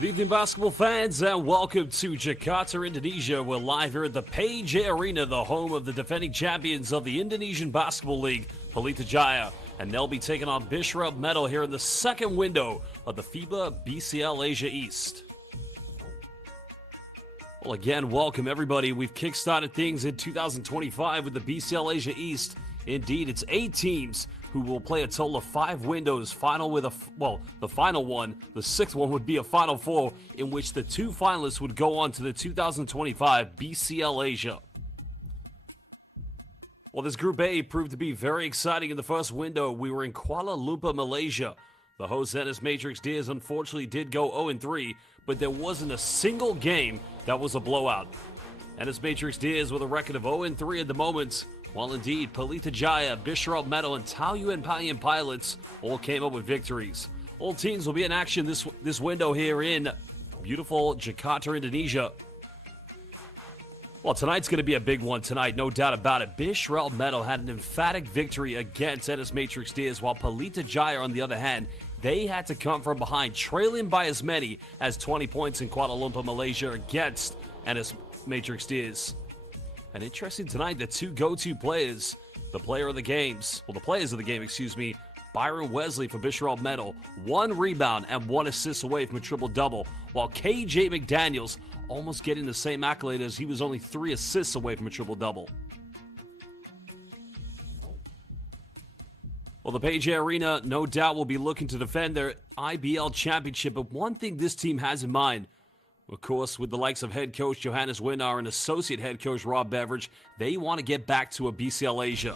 Good evening, basketball fans, and welcome to Jakarta, Indonesia. We're live here at the Pelita Jaya Arena, the home of the defending champions of the Indonesian Basketball League, Pelita Jaya. And they'll be taking on Bishrelt Metal here in the second window of the FIBA BCL Asia East. Well, again, welcome everybody. We've kickstarted things in 2025 with the BCL Asia East. Indeed, it's 8 teams who will play a total of 5 windows, final with the final one, the 6th one would be a Final Four, in which the 2 finalists would go on to the 2025 BCL Asia. Well, this Group A proved to be very exciting in the first window. We were in Kuala Lumpur, Malaysia. The host Ennis Matrix Deers unfortunately did go 0-3, but there wasn't a single game that was a blowout. Ennis Matrix Deers with a record of 0-3 at the moment, while indeed Pelita Jaya, Bishrelt Metal, and Taoyuan Palian Pilots all came up with victories. All teams will be in action this window here in beautiful Jakarta, Indonesia. Well, tonight's going to be a big one tonight, no doubt about it. Bishrelt Metal had an emphatic victory against Ennis Matrix Deers, while Pelita Jaya, on the other hand, they had to come from behind, trailing by as many as 20 points in Kuala Lumpur, Malaysia against Ennis Matrix Deers. And interesting tonight, the 2 go-to players, the players of the game, Byron Wesley for Bishrelt Metal, 1 rebound and 1 assist away from a triple-double, while KJ McDaniels almost getting the same accolade as he was only 3 assists away from a triple-double. Well, the PJ Arena no doubt will be looking to defend their IBL championship, but one thing this team has in mind, of course, with the likes of head coach Johannes Winnar and associate head coach Rob Beveridge, they want to get back to a BCL Asia.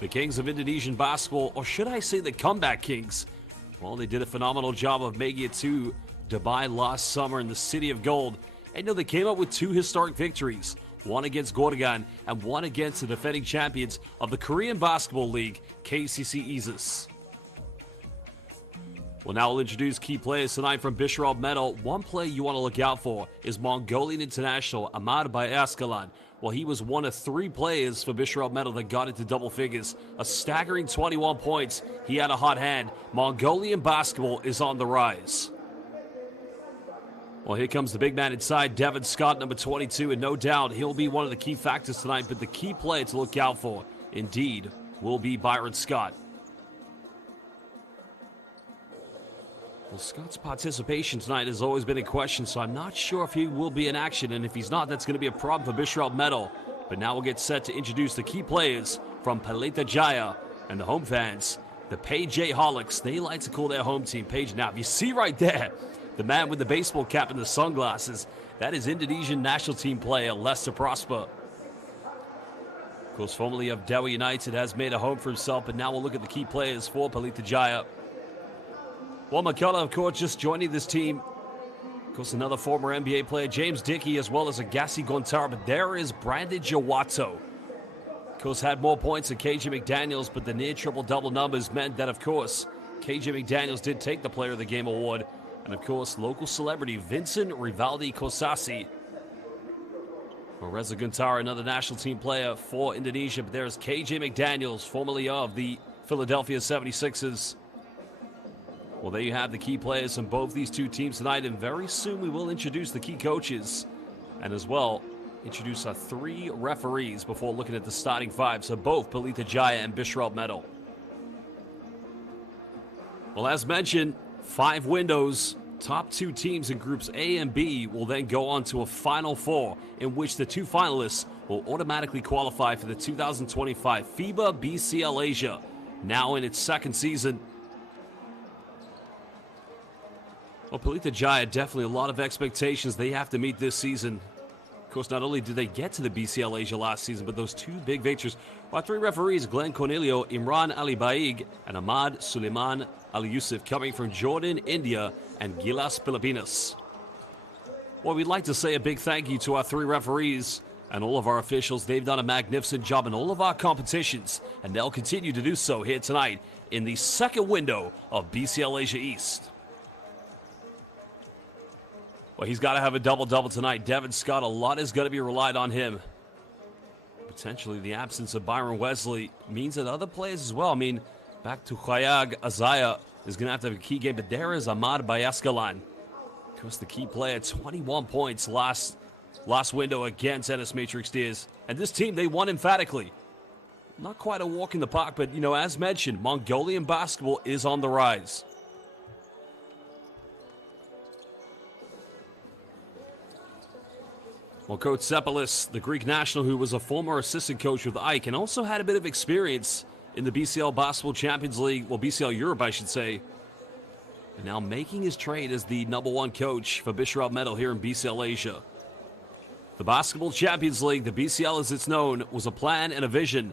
The Kings of Indonesian basketball, or should I say the comeback Kings, well, they did a phenomenal job of making it to Dubai last summer in the City of Gold. And they came up with 2 historic victories, one against Gorgan and one against the defending champions of the Korean Basketball League, KCC Isis. Well, now we'll introduce key players tonight from Bishrelt Metal. One player you want to look out for is Mongolian international Ahmad Bayaskalan. Well, he was one of 3 players for Bishrelt Metal that got into double figures. A staggering 21 points. He had a hot hand. Mongolian basketball is on the rise. Well, here comes the big man inside, Devin Scott, number 22, and no doubt he'll be one of the key factors tonight, but the key player to look out for, indeed, will be Byron Scott. Well, Scott's participation tonight has always been in question, so I'm not sure if he will be in action, and if he's not, that's going to be a problem for Bishrelt Metal. But now we'll get set to introduce the key players from Pelita Jaya and the home fans, the PJ Holics. They like to call their home team Page. Now, if you see right there, the man with the baseball cap and the sunglasses, that is Indonesian national team player Lester Prosper. Of course, formerly of Dewa United, has made a home for himself, but now we'll look at the key players for Pelita Jaya. Well, McCullough, of course, just joining this team. Of course, another former NBA player, James Dickey, as well as Agassi Gontar, but there is Brandon Jawato. Of course, had more points than KJ McDaniels, but the near triple-double numbers meant that, of course, KJ McDaniels did take the Player of the Game award. And, of course, local celebrity Vincent Rivaldi Kosasi. Well, Reza Guntar, another national team player for Indonesia. But there's KJ McDaniels, formerly of the Philadelphia 76ers. Well, there you have the key players from both these 2 teams tonight. And very soon we will introduce the key coaches. And as well, introduce our 3 referees before looking at the starting 5. So both Pelita Jaya and Bishrelt Metal. Well, as mentioned, 5 windows. Top 2 teams in groups A and B will then go on to a Final Four, in which the 2 finalists will automatically qualify for the 2025 FIBA BCL Asia, now in its 2nd season. Well, Pelita Jaya, definitely a lot of expectations they have to meet this season. Of course, not only did they get to the BCL Asia last season, but those 2 big victories. Our 3 referees, Glenn Cornelio, Imran Ali Baig, and Ahmad Suleiman Ali Yusuf, coming from Jordan, India, and Gilas, Filipinas. Well, we'd like to say a big thank you to our 3 referees and all of our officials. They've done a magnificent job in all of our competitions, and they'll continue to do so here tonight in the 2nd window of BCL Asia East. Well, he's got to have a double-double tonight. Devin Scott, a lot is going to be relied on him. Potentially the absence of Byron Wesley means that other players as well. I mean, back to Khayag Azaya is going to have a key game, but there is Ahmad Bayaskalan. Of course, the key player, 21 points last window against NS Matrix Tears. And this team, they won emphatically. Not quite a walk in the park, but, you know, as mentioned, Mongolian basketball is on the rise. Well, Coach Tsepelis, the Greek national who was a former assistant coach with Ike and also had a bit of experience in the BCL Basketball Champions League, well, BCL Europe, I should say. And now making his trade as the #1 coach for Bishrelt Metal here in BCL Asia. The Basketball Champions League, the BCL as it's known, was a plan and a vision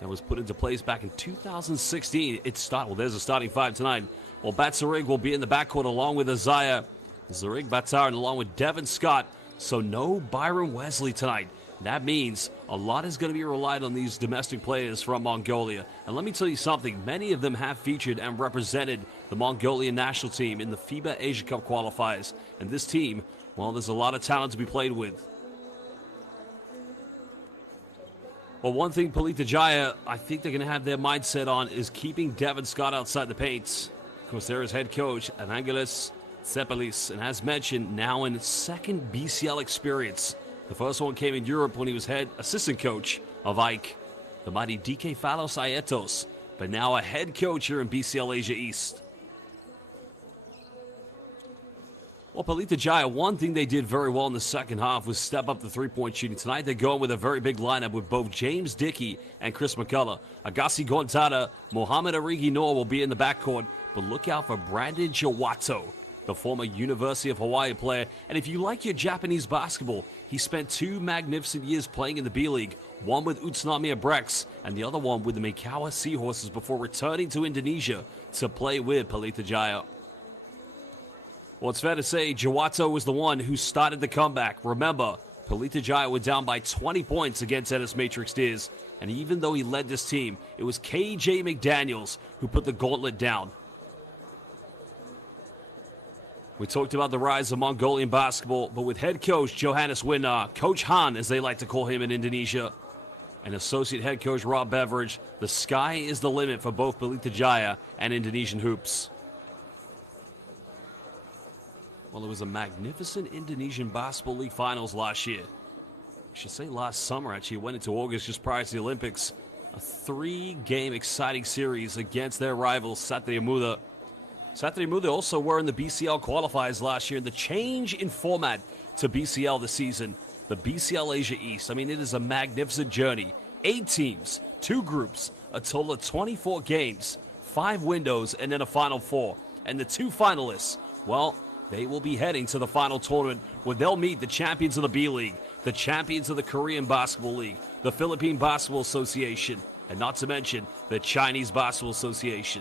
that was put into place back in 2016. Well, there's a starting five tonight. Well, Batsarig will be in the backcourt along with Isaiah Zarig Batar and along with Devin Scott. So no Byron Wesley tonight. That means a lot is going to be relied on these domestic players from Mongolia. And let me tell you something, many of them have featured and represented the Mongolian national team in the FIBA Asia Cup qualifiers. And this team, well, there's a lot of talent to be played with. Well, one thing Pelita Jaya, I think they're going to have their mindset on is keeping Devin Scott outside the paints. Of course, there is head coach Evangelos Tsepelis, and as mentioned, now in second BCL experience. The first one came in Europe when he was head assistant coach of Ike, the mighty DK Phalos Aetos, but now a head coach here in BCL Asia East. Well, Pelita Jaya, one thing they did very well in the second half was step up the three-point shooting. Tonight they're going with a very big lineup with both James Dickey and Chris McCullough. Agassi Gontada, Mohamed Arigi Noor will be in the backcourt, but look out for Brandon Jawato, the former University of Hawaii player. And if you like your Japanese basketball, he spent 2 magnificent years playing in the B-League, one with Utsunomiya Brex and the other one with the Mikawa Seahorses before returning to Indonesia to play with Pelita Jaya. Well, it's fair to say Jawato was the one who started the comeback. Remember, Pelita Jaya were down by 20 points against NS Matrix Tears, and even though he led this team, it was KJ McDaniels who put the gauntlet down. We talked about the rise of Mongolian basketball, but with head coach Johannes Winnar, Coach Han as they like to call him in Indonesia, and associate head coach Rob Beveridge, the sky is the limit for both Pelita Jaya and Indonesian hoops. Well, it was a magnificent Indonesian Basketball League Finals last year. I should say last summer, actually. It went into August just prior to the Olympics. A 3-game exciting series against their rivals, Satria Muda. Satria Muda also were in the BCL qualifiers last year. The change in format to BCL this season, the BCL Asia East. I mean, it is a magnificent journey. 8 teams, 2 groups, a total of 24 games, 5 windows, and then a Final Four. And the 2 finalists, well, they will be heading to the final tournament where they'll meet the champions of the B-League, the champions of the Korean Basketball League, the Philippine Basketball Association, and not to mention the Chinese Basketball Association.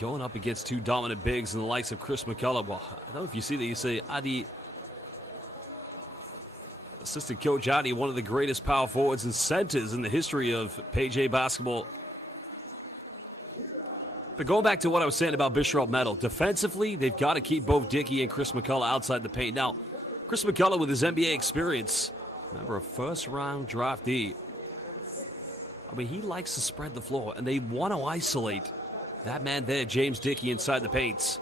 Going up against 2 dominant bigs and the likes of Chris McCullough. Well, I don't know if you see that. You say Adi, assistant coach Adi, one of the greatest power forwards and centers in the history of PJ basketball. But going back to what I was saying about Bishrelt Metal, defensively, they've got to keep both Dickey and Chris McCullough outside the paint. Now, Chris McCullough with his NBA experience, remember a first-round draftee. I mean, he likes to spread the floor, and they want to isolate that man there, James Dickey, inside the paints.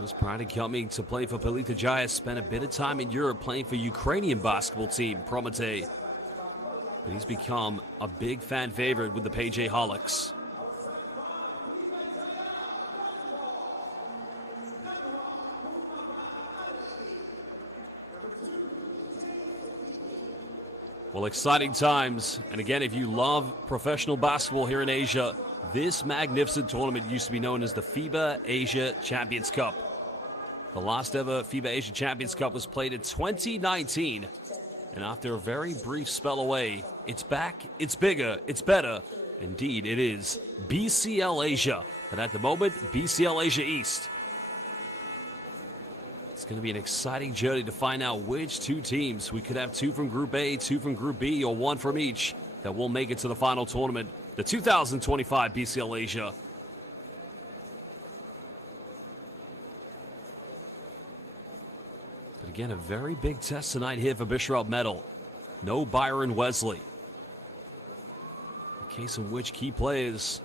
He's prior to coming to play for Pelita Jaya, spent a bit of time in Europe playing for Ukrainian basketball team, Promete. He's become a big fan favorite with the PJ Holics. Well, exciting times. And again, if you love professional basketball here in Asia, this magnificent tournament used to be known as the FIBA Asia Champions Cup. The last ever FIBA Asia Champions Cup was played in 2019. And after a very brief spell away, it's back, it's bigger, it's better. Indeed, it is BCL Asia. And at the moment, BCL Asia East. It's going to be an exciting journey to find out which 2 teams. We could have 2 from Group A, 2 from Group B, or 1 from each that will make it to the final tournament, the 2025 BCL Asia. Again, a very big test tonight here for Bishrelt Medal. No Byron Wesley. In case of which key players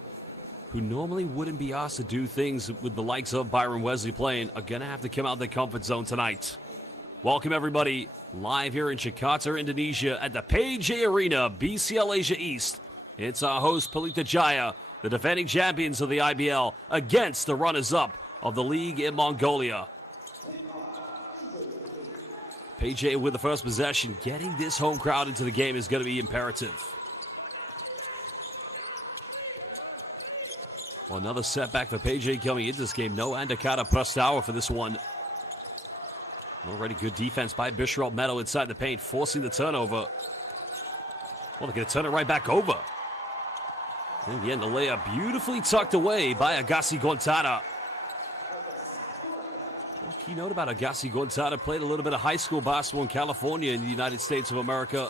who normally wouldn't be asked to do things with the likes of Byron Wesley playing are going to have to come out of their comfort zone tonight. Welcome everybody, live here in Jakarta, Indonesia at the PJ Arena, BCL Asia East. It's our host, Pelita Jaya, the defending champions of the IBL, against the runners-up of the league in Mongolia. PJ with the first possession. Getting this home crowd into the game is going to be imperative. Another setback for PJ coming into this game. No Andakata Prastawa for this one. Already good defense by Bishrelt Medal inside the paint, forcing the turnover. Oh, they're going to turn it right back over. In the end, the layup beautifully tucked away by Agassi Guantana. You know about Agassi Guantana, played a little bit of high school basketball in California in the United States of America.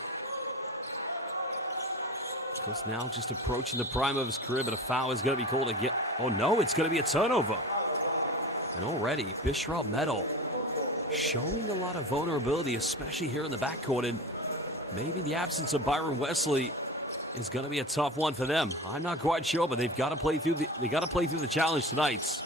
Just approaching the prime of his career, but a foul is going to be called again. Oh no, it's going to be a turnover. And already, Bishrelt Medal showing a lot of vulnerability, especially here in the backcourt, and maybe the absence of Byron Wesley is going to be a tough one for them. I'm not quite sure, but they've got to play through the challenge tonight.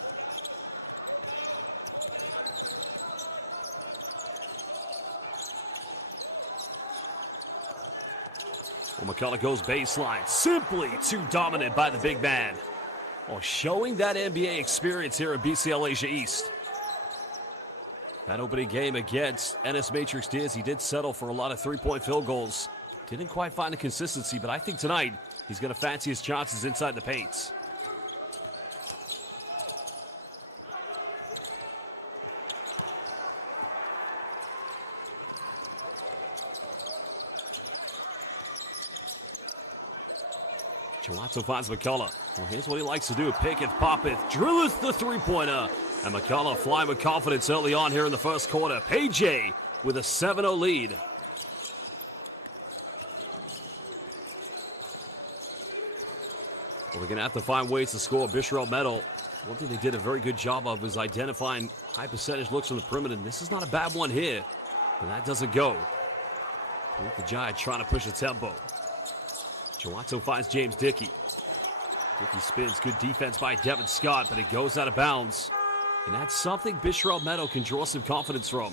McCullough goes baseline, simply too dominant by the big man. Well, showing that NBA experience here in BCL Asia East. That opening game against NS Matrix Diaz, he did settle for a lot of three-point field goals. Didn't quite find the consistency, but I think tonight he's going to fancy his chances inside the paint. Johnson finds McCullough. And here's what he likes to do: pick it, pop it, drilleth the three-pointer. And McCullough flying with confidence early on here in the first quarter. PJ with a 7-0 lead. They're going to have to find ways to score. Bishrelt Medal, what they did a very good job of is identifying high percentage looks from the perimeter. And this is not a bad one here. And that doesn't go. Pelita Jaya trying to push the tempo. Gelazzo finds James Dickey. Dickey spins, good defense by Devin Scott, but it goes out of bounds. And that's something Bishrelt Medal can draw some confidence from.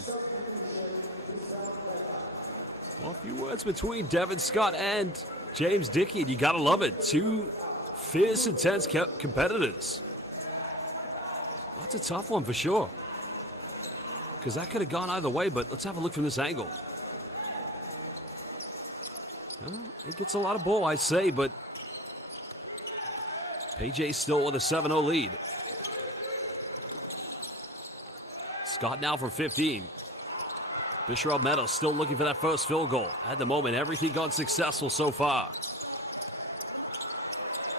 It's between Devin Scott and James Dickey, and you gotta love it. Two fierce, intense competitors. It's a tough one for sure, because that could have gone either way, but let's have a look from this angle. It gets a lot of ball, I'd say, but PJ still with a 7-0 lead. Scott now for 15. Bishrelt Medal still looking for that first field goal. At the moment, everything unsuccessful so far.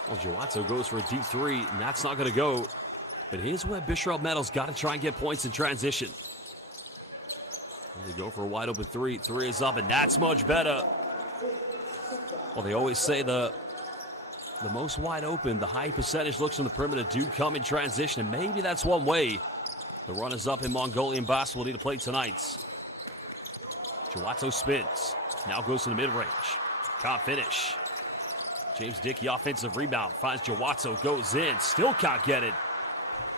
Gelazzo goes for a deep three, and that's not going to go. But here's where Bishrelt Medal's got to try and get points in transition. They go for a wide open three. Three is up, and that's much better. Well, they always say the most wide open, the high percentage looks from the perimeter do come in transition. And maybe that's one way the runners up in Mongolian basketball need to play tonight. Gelazzo spins. Now goes to the mid-range. Can't finish. James Dickey offensive rebound. Finds Gelazzo, goes in. Still can't get it.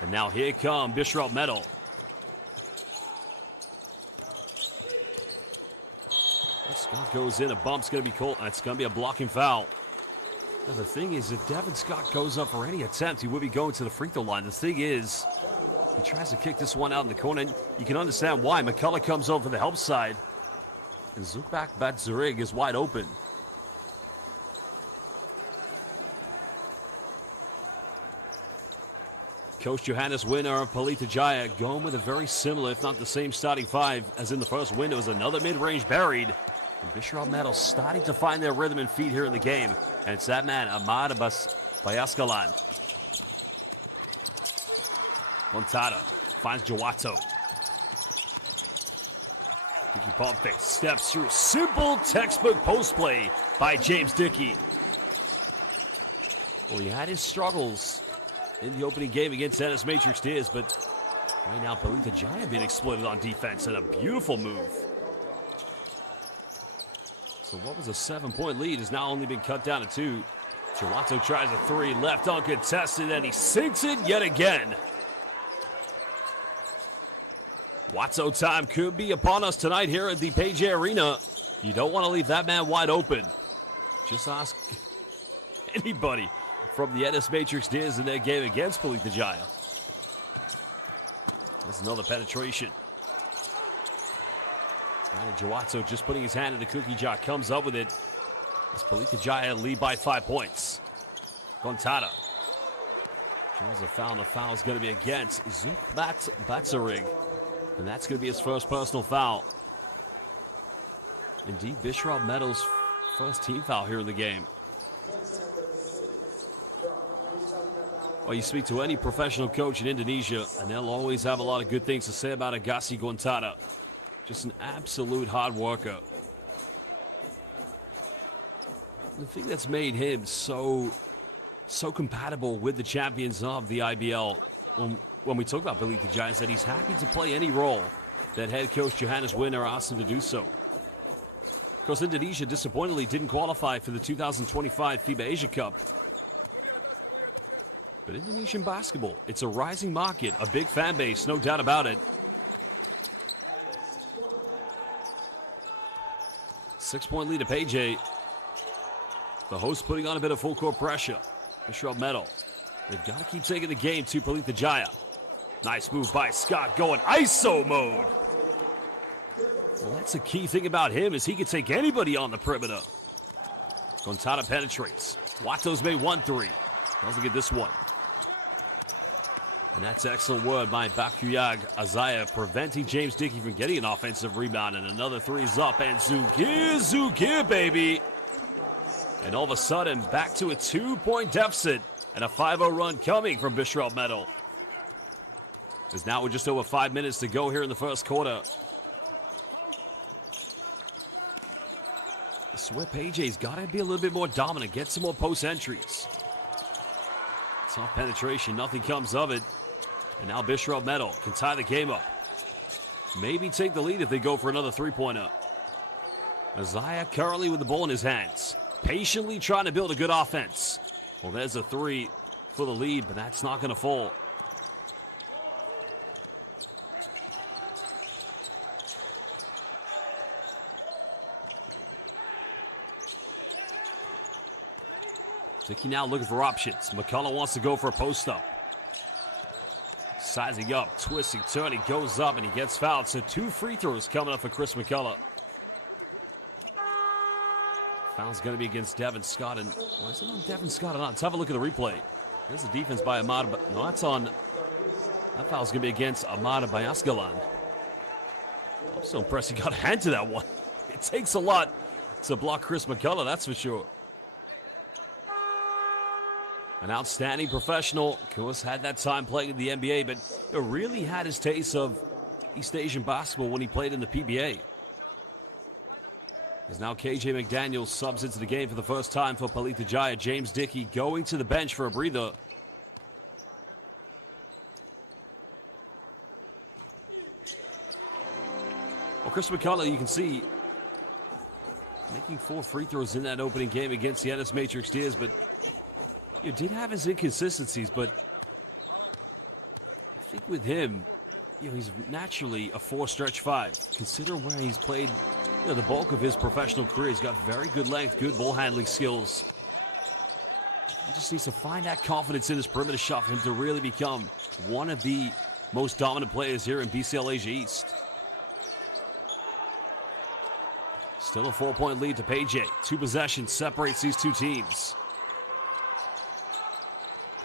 And now here come Bishrelt Medal. Scott goes in. A bump's going to be called. That's going to be a blocking foul. The thing is, if Devin Scott goes up for any attempt, he would be going to the free throw line. The thing is, he tries to kick this one out in the corner. You can understand why. McCullough comes over the help side. And Zubak Batzurig is wide open. Coach Johannes Winner and Pelita Jaya going with a very similar, if not the same starting five as in the first win. There was another mid-range buried. Bishrelt Medal starting to find their rhythm and feet here in the game. And it's that man, Ahmad Bayaskalan. Montada finds Gelazzo. Steps through. Simple textbook post play by James Dickey. He had his struggles in the opening game against NS Matrix Diaz, but Now Pelita Jaya being exploited on defense and a beautiful move. So what was a 7-point lead has now only been cut down to 2. Toronto tries a 3, left uncontested, and he sinks it yet again. Watso time could be upon us tonight here at the Page Arena. You don't want to leave that man wide open. Just ask anybody from the NS Matrix Diz in that game against Pelita Jaya. There's another penetration. Watso just putting his hand in the cookie jar, comes up with it. As Pelita Jaya lead by 5 points. Fontana. There's a foul. The foul is going to be against Batsering. And that's going to be his first personal foul. Indeed, Bishrelt Meadows' first team foul here in the game. Well, you speak to any professional coach in Indonesia, and they'll always have a lot of good things to say about Agassi Guantara. Just an absolute hard worker. The thing that's made him so compatible with the champions of the IBL, when we talk about Pelita Jaya, that he's willing to play any role that head coach Johannes Winner asked him to do so. Of course, Indonesia disappointingly didn't qualify for the 2025 FIBA Asia Cup. But Indonesian basketball, it's a rising market, a big fan base, no doubt about it. 6-point lead to Page. The host putting on a bit of full court pressure. Bishrelt Metal. They've got to keep taking the game to Pelita Jaya. Nice move by Scott going ISO mode. So that's the key thing about him, is he can take anybody on the perimeter. Fontana penetrates. Watso's made 1-3. Doesn't get this one. And that's excellent work by Bakuyag Azaya, preventing James Dickey from getting an offensive rebound. And another 3's up, and Zugir, baby. And all of a sudden, back to a 2-point deficit and a 5-0 run coming from Bishrelt Metal. Because now we're just over 5 minutes to go here in the first quarter. So Page's got to be a little bit more dominant, get some more post entries. Some penetration, nothing comes of it. And now Bishrelt Metal can tie the game up. Maybe take the lead if they go for another 3-pointer. Isaiah currently with the ball in his hands, patiently trying to build a good offense. Well, there's a 3 for the lead, but that's not going to fall. Dickey now looking for options. McCullough wants to go for a post-up. Sizing up, twisting, turning, goes up, and he gets fouled. So 2 free throws coming up for Chris McCullough. Foul's going to be against Devin Scott. And Devin Scott, let's have a look at the replay. There's a defense by Ahmad Ranton. That foul's going to be against Ahmad Bayaskalan. So impressive, got a hand to that one. It takes a lot to block Chris McCullough, that's for sure. An outstanding professional. Of course, had that time playing in the NBA, but really had his taste of East Asian basketball when he played in the PBA. As now KJ McDaniel subs into the game for the first time for Pelita Jaya. James Dickey going to the bench for a breather. Chris McCullough, you can see, 4 free throws in that opening game against the NS Matrix Diz, but he did have his inconsistencies, but with him, it was naturally a 4-stretch 5. Considering when he's played the bulk of his professional career, he's got very good length, good ball handling skills. He just needs to find that confidence in his perimeter shot for him to really become one of the most dominant players here in BCL Asia East. Still a 4-point lead to Page. 2 possessions separates these 2 teams.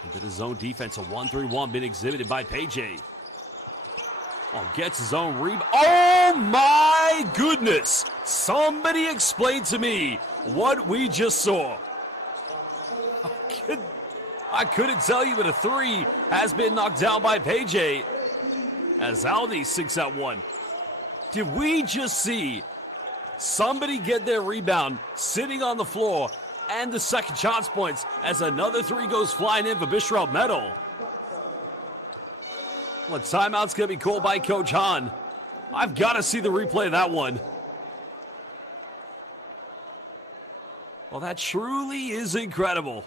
Into the zone defense, a 1-3-1 being exhibited by Page. Gets his own rebound. Oh my goodness! Somebody explain to me what we just saw. I couldn't tell you, but a 3 has been knocked down by Page. As Aldi sinks at 1. Did we just see somebody get their rebound sitting on the floor and the second chance points as another 3 goes flying in for Bishrelt Metal? A a timeout's going to be called by Coach Hahn. I've got to see the replay of that one. Well, that truly is incredible.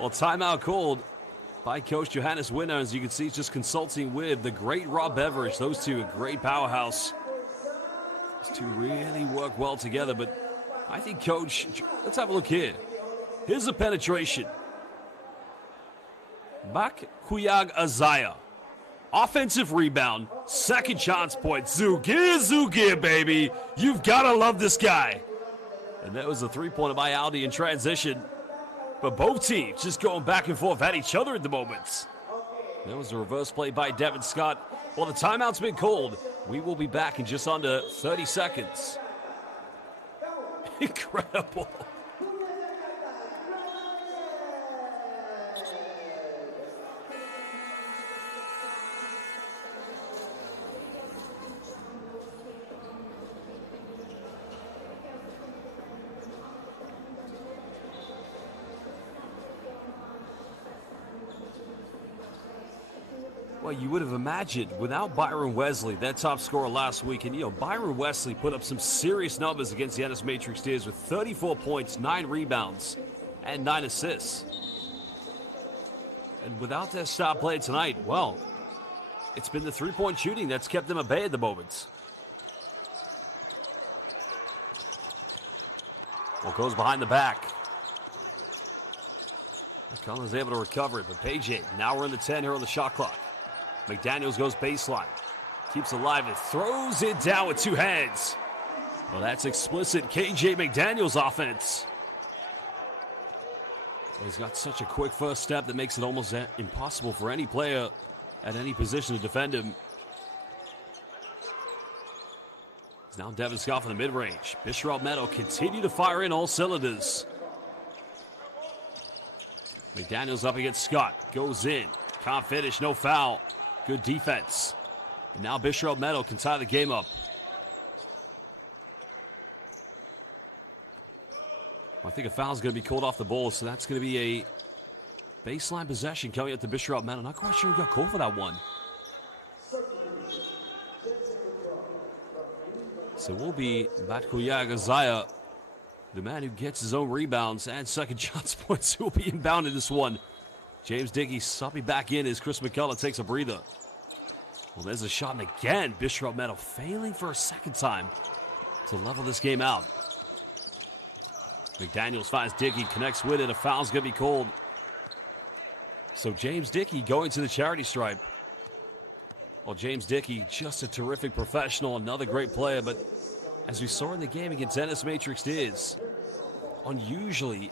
Well, timeout called by Coach Johannes Winner. As you can see, he's just consulting with the great Rob Beveridge. Those two, a great powerhouse. Those two really work well together, but I think Coach, let's have a look here. Here's the penetration. Pelita Jaya. Offensive rebound, second chance point. Zugir, baby. You've got to love this guy. And that was a three-pointer by Aldi in transition. But both teams just going back and forth at each other at the moment. That was a reverse play by Devin Scott. Well, the timeout's been called. We will be back in just under 30 seconds. Incredible. Well, you would have imagined without Byron Wesley, that top scorer last week, and Byron Wesley put up some serious numbers against the Ennis Matrix Steers with 34 points, 9 rebounds, and 9 assists. And without that star play tonight, well, it's been the three-point shooting that's kept them at bay at the moment. It goes behind the back. Connor's able to recover it, but KJ, now we're in the 10 here on the shot clock. McDaniels goes baseline, keeps it alive and throws it down with two hands. Well, that's explicit KJ McDaniels offense. He's got such a quick first step that makes it almost impossible for any player at any position to defend him. It's now Devin Scott from the mid-range. Bishrelt Meadow continue to fire in all cylinders. McDaniels up against Scott, goes in, can't finish, no foul. Good defense. Now Bishrelt Meadow can tie the game up. I think a foul's going to be called off the ball, so that's going to be a baseline possession coming up to Bishrelt Meadow. Not quite sure who got called for that one. So it will be Pelita Jaya, the man who gets his own rebounds and second shots points, who will be inbound in this one. James Dickey stopping back in as Chris McCullough takes a breather. Well, there's a shot, and again, Bishrelt Meadow failing for a second time to level this game out. McDaniels finds Dickey, connects with it. A foul's going to be called. So James Dickey going to the charity stripe. Well, James Dickey, just a terrific professional, another great player, but as we saw in the game against Ennis Matrix is unusually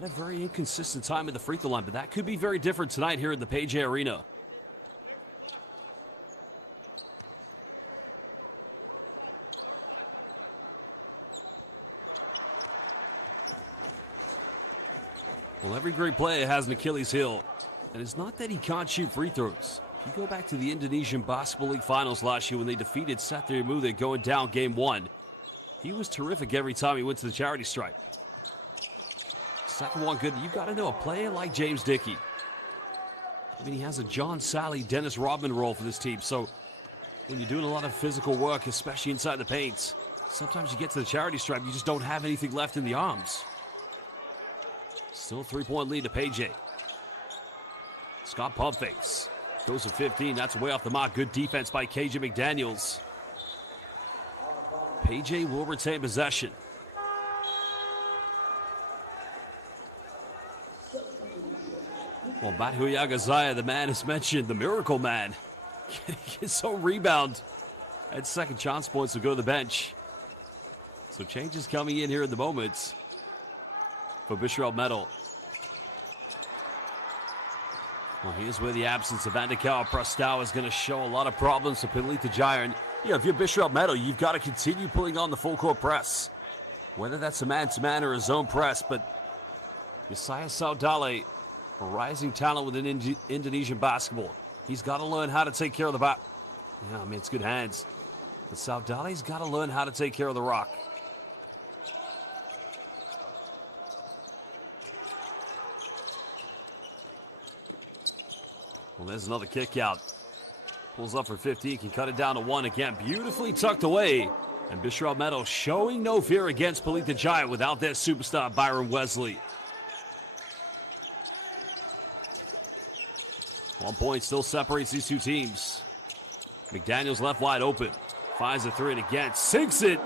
had a very inconsistent time at the free throw line, but that could be very different tonight here at the PJ Arena. And every great player has an Achilles heel, and it's not that he can't shoot free throws. You go back to the Indonesian Basketball League Finals last year when they defeated Satria Muda going down game 1. He was terrific every time he went to the charity stripe. Second one good. You got to know a player like James Dickey. I mean, he has a John Sally, Dennis Rodman role for this team. So when you're doing a lot of physical work, especially inside the paints, sometimes you get to the charity stripe, you just don't have anything left in the arms. Still 3-point lead to PJ. Scott pump fakes. Goes to 15. That's way off the mark. Good defense by KJ McDaniels. PJ will retain possession. Well, Pelita Jaya, the man is mentioned, the miracle man. Gets a rebound. And second chance points will go to the bench. So changes coming in here at the moment for Bishrelt Meadow. Well, here's where the absence of Andikar Prastow is going to show a lot of problems for Pelita Jaya. And if you're Bishrelt Meadow, you've got to continue putting on the full court press. Whether that's a man-to-man or a zone press, but Isaiah Saudale, a rising talent within Indonesian basketball, he's got to learn how to take care of the back. Yeah, I mean, it's good hands. Saudale's got to learn how to take care of the rock. Well, There's another kick out. Pulls up for 50, can cut it down to 1 again. Beautifully tucked away. And Bishrelt Meadow showing no fear against Pelita Jaya without their superstar Byron Wesley. 1 point still separates these two teams. McDaniels left wide open. Finds a 3 and again sinks it.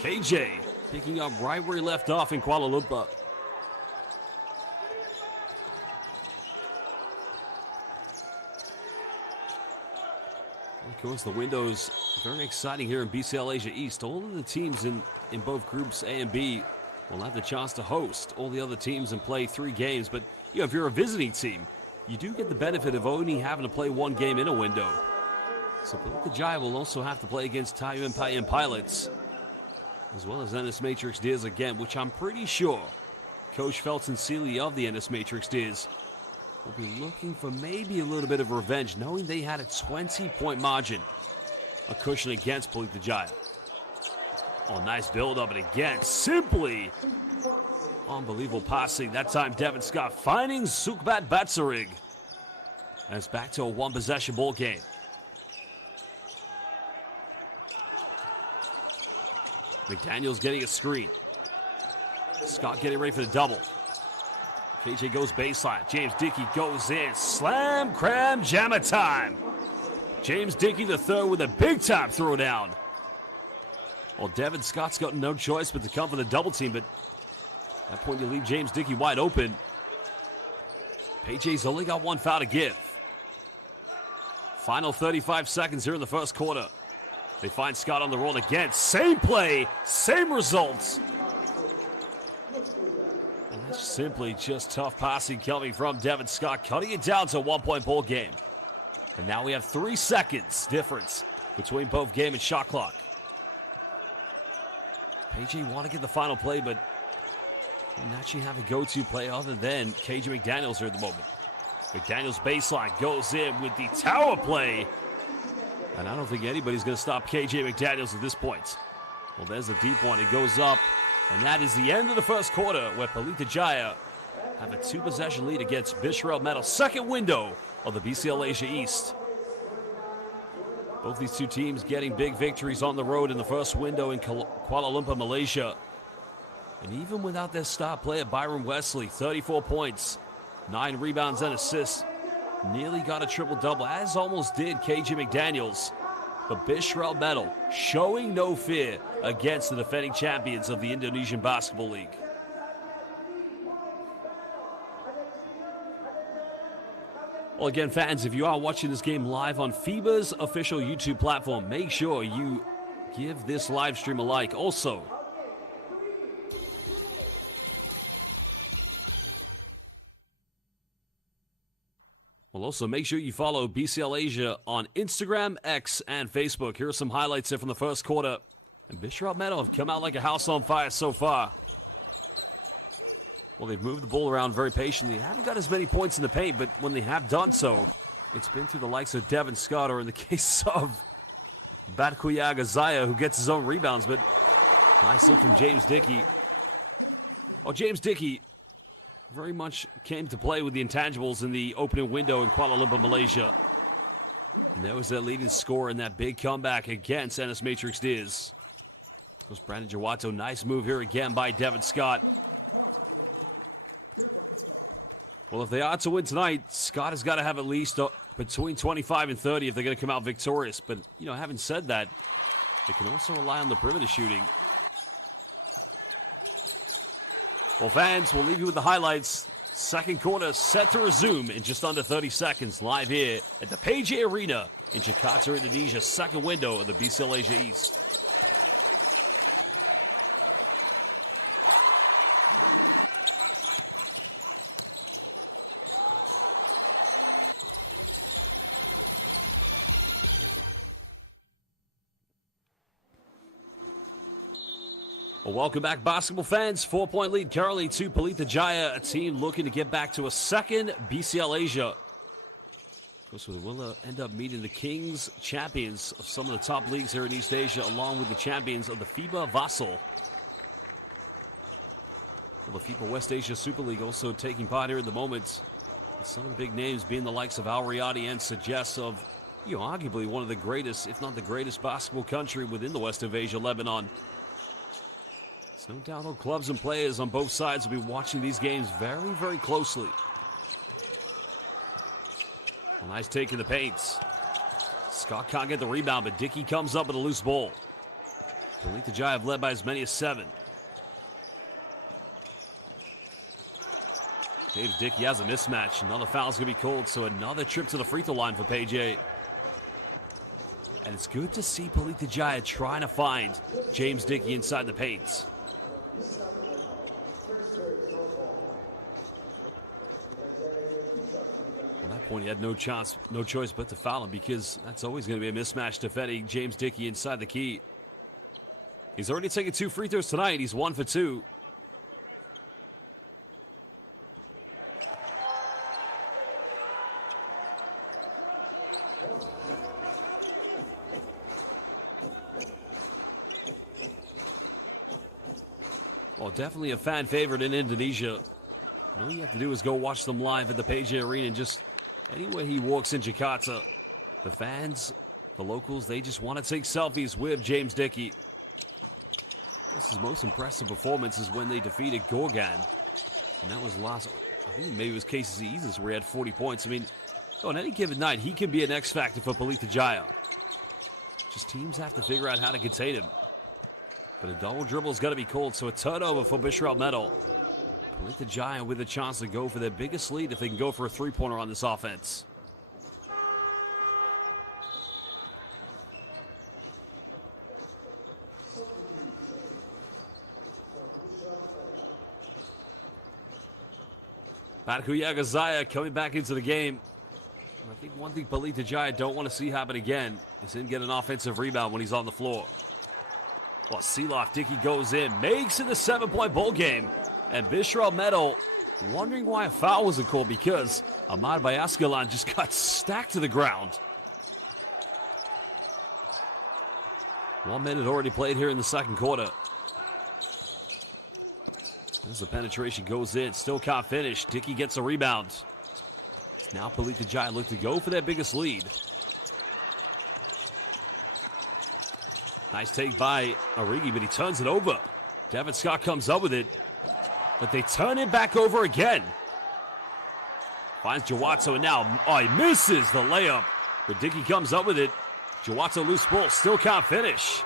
KJ picking up right where he left off in Kuala Lumpur. Of course, the window is very exciting here in BCL Asia East. All of the teams in both groups A and B will have the chance to host all the other teams and play 3 games. But if you're a visiting team, you do get the benefit of only having to play 1 game in a window. So Pelita Jaya will also have to play against Taiyuan Payan Pilots, as well as NS Matrix Deers again, which I'm pretty sure Coach Felton Seeley of the NS Matrix Deers will be looking for maybe a little bit of revenge, knowing they had a 20-point margin, a cushion against Pelita Jaya. A nice build-up, and again, simply unbelievable passing. That time, Devin Scott finding Sukbat Batsarig. And it's back to a 1-possession ball game. McDaniels getting a screen. Scott getting ready for the double. KJ goes baseline. James Dickey goes in. Slam, cram, jammer time. James Dickey the third with a big time throw down. Well, Devin Scott's got no choice but to come for the double team, but that point will leave James Dickey wide open. KJ's only got 1 foul to give. Final 35 seconds here in the first quarter. They find Scott on the run again. Same play, same results. Simply just tough passing coming from Devin Scott, cutting it down to a 1-point ball game. And now we have 3 seconds difference between both game and shot clock. KJ want to get the final play, but they actually have a go-to play other than KJ McDaniels here at the moment. McDaniels baseline goes in with the tower play. And I don't think anybody's going to stop KJ McDaniels at this point. Well, there's a deep one. It goes up. And that is the end of the first quarter, where Pelita Jaya have a 2-possession lead against Bishrelt Metal. Second window of the BCL Asia East. Both these two teams getting big victories on the road in the first window in Kuala Lumpur, Malaysia. And even without their star player, Byron Wesley, 34 points, 9 rebounds and assists. Nearly got a triple-double, as almost did KJ McDaniels. But Bishrelt Metal showing no fear against the defending champions of the Indonesian Basketball League. Well, again, fans, if you are watching this game live on FIBA's official YouTube platform, make sure you give this live stream a like. Also, make sure you follow BCL Asia on Instagram, X, and Facebook. Here are some highlights here from the first quarter. And Bishrelt Metal have come out like a house on fire so far. Well, they've moved the ball around very patiently. They haven't got as many points in the paint, but when they have done so, it's been to the likes of Devin Scott, or in the case of Batkuyaga Zaya, who gets his own rebounds. But James Dickey. Well, James Dickey very much came to play with the intangibles in the opening window in Kuala Lumpur, Malaysia. And that was their leading scorer in that big comeback against NS Matrix Deers. It was Brandon Jawato. Nice move here again by Devin Scott. Well, if they are to win tonight, Scott has got to have at least between 25 and 30 if they're going to come out victorious. But, having said that, they can also rely on the perimeter shooting. Well, fans, we'll leave you with the highlights. Second quarter set to resume in just under 30 seconds, live here at the Page Arena in Jakarta, Indonesia. Second window of the BCL Asia East. Welcome back, basketball fans. 4-point lead currently to Pelita Jaya, a team looking to get back to a second BCL Asia. So we will end up meeting the Kings champions of some of the top leagues here in East Asia, along with the champions of the FIBA Vassal. The FIBA West Asia Super League also taking part here at the moment. Some big names being the likes of Ariani and suggests of, arguably one of the greatest, if not the greatest basketball country within the west of Asia, Lebanon. So down clubs and players on both sides will be watching these games very, very closely. Nice take in the paints. Scott can't get the rebound, but Dickey comes up with a loose ball. Pelita Jaya have led by as many as 7. James Dickey has a mismatch. Another foul's going to be called, so another trip to the free throw line for PJ. It's good to see Pelita Jaya trying to find James Dickey inside the paints. He had no choice but to foul him, because that's always going to be a mismatch defending James Dickey inside the key. He's already taken 2 free throws tonight. He's 1 for 2. Definitely a fan favorite in Indonesia. All you have to do is go watch them live at the PJ Arena and just anywhere he walks in Jakarta. The fans, the locals, they just want to take selfies with James Dickey. His most impressive performance is when they defeated Gorgan. And that was last, I think maybe it was KCC's where he had 40 points. I mean, on any given night, he can be an X factor for Pelita Jaya. Just teams have to figure out how to contain him. And a double dribble's got to be called, so a turnover for Bishrelt Metal. Pelita Jaya with a chance to go for their biggest lead if they can go for a three-pointer on this offense. Patkuyaga Zaya coming back into the game. One thing Pelita Jaya don't want to see happen again is him get an offensive rebound when he's on the floor. Well, Sealock, Dickey goes in, makes it a 7-point ball game. And Bishrelt Metal wondering why a foul wasn't called, because Ahmad Bayaskalan just got stacked to the ground. 1 minute already played here in the second quarter. As the penetration goes in, still can't finish. Dickey gets a rebound. Now Pelita Jaya look to go for their biggest lead. Nice take by Origi, but he turns it over. Devin Scott comes up with it, but they turn it back over again. Finds Jawato, and now he misses the layup, but Dickey comes up with it. Jawato loose ball, still can't finish.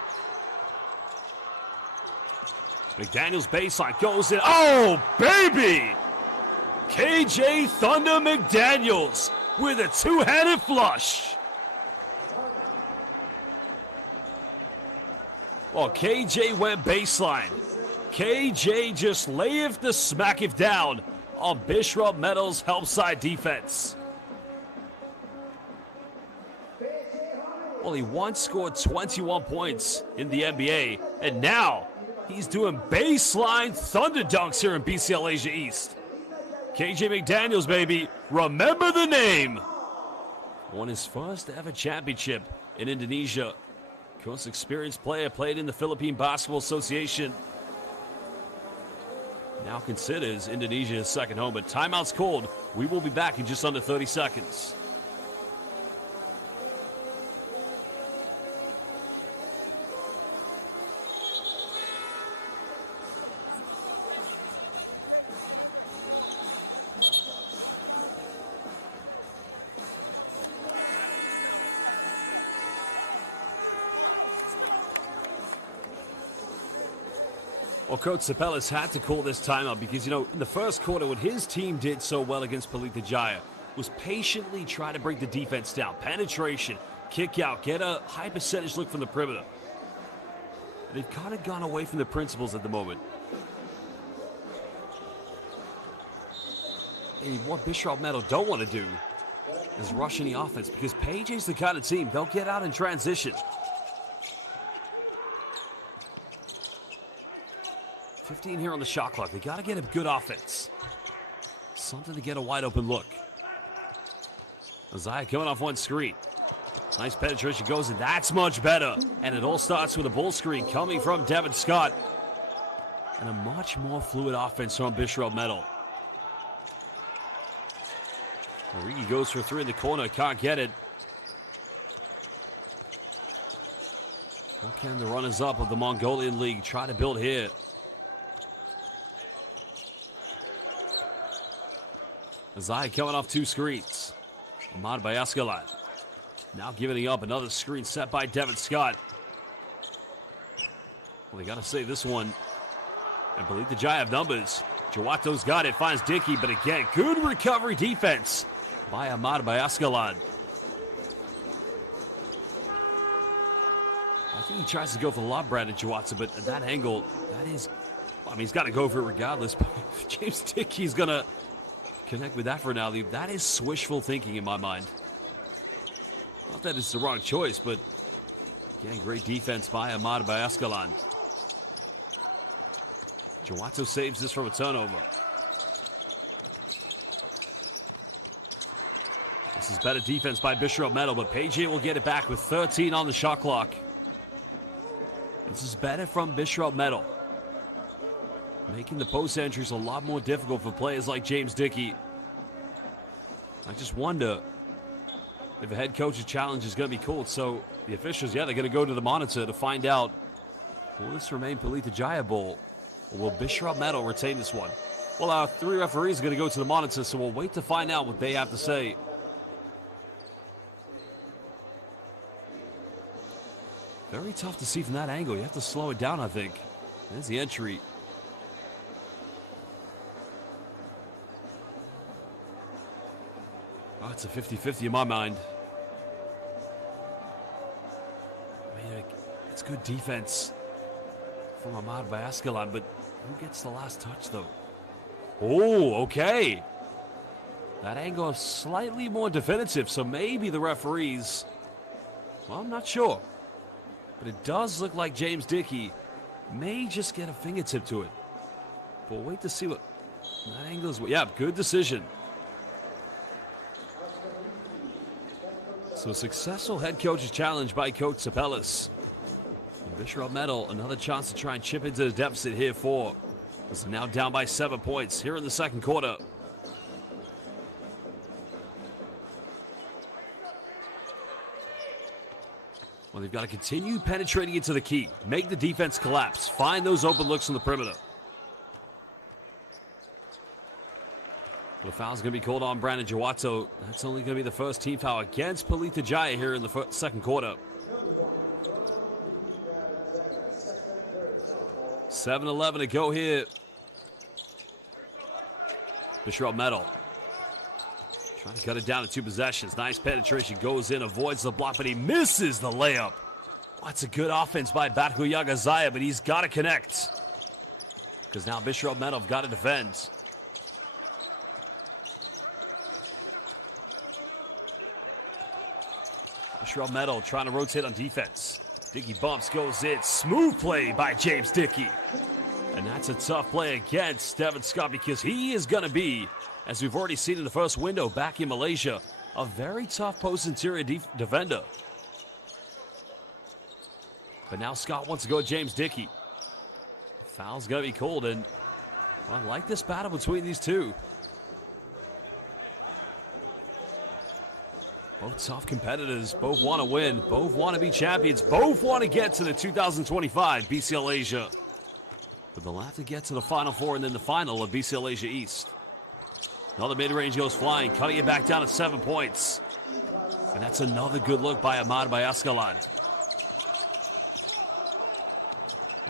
McDaniels baseline goes in. Oh, baby! KJ Thunder McDaniels with a two-handed flush. Oh, KJ went baseline. KJ just layeth the smacketh down on Bishrelt Metal's help side defense. Well, he once scored 21 points in the NBA, and now he's doing baseline thunder dunks here in BCL Asia East. KJ McDaniels, baby, remember the name. Won his first ever championship in Indonesia. Most experienced player, played in the Philippine Basketball Association. Now considers Indonesia his second home, but timeout's called. We will be back in just under 30 seconds. Well, Coach Sapelis had to call this timeout because, in the first quarter, what his team did so well against Pelita Jaya was patiently try to break the defense down. Penetration, kick out, get a high percentage look from the perimeter. They've kind of gone away from the principles at the moment. And what Bishrelt Metal don't want to do is rushing the offense, because PJ's the kind of team, they'll get out in transition. 15 here on the shot clock. They got to get a good offense. Something to get a wide open look. Zaya coming off one screen. Nice penetration goes in. That's much better. And it all starts with a bull screen coming from Devin Scott. And a much more fluid offense from Bishrelt Metal. He goes for three in the corner, can't get it. And the runners up of the Mongolian League trying to build here. Jaya coming off two screens. Ahmad by Escalon. Now giving up another screen set by Devin Scott. They got to say this one. I believe the Jaya have numbers. Jawato's got it, finds Dickey, but again, good recovery defense by Ahmad by Escalon. He tries to go for the lob, Brandon Jawato, but at that angle, that is, I mean, he's got to go for it regardless. But James Dickey's going to connect with that for an alley. That is wishful thinking in my mind. Not that it's the wrong choice, but great defense by Ahmad by Escalon. Jawato saves this from a turnover. This is better defense by Bishrelt Metal, but PJ will get it back with 13 on the shot clock. This is better from Bishrelt Metal, making the post entries a lot more difficult for players like James Dickey. I just wonder if a head coach's challenge is going to be called. So the officials, yeah, they're going to go to the monitor to find out, will this remain Pelita Jaya ball, or will Bishrelt Metal retain this one? Well, our three referees are going to go to the monitor, so we'll wait to find out what they have to say. Very tough to see from that angle. You have to slow it down, I think. There's the entry. Oh, it's a 50-50 in my mind. It's good defense from Ahmad by Escalon, but who gets the last touch, though? Oh, okay. That angle is slightly more definitive, so maybe the referees, well, I'm not sure. It does look like James Dickey may just get a fingertip to it. But wait to see what that angle is. Yeah, good decision. So successful head coach's challenge by Coach Sapelis. Bishrelt Metal, another chance to try and chip into the deficit here for. It's now down by 7 points here in the second quarter. Well, they've got to continue penetrating into the key, make the defense collapse, find those open looks in the perimeter. The foul's going to be called on Brandon Jawato. That's only going to be the first team foul against Pelita Jaya here in the second quarter. 7:11 to go here. Bishrelt Metal. Cut it down to 2 possessions. Nice penetration. Goes in, avoids the block, but he misses the layup. That's a good offense by Pelita Jaya, but he's got to connect. Because now Bishrelt Metal have got to defend. Bishrelt Metal trying to rotate on defense. Dickey bumps, goes in. Smooth play by James Dickey. And that's a tough play against Devin Scott, because he is going to be, as we've already seen in the first window back in Malaysia, a very tough post-interior defender. But now Scott wants to go James Dickey. Foul's going to be called, and I like this battle between these two. Both tough competitors, both want to win, both want to be champions, both want to get to the 2025 BCL Asia. But they'll have to get to the Final Four and then the final of BCL Asia East. Another mid-range goes flying, cutting it back down to 7 points. And that's another good look by Ahmad by Escalon.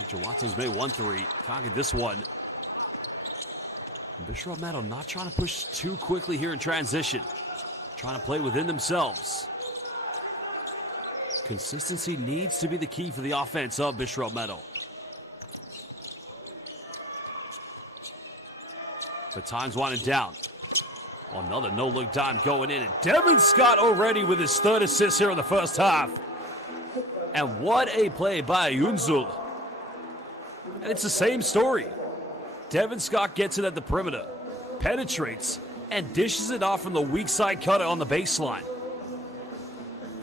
Jawato's made 1 3, counted this one. Bishrelt Metal not trying to push too quickly here in transition. Trying to play within themselves. Consistency needs to be the key for the offense of Bishrelt Metal. The time's winding down. Another no-look dive going in. And Devin Scott already with his 3rd assist here in the first half. And what a play by Yunzul. And it's the same story. Devin Scott gets it at the perimeter, penetrates, and dishes it off from the weak side cutter on the baseline.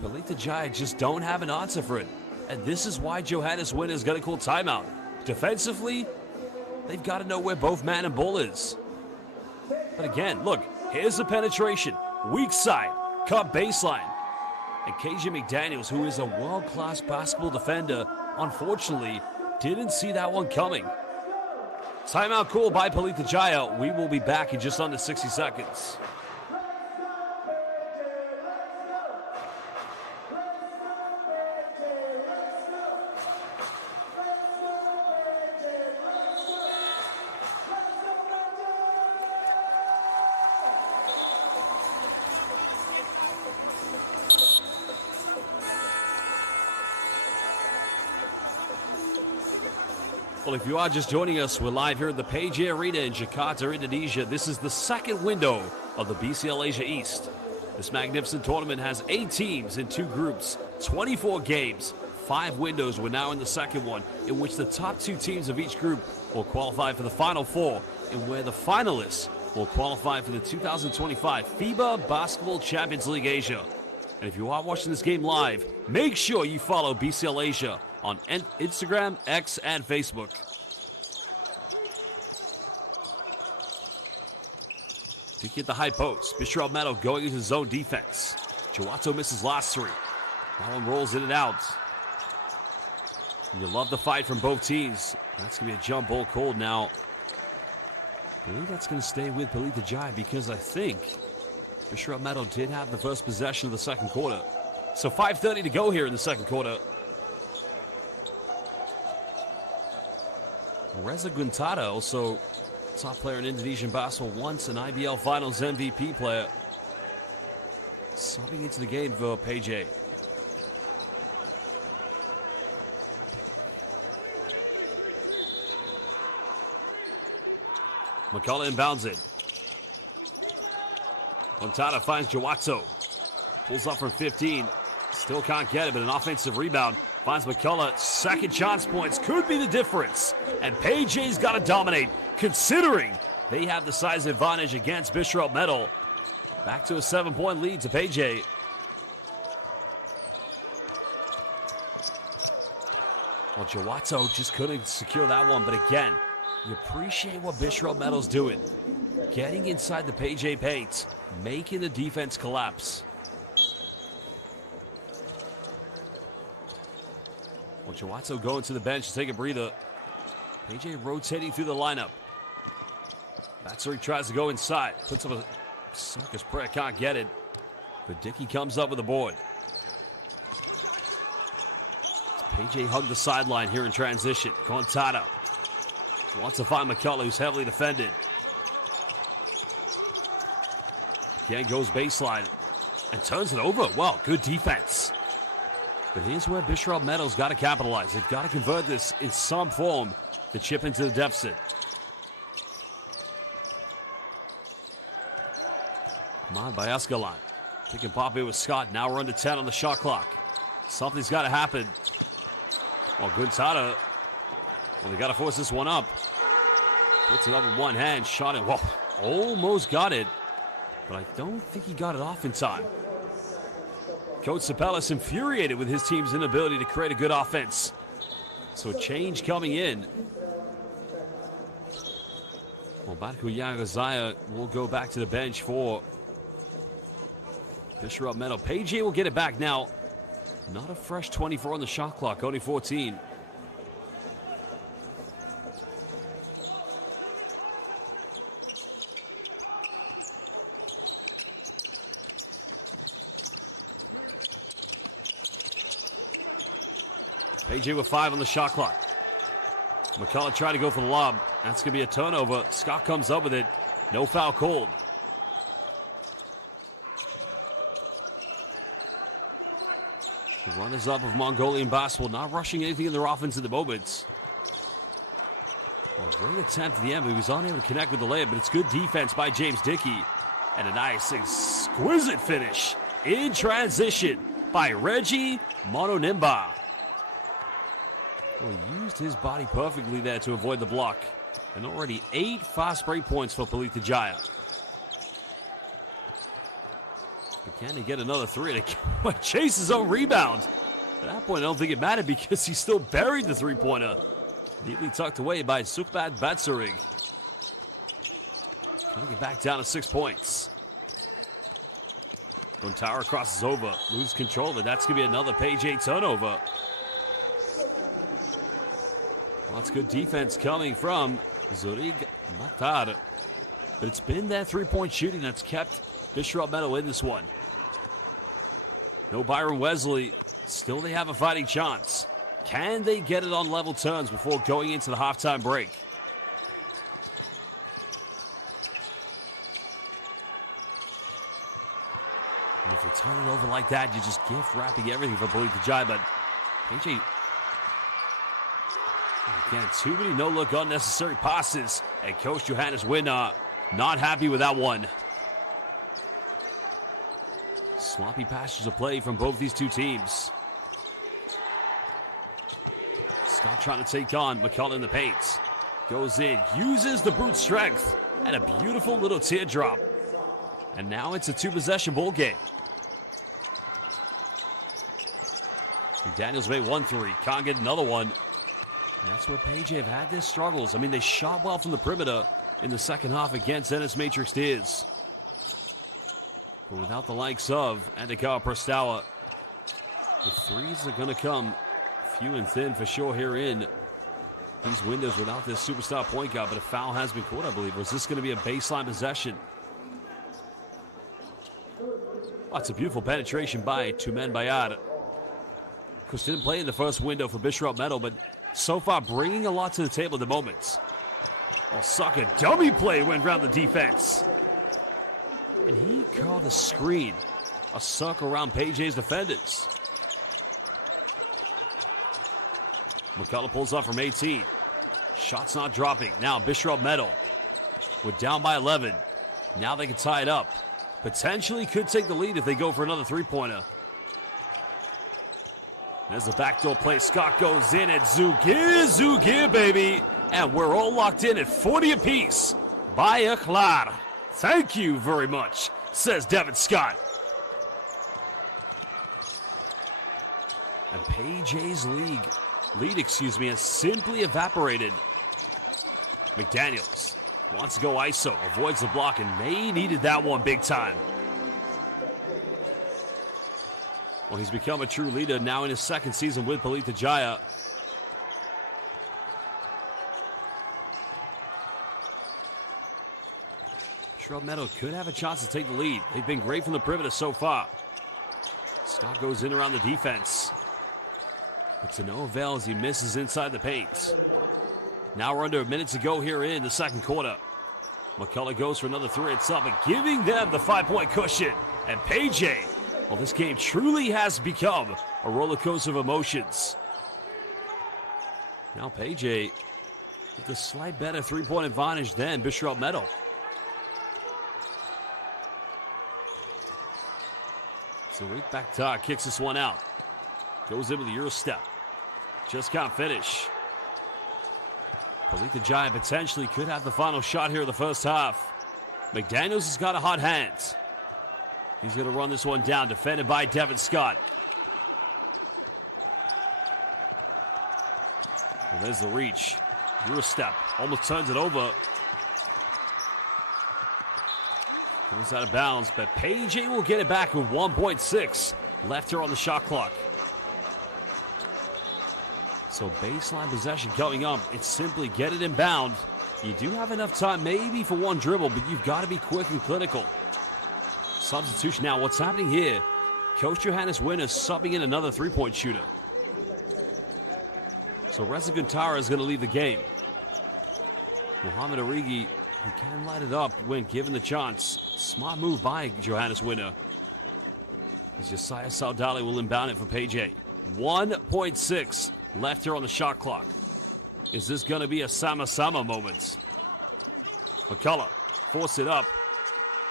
Pelita Jaya just don't have an answer for it. And this is why Johannes Wynn is going to call timeout. Defensively, they've got to know where both man and ball is. But again, look, here's the penetration. Weak side, cut baseline. And KJ McDaniels, who is a world-class basketball defender, unfortunately didn't see that one coming. Timeout called by Pelita Jaya. We will be back in just under 60 seconds. Well, if you are just joining us, we're live here at the Pelita Arena in Jakarta, Indonesia. This is the second window of the BCL Asia East. This magnificent tournament has 8 teams in 2 groups, 24 games, 5 windows. We're now in the second one, in which the top 2 teams of each group will qualify for the Final Four, and where the finalists will qualify for the 2025 FIBA Basketball Champions League Asia. And if you are watching this game live, make sure you follow BCL Asia on Instagram, X, and Facebook. We get the high post. Bishrelt Metal going into zone defense. Toronto misses last 3. That one rolls in and out. You love the fight from both teams. That's going to be a jump ball called now. I believe that's going to stay with Pelita Jaya because I think Bishrelt Metal did have the first possession of the second quarter. So 5:30 to go here in the second quarter. Reza Guntada, also top player in Indonesian basketball, once an IBL Finals MVP player. Stepping into the game for PJ. McCullough inbounds it. Guntada finds Jawato. Pulls off from 15. Still can't get it, but an offensive rebound. Finds McCullough. Second chance points could be the difference. And PJ's got to dominate, considering they have the size advantage against Bishrelt Metal. Back to a 7-point lead to PJ. Jawato just couldn't secure that one, but again, you appreciate what Bishrelt Metal's doing. Getting inside the PJ paint, making the defense collapse. Jawato going to the bench to take a breather. PJ rotating through the lineup. That's where he tries to go inside. Puts up a sucker's prayer, can't get it. But Dickey comes up with the board. PJ hugged the sideline here in transition. Guntada wants to find McCullough, who's heavily defended. Again goes baseline and turns it over. Well, good defense. But here's where Bishrelt Metal's got to capitalize. They've got to convert this in some form to chip into the deficit. Marred by Escalon. He can pop in with Scott. Now we're under 10 on the shot clock. Something's got to happen. Guntada, we got to force this one up. Puts it up with one hand. Shot it. Whoa, almost got it. But I don't think he got it off in time. Coach Sapellis infuriated with his team's inability to create a good offense. So change coming in. Baku Yagazaya will go back to the bench for Bishrelt Metal. PJ will get it back now. Another fresh 24 on the shot clock, only 14. PJ with 5 on the shot clock. McCullough trying to go for the lob. That's going to be a turnover. Scott comes up with it. No foul call. Runners up with Mongolian basketball, not rushing anything in their offense at the moment. Great attempt at the end, but he was unable to connect with the layup, but it's good defense by James Dickey. And a nice, exquisite finish in transition by Reggie Mononimba. His body perfectly there to avoid the block. And already 8 fast break points for Pelita Jaya. Can he get another 3? Chase his own rebound. At that point, I don't think it mattered because he still buried the 3-pointer. Neatly tucked away by Sukbat Batsurik. Back down to 6 points. Tower crosses over, loses control, but that's going to be another Page 8 turnover. That's good defense coming from Zulika. But it's been that three-point shooting that's kept Bishrelt Metal in this one. No Byron Wesley. Still they have a fighting chance. Can they get it on level terms before going into the halftime break? If you're turning over like that, you just gift wrapping everything for Pelita Jaya. But PJ, too many no-look unnecessary passes. And Coach Johannes Winner not happy with that one. Sloppy passes of play from both these two teams. Still trying to take on McCullough in the paint. Goes in, uses the boot strength, and a beautiful little teardrop. And now it's a two-possession ball game. Daniels made one three, can't get another one. That's where Page have had their struggles. I mean, they shot well from the perimeter in the second half against Ennis Matrix Tears. Without the likes of Endicott Prostawa, the threes are going to come few and thin for sure here in these windows without this superstar point guard, but a foul has been called, I believe. Was this going to be a baseline possession? That's a beautiful penetration by Tumen Bayard. Chris didn't play in the first window for Bishrelt Metal, but so far bringing a lot to the table at the moment. Sucker dummy play went around the defense. The screen. A suck around Page A's defenders. McCullough pulls off from 18. Shots not dropping. Now Bishrelt Metal. We're down by 11. Now they can tie it up. Potentially could take the lead if they go for another three-pointer. As the backdoor play, Scott goes in and Zugir, baby. And we're all locked in at 40 apiece. Baya Clar. Thank you very much, says Devin Scott. The PJ's lead, has simply evaporated. McDaniels, let's go ISO, avoids the block, and they needed that one big time. Well, he's become a true leader now in his second season with Pelita Jaya. Metal could have a chance to take the lead. They've been great from the perimeter so far. Scott goes in around the defense. It's to no avail as he misses inside the paint. Now we're under a minute to go here in the second quarter. McCullough goes for another three at top, but giving them the 5-point cushion. And Page, this game truly has become a roller coaster of emotions. Now Page with a slight better three-point advantage than Bishrelt Metal. Rick Bakhtar kicks this one out. Goes into the Euro step. Just can't finish. Pelita Jaya potentially could have the final shot here in the first half. McDaniels has got a hot hand. He's going to run this one down, defended by Devin Scott. There's the reach. Euro step. Almost turns it over. Out of bounds, but Page will get it back with 1.6 left here on the shot clock. So baseline possession coming up. It's simply get it inbound. You do have enough time maybe for one dribble, but you've got to be quick and critical. Substitution now. What's happening here? Coach Johannes Winner subbing in another three-point shooter. So Reza Gantara is going to leave the game. Muhammad Origi up when given the chance. Smart move by Johannes Winner. Josiah Saudali will inbound it for Page. 1.6 left here on the shot clock. Is this going to be a Sama-Sama moment? McCullough forced it up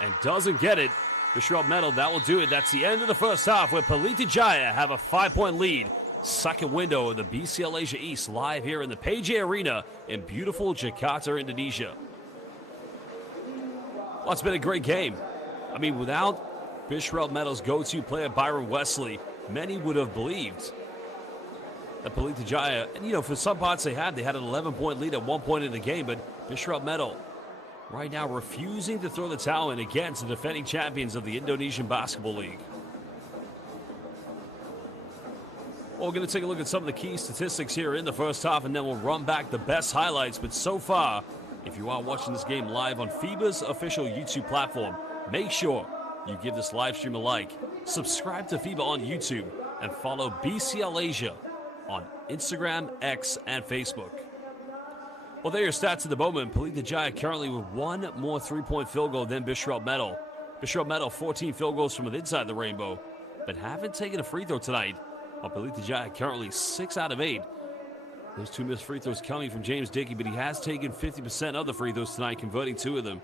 and doesn't get it. Bishrelt Metal, that will do it. That's the end of the first half where Pelita Jaya have a 5-point lead. Second window of the BCL Asia East live here in the Page Arena in beautiful Jakarta, Indonesia. Well, it's been a great game. I mean, without Bishrelt Metal's go-to player, Byron Wesley, many would have believed that Pelita Jaya, and for some parts they had an 11-point lead at one point in the game, but Bishrelt Metal right now refusing to throw the towel in against the defending champions of the Indonesian Basketball League. Well, we're going to take a look at some of the key statistics here in the first half, and then we'll run back the best highlights. But so far, if you are watching this game live on FIBA's official YouTube platform, make sure you give this live stream a like, subscribe to FIBA on YouTube, and follow BCL Asia on Instagram, X, and Facebook. Well, there are your stats at the moment. Pelita Jaya currently with one more three-point field goal than Bishrelt Metal. Bishrelt Metal, 14 field goals from inside the rainbow, but haven't taken a free throw tonight. While Pelita Jaya currently 6 out of 8. Those 2 missed free throws coming from James Dickey, but he has taken 50% of the free throws tonight, converting 2 of them.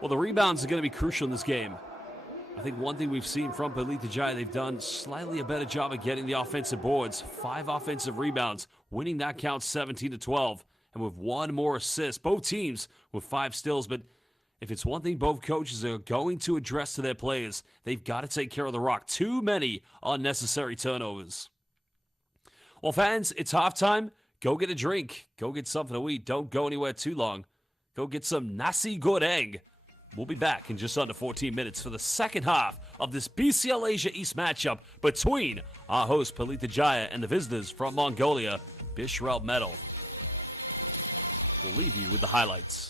Well, the rebounds are going to be crucial in this game. I think one thing we've seen from Pelita Jaya, they've done slightly a better job of getting the offensive boards. 5 offensive rebounds, winning that count 17-12, and with 1 more assist. Both teams with 5 steals, but if it's one thing both coaches are going to address to their players, they've got to take care of the rock. Too many unnecessary turnovers. Well, fans, it's halftime. Go get a drink. Go get something to eat. Don't go anywhere too long. Go get some nasi goreng. We'll be back in just under 14 minutes for the second half of this BCL Asia East matchup between our host Pelita Jaya and the visitors from Mongolia, Bishrelt Metal. We'll leave you with the highlights.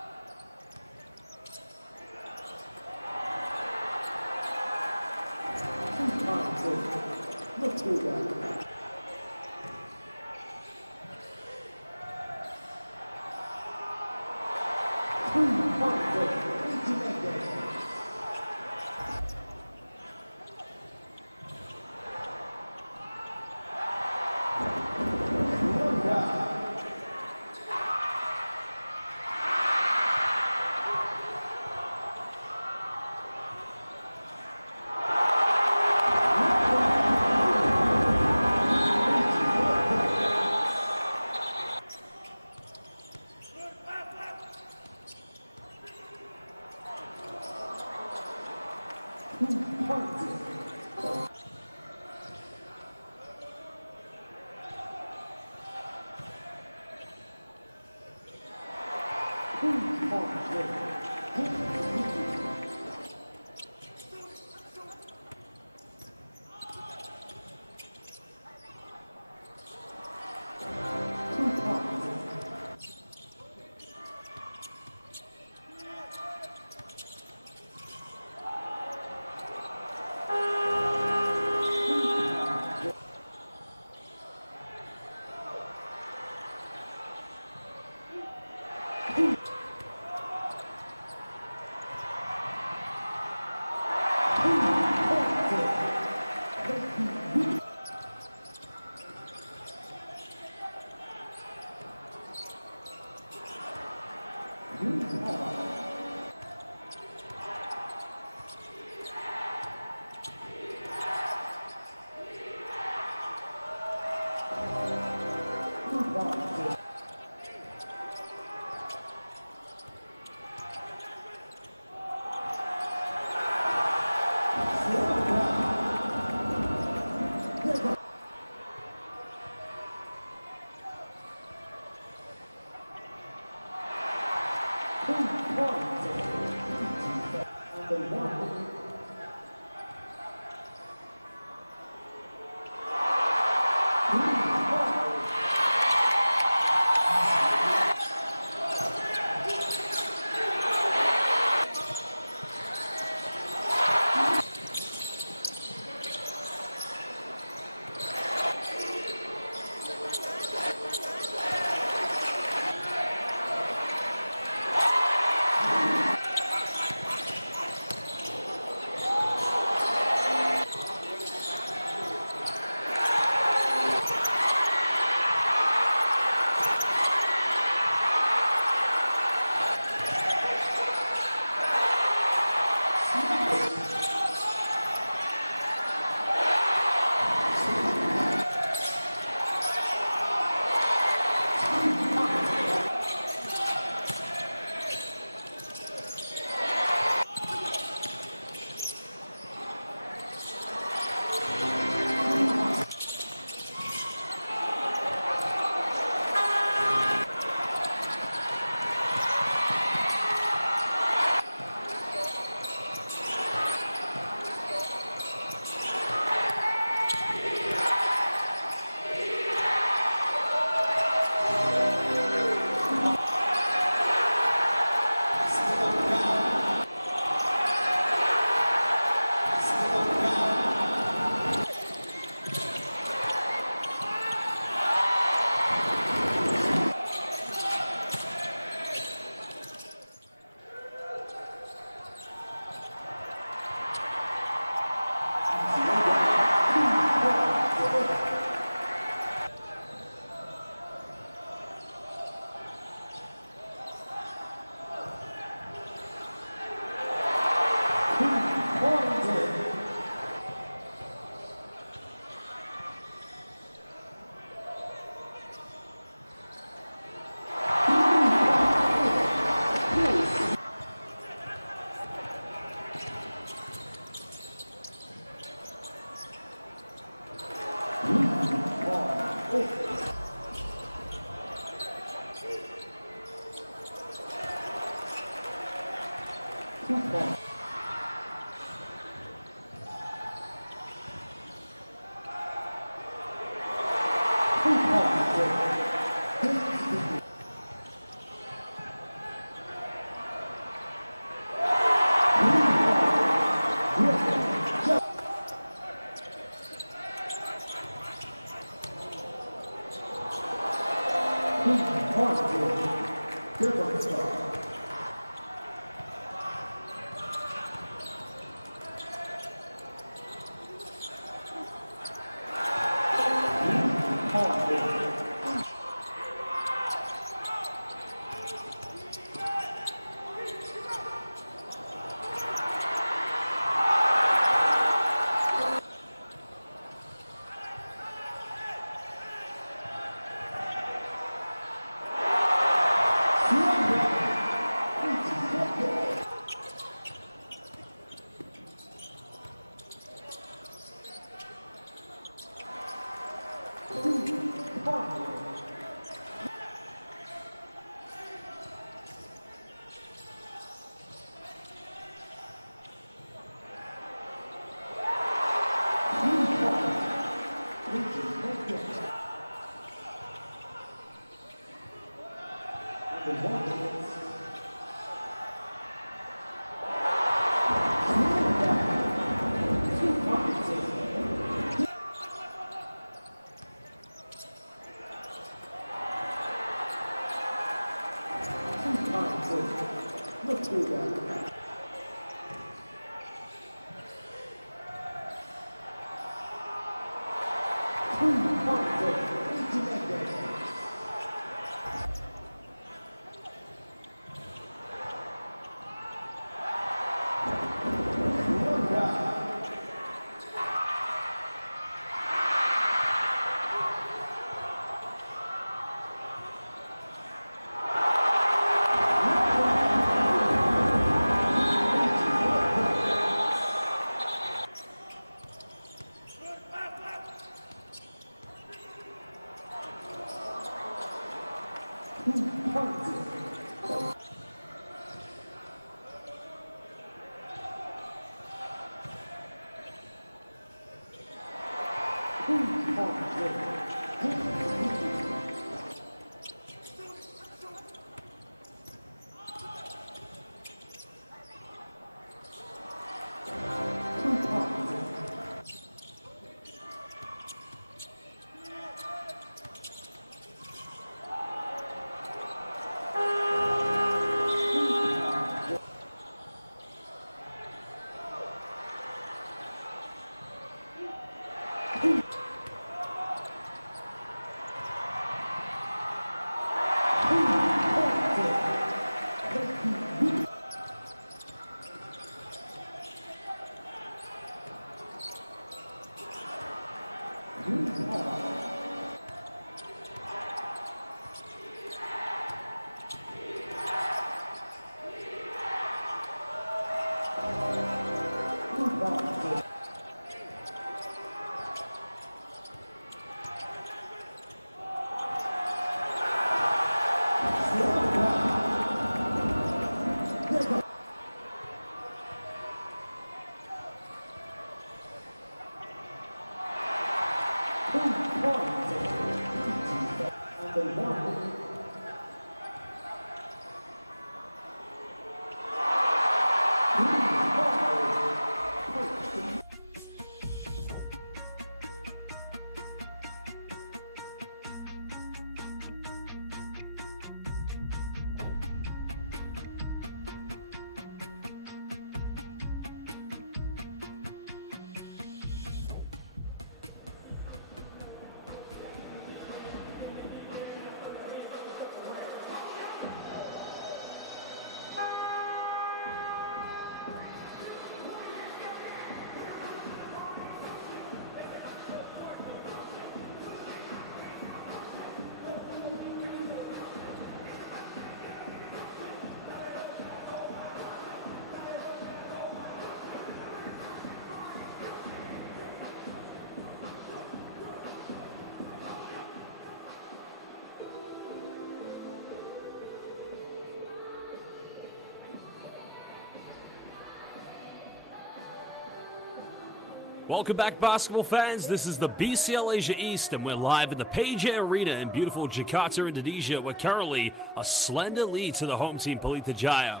Welcome back, basketball fans. This is the BCL Asia East, and we're live in the Pelita Jaya Arena in beautiful Jakarta, Indonesia. We're currently a slender lead to the home team, Pelita Jaya.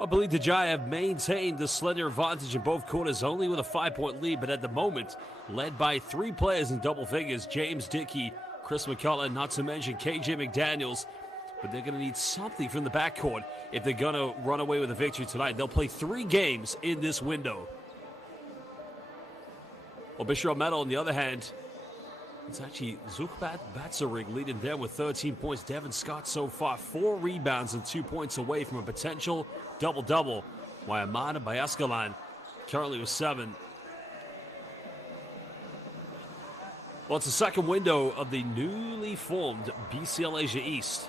Well, Pelita Jaya have maintained the slender advantage in both quarters, only with a 5-point lead, but at the moment, led by 3 players in double figures, James Dickey, Chris McCullough, not to mention KJ McDaniels. But they're going to need something from the backcourt if they're going to run away with a victory tonight. They'll play 3 games in this window. Well, Bishrelt Metal, on the other hand, it's actually Zucpat Batsarig leading there with 13 points. Devin Scott so far 4 rebounds and 2 points away from a potential double-double. While Amada Bayaskalan currently with 7. Well, it's the second window of the newly formed BCL Asia East.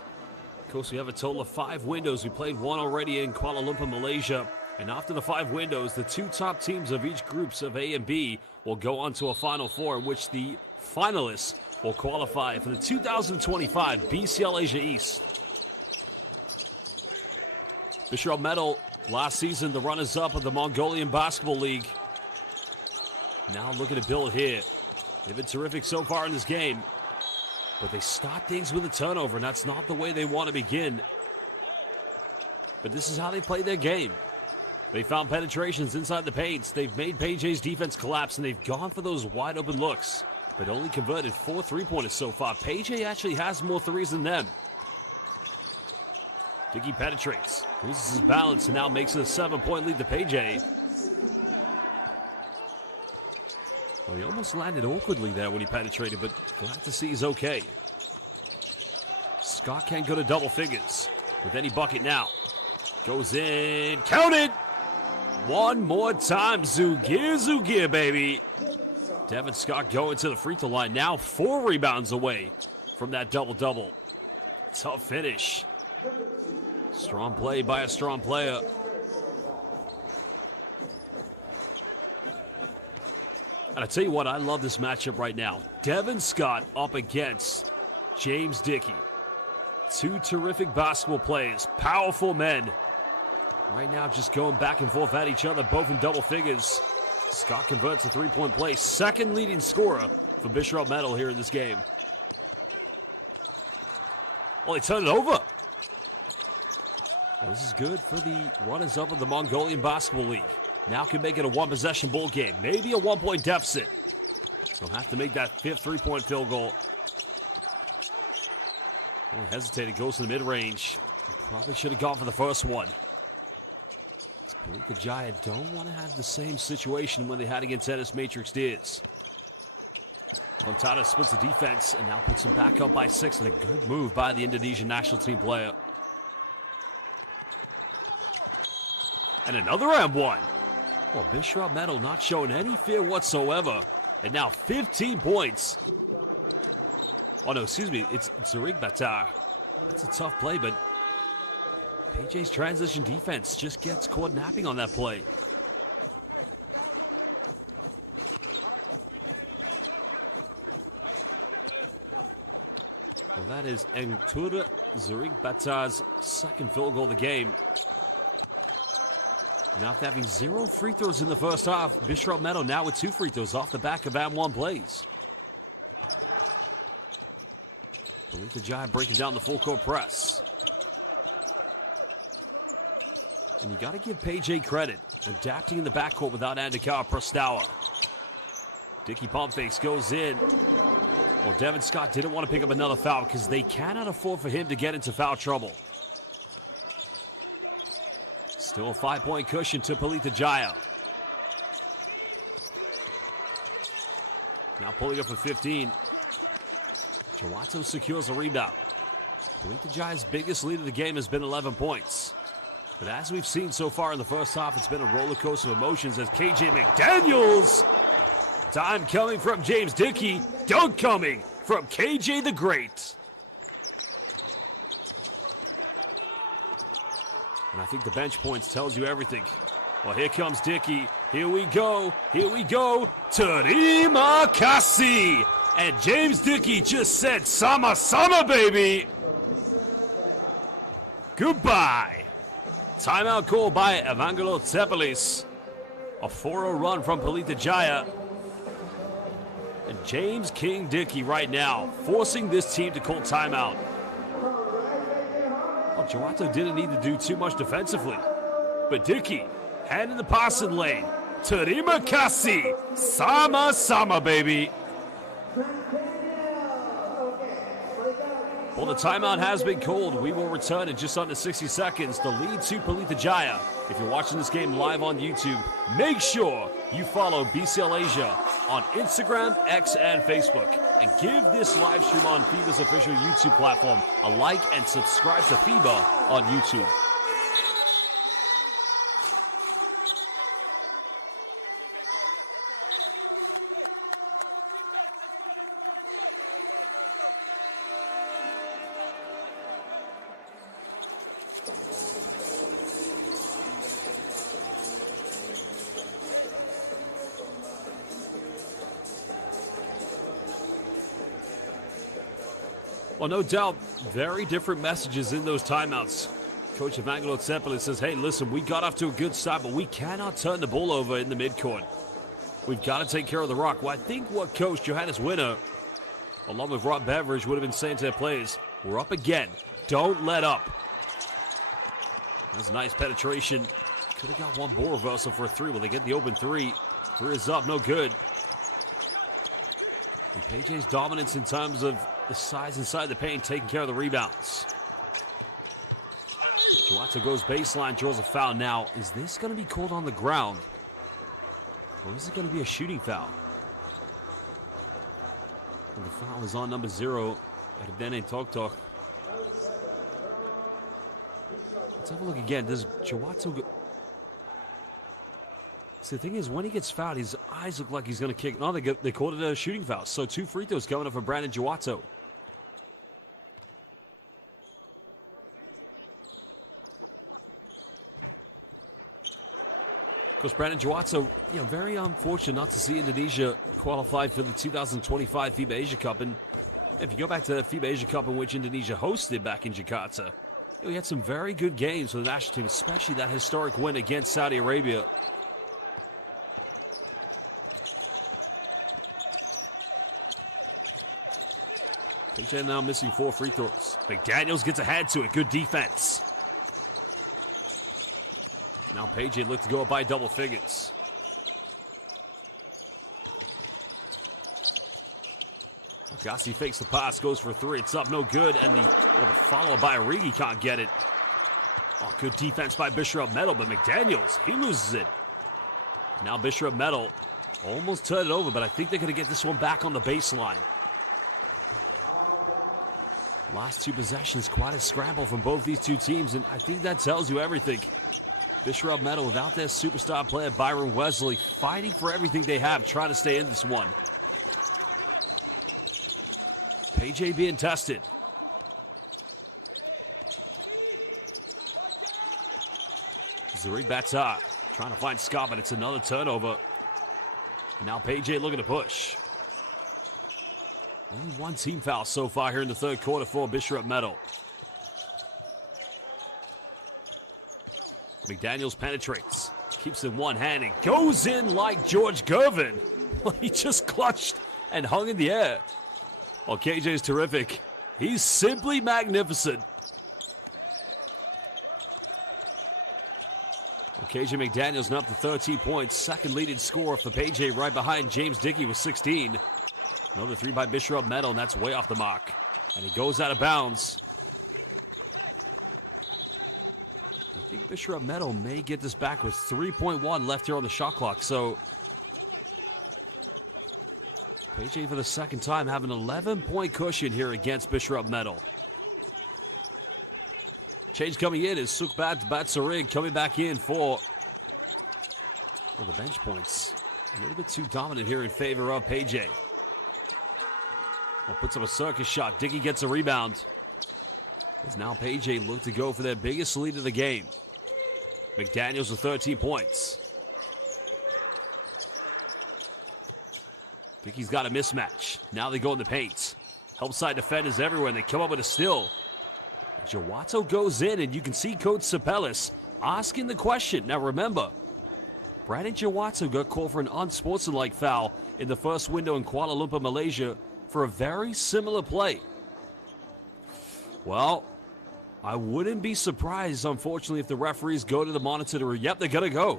Of course, we have a total of 5 windows. We played 1 already in Kuala Lumpur, Malaysia. And after the 5 windows, the 2 top teams of each groups of A and B will go on to a Final Four, in which the finalists will qualify for the 2025 BCL Asia East. Bishrelt Metal, last season, the runners-up of the Mongolian Basketball League. Now looking to build here. They've been terrific so far in this game. But they start things with a turnover, and that's not the way they want to begin. But this is how they play their game. They found penetrations inside the paint. They've made PJ's defense collapse, and they've gone for those wide-open looks. They've only converted 4 3-pointers so far. PJ actually has more threes than them. Dickey penetrates, loses his balance, and now makes it a 7-point lead to PJ. He almost landed awkwardly there when he penetrated, but you have to see he's okay. Scott can't go to double figures. With any bucket now. Goes in, counted! One more time, Zugir, baby. Devin Scott going to the free throw line, now 4 rebounds away from that double-double. Tough finish. Strong play by a strong player. And I tell you what, I love this matchup right now. Devin Scott up against James Dickey. Two terrific basketball players, powerful men. Right now just going back and forth at each other, both in double figures. Scott converts a three-point play. Second leading scorer for Bishrelt Metal here in this game. Oh, they turn it over. This is good for the runners-up in the Mongolian Basketball League. Now can make it a one-possession ball game, maybe a one-point deficit. They'll have to make that fifth three-point field goal. Hesitating close to the mid-range. Probably should have gone for the first one. The Jaya don't have the same situation when they had against Ennis Matrix Diaz. And Tana splits the defense and puts them back up by 6. A good move by the Indonesian national team player. And another and one. Bishrelt Metal not showing any fear whatsoever. And now 15 points. Oh no, excuse me, it's Zarig Batar. It's a tough play, but PJ's transition defense just gets caught napping on that play. That is Entuda Zarig Batar's second field goal of the game. After having 0 free throws in the first half, Bishrelt Metal now with 2 free throws off the back of and 1 plays. Pelita Jaya breaking down the full court press. And we got to give PJ credit. Adapting in the backcourt without Andikawa Prostawa. Dickey pump fakes goes in. Devin Scott didn't want to pick up another foul because they cannot afford for him to get into foul trouble. Still a 5-point cushion to Pelita Jaya. Pulling up to 15. Johnson secures a rebound. Pelita Jaya's biggest lead of the game has been 11 points. But as we've seen so far in the first half, it's been a roller coaster of emotions as KJ McDaniels. Time coming from James Dickey. Dunk coming from KJ the Great. I think the bench points tells you everything. Well, here comes Dickey. Here we go. Here we go. Terima kasih. And James Dickey just said, "Sama sama, baby." Goodbye. Timeout call by Evangelo Tsepelis. A 4-0 run from Pelita Jaya. And James King Dickey right now forcing this team to call timeout. Giroto didn't need to do too much defensively. But Dickey, hand in the passing lane. Terima kasih. Sama sama, baby. Well, the timeout has been called. We will return in just under 60 seconds. The lead to Pelita Jaya. If you're watching this game live on YouTube, make sure you follow BCL Asia on Instagram, X, and Facebook. And give this live stream on FIBA's official YouTube platform a like and subscribe to FIBA on YouTube. Well, no doubt, very different messages in those timeouts. Coach Evangelo Tsepelis says, hey, listen, we got off to a good start, but we cannot turn the ball over in the midcourt. We've got to take care of the rock. Well, I think what Coach Johannes Winner, along with Rob Beveridge, would have been saying to their players, we're up again. Don't let up. That's a nice penetration. Could have got one ball reversal for a three, but they get the open three. Three is up, no good. Hurricanes' dominance in terms of the size inside the paint, taking care of the rebounds. Toronto goes baseline, draws a foul. Now, is this going to be called on the ground? Or is it going to be a shooting foul? The foul is on number 0. Then a talk. Let's have a look again. Does Giroto go? So the thing is, when he gets fouled, his eyes look like he's going to kick. No, they called it a shooting foul. So 2 free throws coming up for Brandon Giroto. Because Brandon Giroto, very unfortunate not to see Indonesia qualify for the 2025 FIBA Asia Cup. And if you go back to the FIBA Asia Cup, in which Indonesia hosted back in Jakarta, they had some very good games for the national team, especially that historic win against Saudi Arabia. PJ now missing 4 free throws. McDaniels gets ahead to it. Good defense. Now PJ looks to go by double figures. Gassi fakes the pass, goes for 3. It's up, no good. And by Rigi can't get it. Good defense by Bishrelt Metal, but McDaniels, he loses it. Now Bishrelt Metal almost turned it over, but I think they're going to get this one back on the baseline. Last 2 possessions, quite a scramble from both these 2 teams, and I think that tells you everything. Bishrelt Metal without their superstar player Byron Wesley, fighting for everything they have, trying to stay in this one. PJ being tested. Zuri Bata trying to find Scott, but it's another turnover. Now PJ looking to push. Only 1 team foul so far here in the 3rd quarter for Bishrelt Metal. McDaniels penetrates, keeps it one-handed, goes in like George Gervin. He just clutched and hung in the air. Well, KJ's terrific. He's simply magnificent. KJ McDaniels up to 13 points, 2nd leading scorer for PJ, right behind James Dickey with 16. Another 3 by Bishrelt Metal, and that's way off the mark. And it goes out of bounds. Bishrelt Metal may get this back with 3.1 left here on the shot clock, so PJ for the 2nd time have an 11-point cushion here against Bishrelt Metal. Change coming in is Sukbat Batsarig coming back in for the bench points. A little bit too dominant here in favor of PJ. Puts up a circus shot. Dickey gets a rebound. As now PJ look to go for their biggest lead of the game. McDaniels with 13 points. Dickey's got a mismatch. Now they go in the paint. Help side defenders everywhere, and they come up with a steal. Jawato goes in, and you can see Coach Sapelis asking the question. Now remember, Brandon Jawato got called for an unsportsmanlike foul in the first window in Kuala Lumpur, Malaysia, for a very similar play. Well, I wouldn't be surprised, unfortunately, if the referees go to the monitor to yep, they're gonna go.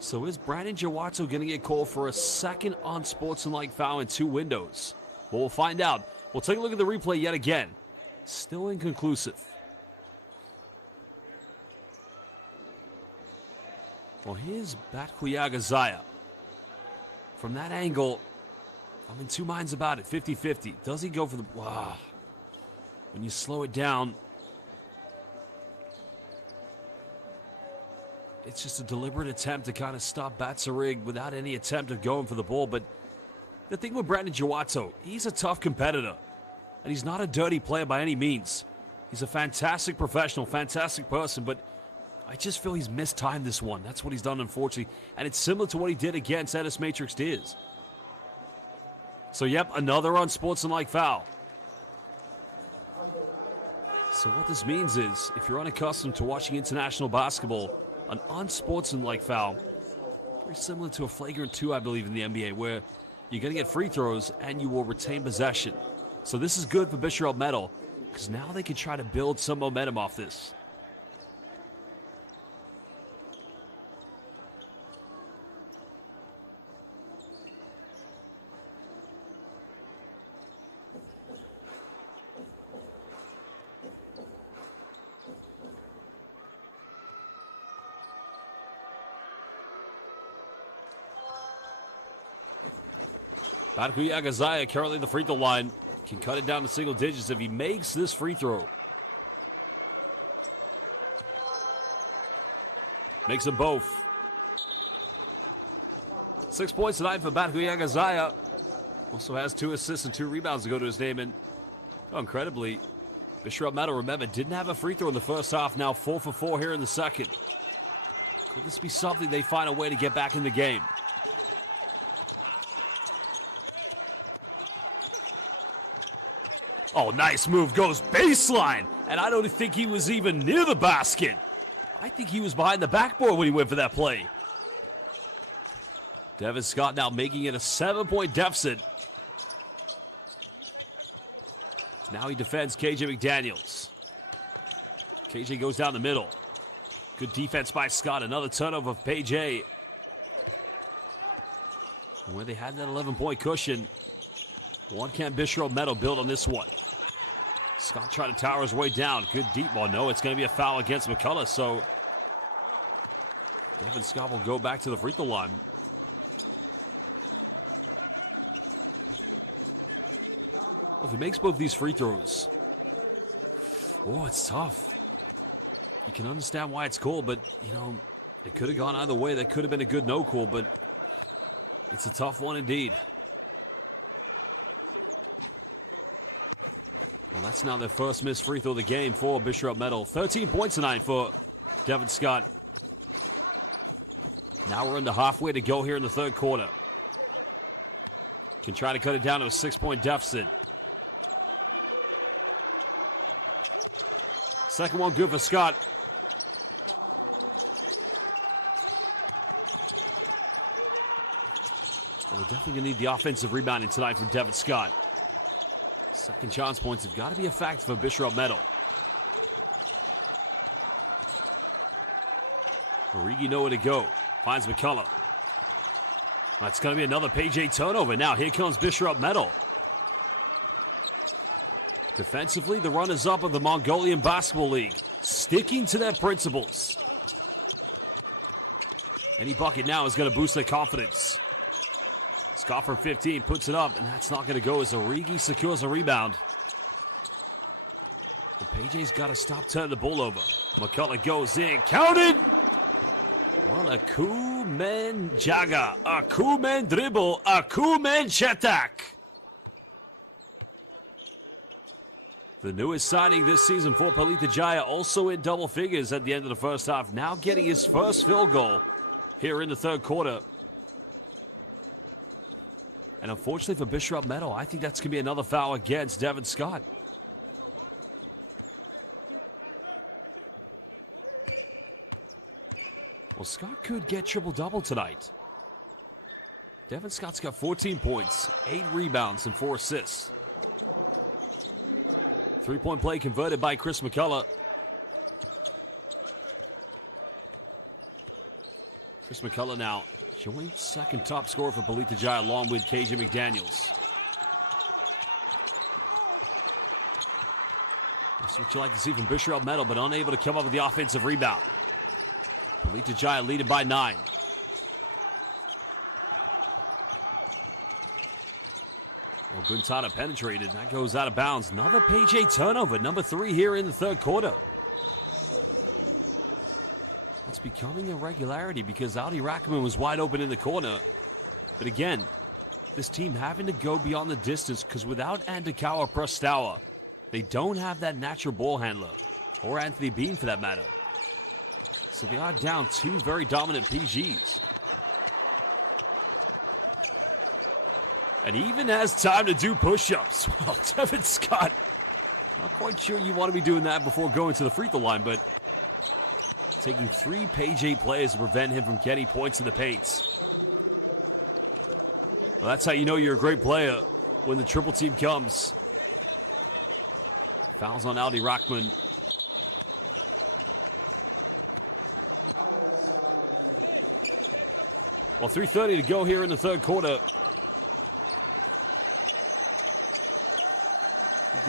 So is Brandon Jawato gonna get called for a 2nd unsportsmanlike foul in 2 windows? Well, we'll find out. We'll take a look at the replay yet again. Still inconclusive. Well, here's Pelita Jaya. From that angle, I'm in 2 minds about it. 50-50. Does he go for the... Wow. When you slow it down, it's just a deliberate attempt to kind of stop Batsarig without any attempt of going for the ball. But the thing with Brandon Jawato, he's a tough competitor. And he's not a dirty player by any means. He's a fantastic professional, fantastic person, but I just feel he's mistimed this one. That's what he's done, unfortunately. And it's similar to what he did against Ennis Matrix Diaz. So, yep, another unsportsmanlike foul. So what this means is, if you're unaccustomed to watching international basketball, an unsportsmanlike foul, similar to a flagrant 2, I believe, in the NBA, where you're going to get free throws and you will retain possession. So this is good for Bishrelt Metal, because now they can try to build some momentum off this. Pelita Jaya currently in the free throw line. Can cut it down to single digits if he makes this free throw. Makes them both. 6 points tonight for Pelita Jaya. Also has 2 assists and 2 rebounds to go to his name. And incredibly, Bishrelt Metal, remember, didn't have a free throw in the first half. Now 4 for 4 here in the second. This will be something they find a way to get back in the game. Oh, nice move, goes baseline. And I don't think he was even near the basket. I think he was behind the backboard when he went for that play. Devin Scott now making it a 7-point deficit. Now he defends KJ McDaniels. KJ goes down the middle. Good defense by Scott. Another turnover of Page A. Where they had that 11-point cushion. One can Bishrelt Metal build on this one. Scott trying to tower his way down. Good deep ball. No, it's going to be a foul against McCullough. So Scott will go back to the free throw line. He makes both these free throws. Oh, it's tough. I can understand why it's called, but it could have gone either way. That could have been a good no call, but it's a tough one indeed. That's not their first missed free throw of the game for Bishrelt Metal. 13 points tonight for Devin Scott. Now we're into halfway to go here in the third quarter. To try to cut it down to a 6-point deficit. Second one good for Scott. Definitely need the offensive rebounding tonight from Devin Scott. Second chance points have got to be a factor for Bishrelt Metal. You know where to go. Finds McCullough. That's going to be another Page A turnover. Now here comes Bishrelt Metal. Defensively, the runners-up of the Mongolian Basketball League, sticking to their principles. Any bucket now is going to boost their confidence. Scott from 15 puts it up, and that's not going to go as Origi secures a rebound. PJ's got to start turning the ball over. McCullough goes in, counting! Akumen Jaga, Akumen dribble, Akumen chetak. The newest signing this season for Pelita Jaya, also in double figures at the end of the first half. Now getting his first field goal here in the third quarter. And unfortunately for Bishrelt Metal, I think that's going to be another foul against Devin Scott. Well, Scott could get triple-double tonight. Devin Scott's got 14 points, 8 rebounds, and 4 assists. Three-point play converted by Chris McCullough. Chris McCullough now joint second top scorer for Pelita Jaya along with KJ McDaniels. What you like to see from Bishrelt Metal, but unable to come up with the offensive rebound. Pelita Jaya leading by 9. Good time to penetrate it. That goes out of bounds. Another PJ turnover. Number 3 here in the third quarter. It's becoming a regularity because Ali Rackman was wide open in the corner. But again, this team having to go beyond the distance because without Andakawa Prostawa, they don't have that natural ball handler. Or Anthony Bean for that matter. So they are down 2 very dominant PGs. And even has time to do push-ups. Devin Scott. I'm not sure you want to be doing that before going to the free throw line, but taking 3 Page 8 plays to prevent him from getting points in the paints. Well, that's how you know you're a great player when the triple team comes. Fouls on Aldi Rockman. Well, 3:30 to go here in the third quarter.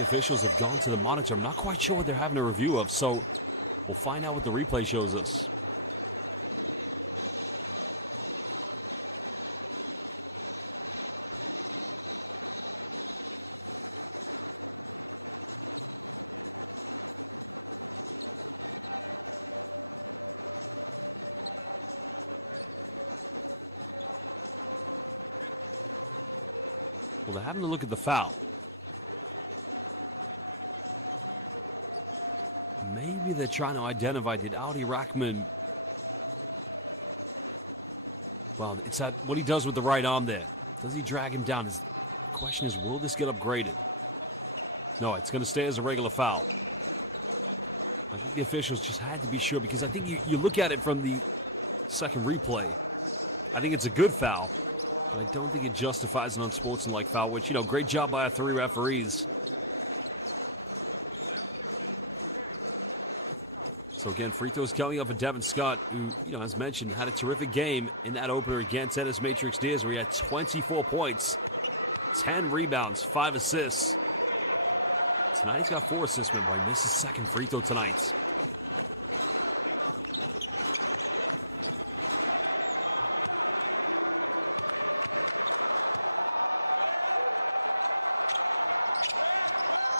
Officials have gone to the monitor. I'm not quite sure what they're having a review of, so we'll find out what the replay shows us. We're having a look at the foul. They're trying to identify, did Ali Rackman It's that what he does with the right arm there. Does he drag him down? The question is, will this get upgraded? No, it's going to stay as a regular foul. The officials just have to be sure, because I think you look at it from the second replay. I think it's a good foul. I don't think it justifies an unsportsmanlike foul, which, you know, great job by our 3 referees. So again, free throws coming up for Devin Scott, who, you know, as mentioned, had a terrific game in that opener against Ennis Matrix Diaz, where he had 24 points, 10 rebounds, 5 assists. So now he's got 4 assists, and this is second free throw tonight.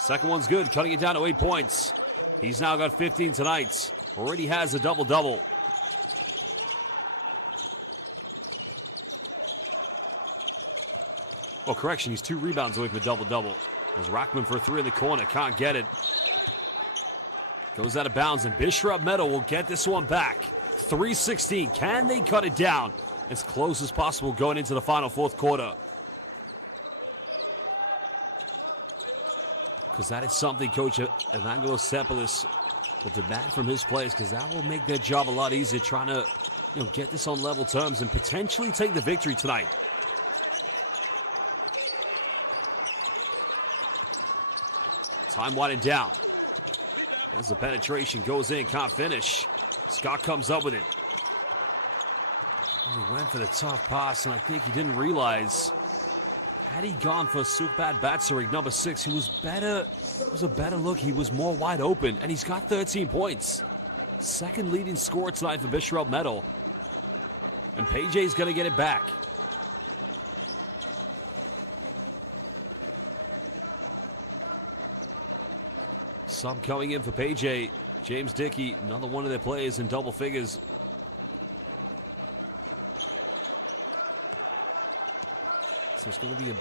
Second one's good, cutting it down to 8 points. He's now got 15 tonight. Already has a double-double. Oh, correction, he's 2 rebounds away from a double-double. There's Rackman for a 3 in the corner, can't get it. Goes out of bounds, and Bishrelt will get this one back. 3:16, can they cut it down? As close as possible going into the final 4th quarter. Because that is something Coach Emmanuel Sempelis will demand from his players, because that will make their job a lot easier, trying to, you know, get this on level terms and potentially take the victory tonight. Time winding down. As the penetration goes in, can't finish. Scott comes up with it. He went for the tough pass, and I think he didn't realize he'd gone for Subad Batsarik, number 6. He was better. It was a better look. He was more wide open, and he's got 13 points. Second leading scorer tonight for Bishrelt Metal. And PJ's going to get it back. Sub coming in for PJ. James Dickey, another one of their players in double figures.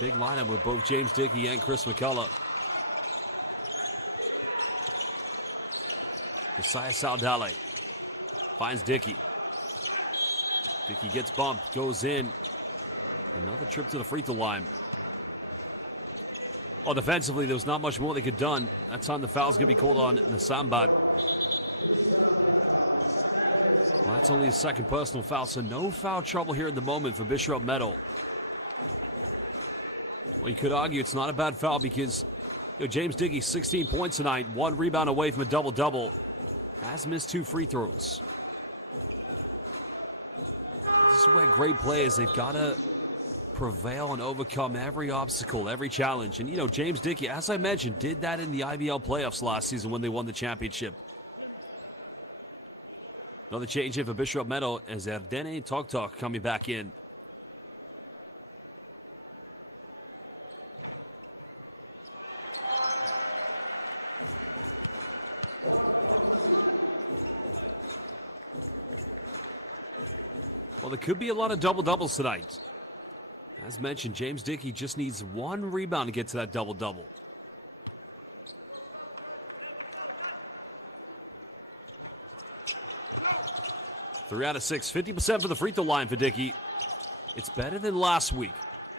Big lineup with both James Dickey and Chris McCullough. Isaiah Saldale finds Dickey. Dickey gets bumped, goes in. Trip to the free throw line. Well, defensively, there was not much more they could have done. That time the foul's going to be called on Sambat. That's only his second personal foul, so no foul trouble here at the moment for Bishrelt Metal. We could argue it's not a bad foul, because, you know, James Dickey, 16 points tonight, 1 rebound away from a double-double. Has missed 2 free throws. This is where great players, they've got to prevail and overcome every obstacle, every challenge. And, you know, James Dickey, as I mentioned, did that in the IBL playoffs last season when they won the championship. Another change here for Bishrelt Metal as Evdene Tok coming back in. Could be a lot of double-doubles tonight. As mentioned, James Dickey just needs 1 rebound to get to that double-double. Three out of 6, 50% for the free throw line for Dickey. It's better than last week.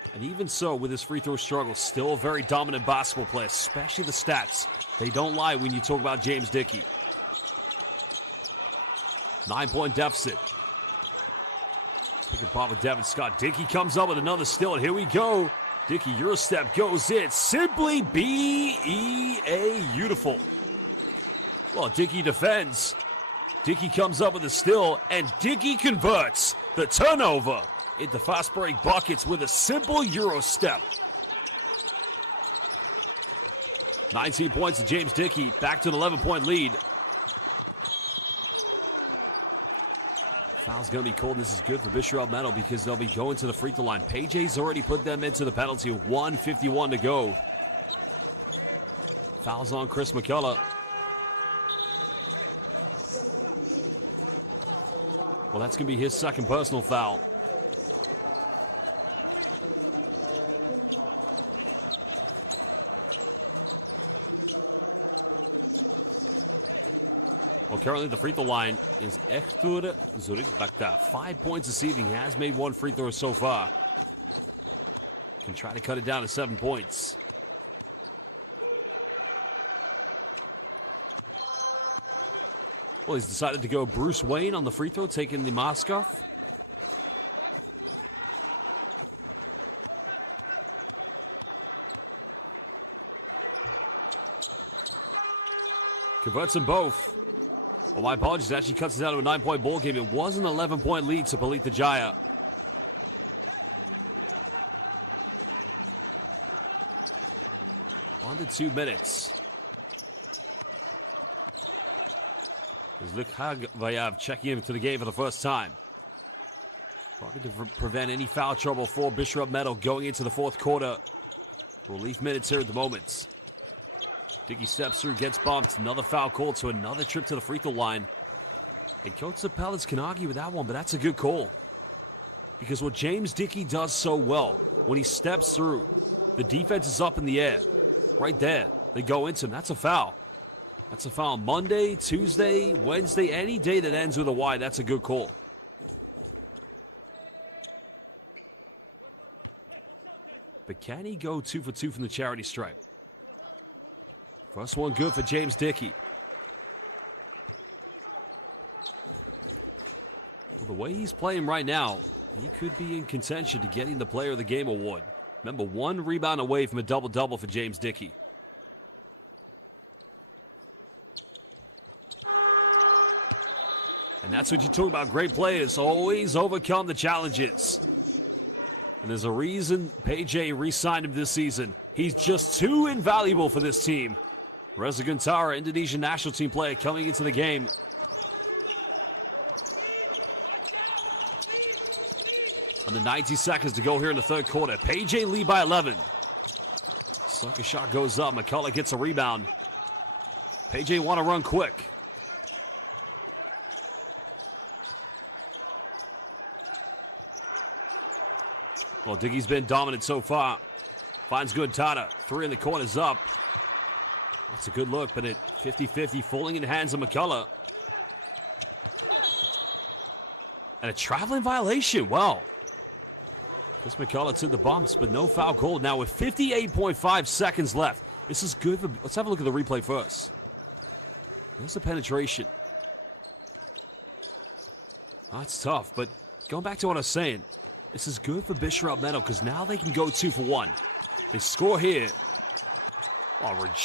And even so, with his free throw struggle, still a very dominant basketball player, especially the stats. They don't lie when you talk about James Dickey. 9-point deficit. The ball with Devin Scott. Dickey comes up with another steal. Here we go. Dickey, your step goes in. Simply B-E-A. Beautiful. Well, Dickey defends. Dickey comes up with a steal, and Dickey converts the turnover into fast break buckets with a simple Euro step. 19 points to James Dickey. Back to an 11-point lead. This is good for Bishrelt Metal because they'll be going to the free throw line. PJ's already put them into the penalty with 1:51 to go. Fouls on Chris McCullough. Well, that's going to be his second personal foul. Currently at the free throw line is fourth quarter. So got that 5 points this evening. He has made one free throw so far. He'll try to cut it down to 7 points. Well, he's decided to go Bruce Wayne on the free throw, taking the mask off. Converts them both. My apologies, actually cuts it down to a 9-point ball game. It was an 11-point lead to Pelita Jaya. Under 2 minutes. Vayav checking into the game for the first time. To prevent any foul trouble for Bishrelt Metal going into the fourth quarter. Weak minutes here at the moment. Dickey steps through, gets bumped. Another foul call to another trip to the free throw line. And Coach Zappelis can argue with that one, but that's a good call. Because what James Dickey does so well, when he steps through, the defense is up in the air. Right there. They go into him. That's a foul. That's a foul Monday, Tuesday, Wednesday, any day that ends with a Y. That's a good call. But can he go 2 for 2 from the charity stripe? First one good for James Dickey. The way he's playing right now, he could be in contention to getting the Player of the Game award. Remember, 1 rebound away from a double-double for James Dickey. And that's what you talk about. Great players always overcome the challenges. There's a reason PJ re-signed him this season. He's just too invaluable for this team. Reza Guntara, Indonesian national team player, coming into the game. And the 90 seconds to go here in the third quarter. PJ lead by 11. Second shot goes up. McCullough gets a rebound. PJ want to run quick. Well, Dickey's been dominant so far. Finds Guntara. 3 in the corner's up. It's a good look, but at 50-50, falling in the hands of McCullough. And a traveling violation. Wow. It's McCullough to the bumps, but no foul called. Now with 58.5 seconds left. This is good. Let's have a look at the replay first. There's the penetration. Oh, it's tough, but going back to what I was saying, this is good for Bishrelt Metal because now they can go 2 for 1. They score here.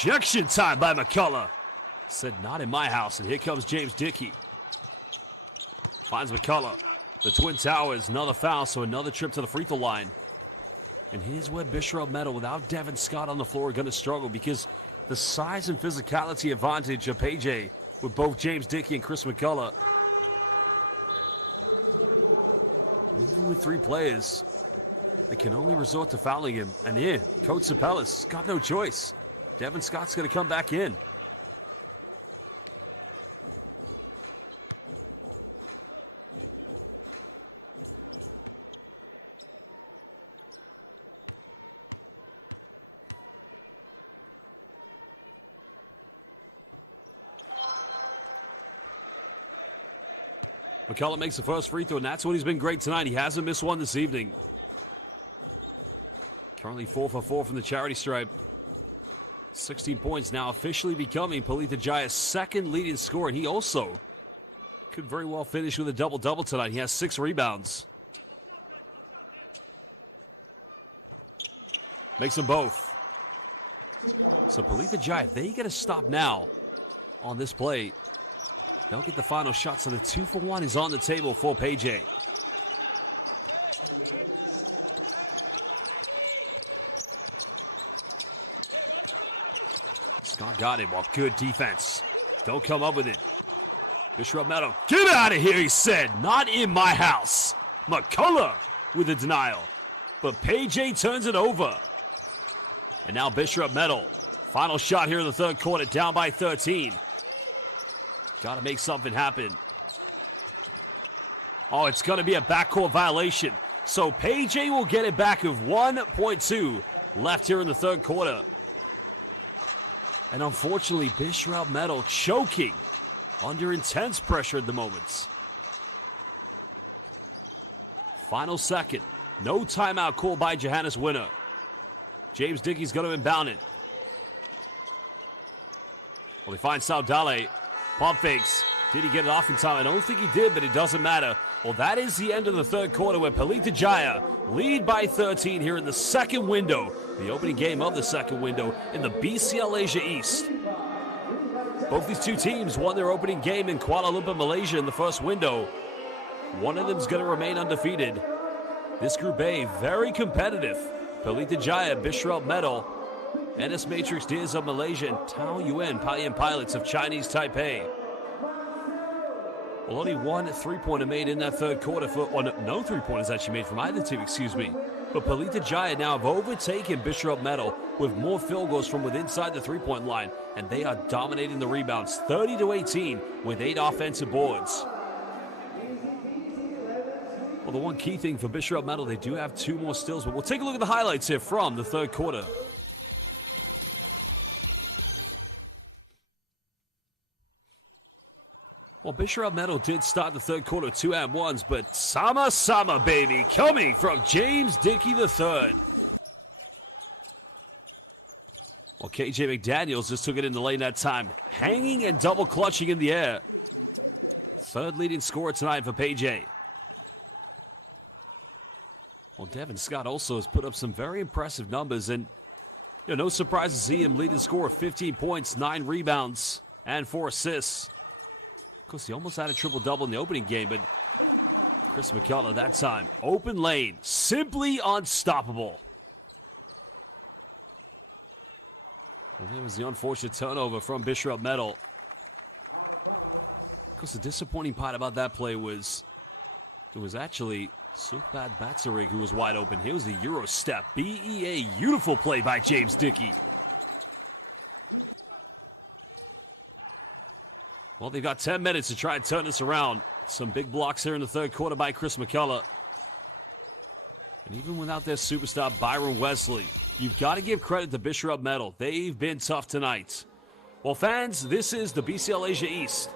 Rejection time by McCullough. Said not in my house, and here comes James Dickey. Finds McCullough. The Twin Towers, another foul, so another trip to the free throw line. And here's where Bishrelt Metal, without Devin Scott on the floor, are going to struggle because the size and physicality advantage of PJ with both James Dickey and Chris McCullough. 3 players that can only resort to fouling him. And here, Coach Zappelis has got no choice. Devin Scott's going to come back in. McCullough makes the first free throw, and that's when he's been great tonight. He hasn't missed one this evening. Currently 4 for 4 from the charity stripe. 16 points, now officially becoming Pelita Jaya's second leading scorer. And he also could very well finish with a double-double tonight. He has 6 rebounds. Makes them both. So Pelita Jaya, they got to stop now on this play. Look at the final shot. So the 2 for 1 is on the table for PJ. Got him. Good defense. Don't come up with it. Bishrelt Metal. Get out of here, he said. Not in my house. McCullough with a denial. But PJ turns it over. And now Bishrelt Metal. Final shot here in the third quarter. Down by 13. Got to make something happen. Oh, it's going to be a backcourt violation. So PJ will get it back with 1.2 left here in the third quarter. And unfortunately, Bishrelt Metal choking under intense pressure at the moment. Final second. No timeout called by Johannes Winner. James Dickey's going to inbound it. We find Saudale. Pump fakes. Did he get it off in time? I don't think he did, but it doesn't matter. Well, that is the end of the third quarter with Pelita Jaya lead by 13 here in the second window. The opening game of the second window in the BCL Asia East. Both these two teams won their opening game in Kuala Lumpur, Malaysia in the first window. One of them is going to remain undefeated. This Group A, very competitive. Pelita Jaya, Bishrelt Metal, NS Matrix Deers of Malaysia, and Tao Yuan, Paiyan Pilots of Chinese Taipei. Well, only one three-pointer made in that third quarter. No three-pointers actually made from either team, excuse me. But Pelita Jaya now have overtaken Bishrelt Metal with more field goals from within inside the three-point line, and they are dominating the rebounds, 30-18 with 8 offensive boards. Well, the one key thing for Bishrelt Metal, they do have 2 more steals, but we'll take a look at the highlights here from the third quarter. Well, Bishrelt Metal did start the third quarter 2-and-1s, but Sama, baby, coming from James Dickey III. Well, KJ McDaniels just took it in the lane that time, hanging and double clutching in the air. Third leading scorer tonight for PJ. Well, Devin Scott also has put up some very impressive numbers, and no surprise to see him lead the score, 15 points, 9 rebounds, and 4 assists. Of course, he almost had a triple-double in the opening game, but Chris McCullough that time. Open lane, simply unstoppable. And that was the unfortunate turnover from Bishrelt Metal. Because the disappointing part about that play was it was actually Sultan Batsari who was wide open. Here's the Euro step. BEA, beautiful play by James Dickey. Well, they've got 10 minutes to try and turn this around. Some big blocks here in the third quarter by Chris McCullough. Even without their superstar, Byron Wesley, you've got to give credit to Bishrelt Metal. They've been tough tonight. Well, fans, this is the BCL Asia East.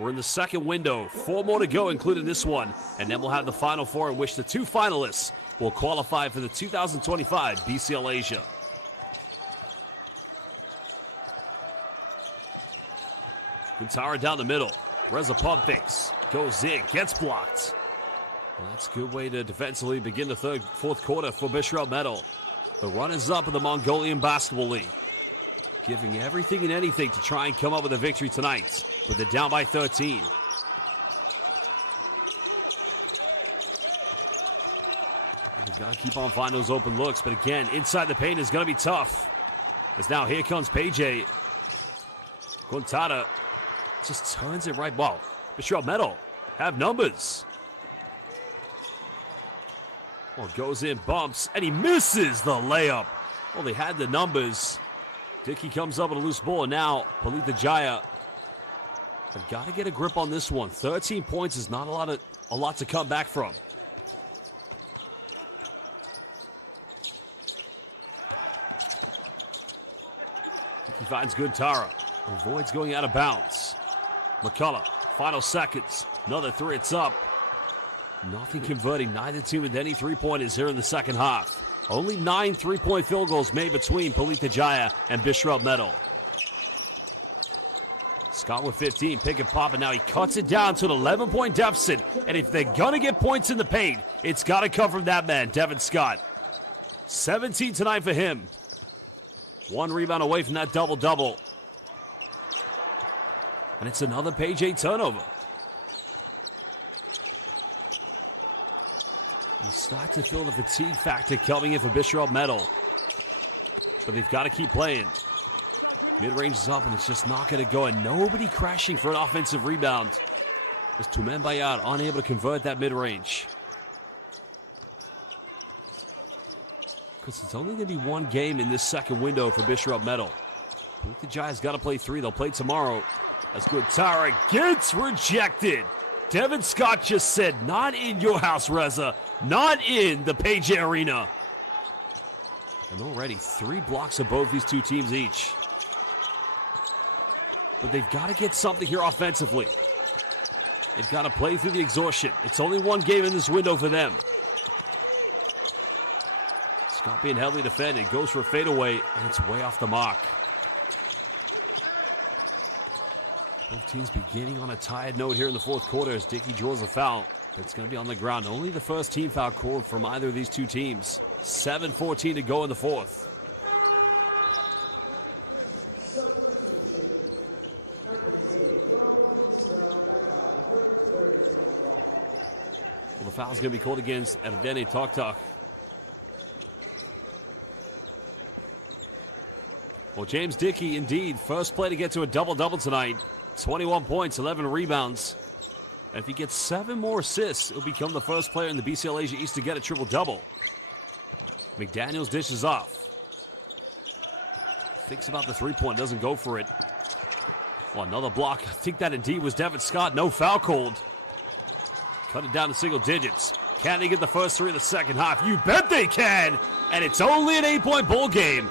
We're in the second window. 4 more to go, including this one. And then we'll have the Final Four in which the 2 finalists will qualify for the 2025 BCL Asia. Guitar down the middle. There's a pump fakes. Goes in, gets blocked. That's a good way to defensively begin the fourth quarter for Bishrelt Metal. The run is up in the Mongolian Basketball League. Giving everything and anything to try and come up with a victory tonight. But they're down by 13. Keep on finding those open looks, but again, inside the paint is going to be tough. As now here comes PJ. Quintada just turns it right. Wow, Bishrelt Metal have numbers. Well, goes in, bumps, and he misses the layup. Well, they had the numbers. Dickey comes up with a loose ball, and now Pelita Jaya. They've got to get a grip on this one. 13 points is not a lot to come back from. He finds good Tara. Avoids going out of bounds. McCullough, final seconds. Another 3, it's up. Nothing converting, neither team with any 3-pointers here in the second half. Only 9 3-point field goals made between Pelita Jaya and Bishrelt Metal. Scott with 15, pick and pop, and now he cuts it down to an 11-point deficit. And if they're gonna get points in the paint, it's gotta come from that man, Devin Scott. 17 tonight for him. 1 rebound away from that double-double. And it's another PJ turnover. Start to feel the fatigue factor coming in for Bishrelt Metal. So they've got to keep playing. Mid-range is up, and it's just not going to go. And nobody crashing for an offensive rebound. As Tumen Bayard unable to convert that mid-range. Because it's only going to be 1 game in this second window for Bishrelt Metal. The Giants got to play 3. They'll play tomorrow. That's good. Tara gets rejected. Devin Scott just said, not in your house, Reza. Not in the PJ Arena. And already 3 blocks of both these 2 teams each. But they've got to get something here offensively. They've got to play through the exhaustion. It's only one game in this window for them. Scott being heavily defended. Goes for a fadeaway. It's way off the mark. Both teams beginning on a tired note here in the fourth quarter as Dickey draws a foul. It's going to be on the ground. Only the first team foul called from either of these two teams. 7:14 to go in the fourth. Against Evgeny Toktok. Well, James Dickey, indeed, first play to get to a double-double tonight. 21 points, 11 rebounds. And if he gets 7 more assists, he'll become the first player in the BCL Asia East to get a triple-double. McDaniels dishes off. Thinks about the three-point, doesn't go for it. Well, another block. I think that indeed was Devin Scott. No foul called. Cut it down to single digits. Can they get the first three in the second half? You bet they can! And it's only an 8-point ball game.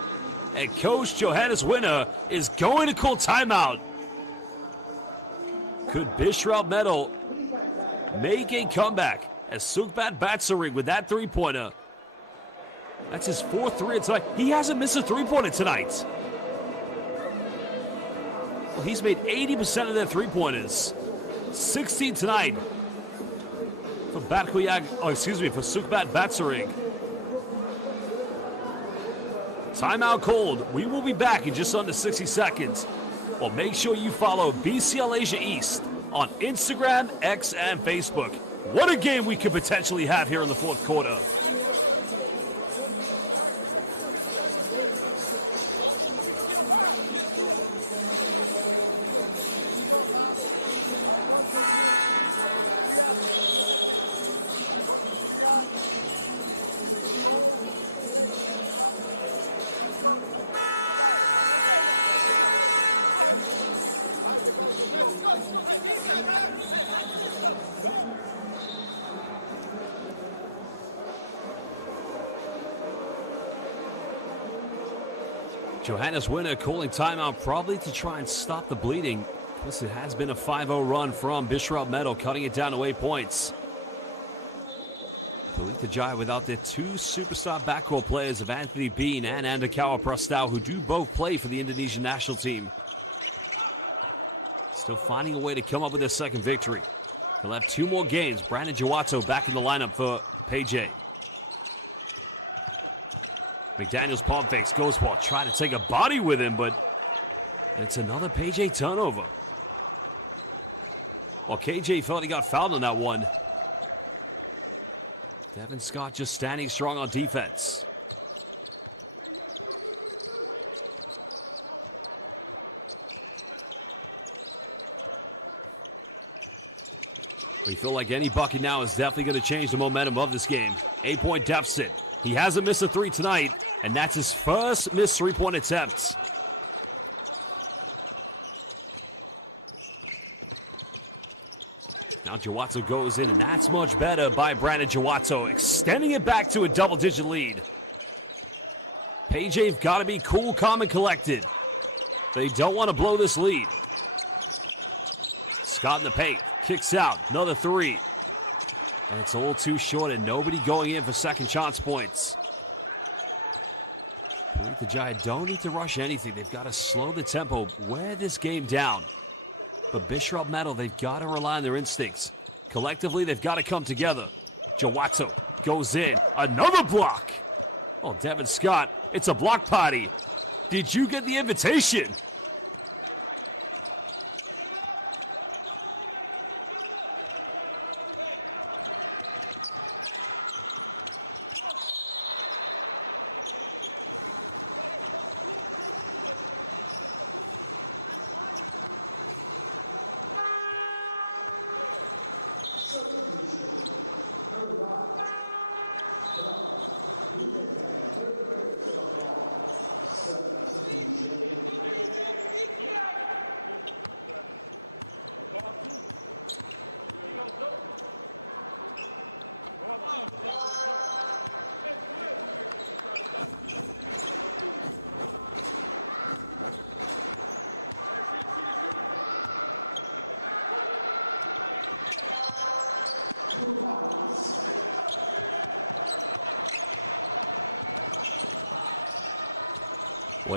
And Coach Johannes Winner is going to call timeout. Could Bishrelt Metal make a comeback as Sukbat Batsaring with that three-pointer? That's his 4th three tonight. He hasn't missed a three-pointer tonight. Well, he's made 80% of their three-pointers. 16 tonight. For Sukbat Batsaring. Timeout called. We will be back in just under 60 seconds. Well, make sure you follow BCL Asia East on Instagram, X, and Facebook. What a game we could potentially have here in the fourth quarter. Johannes Winner calling timeout probably to try and stop the bleeding. Plus it has been a 5-0 run from Bishrelt Metal, cutting it down to 8 points. Pelita Jaya without their 2 superstar backrow players of Anthony Bean and Andakawa Prastau, who do both play for the Indonesian national team. Still finding a way to come up with their second victory. They'll have 2 more games. Brandon Jawato back in the lineup for PJ. McDaniels pump fakes, goes for it, trying to take a body with him, but it's another PJ turnover. Well, KJ felt he got fouled on that one. Devin Scott just standing strong on defense. We feel like any bucket now is definitely going to change the momentum of this game. 8-point deficit. He hasn't missed a 3 tonight, and that's his first missed 3-point attempt. Now Jawato goes in. That's much better by Brandon Jawato, extending it back to a double-digit lead. PJ've got to be cool, calm, and collected. They don't want to blow this lead. Scott in the paint, kicks out, another 3. It's a little too short and nobody going in for second chance points. The Giants don't need to rush anything. They've got to slow the tempo, wear this game down. But Bishrelt Metal, they've got to rely on their instincts. Collectively, they've got to come together. Jawato goes in. Another block. Oh, Devin Scott, it's a block party. Did you get the invitation?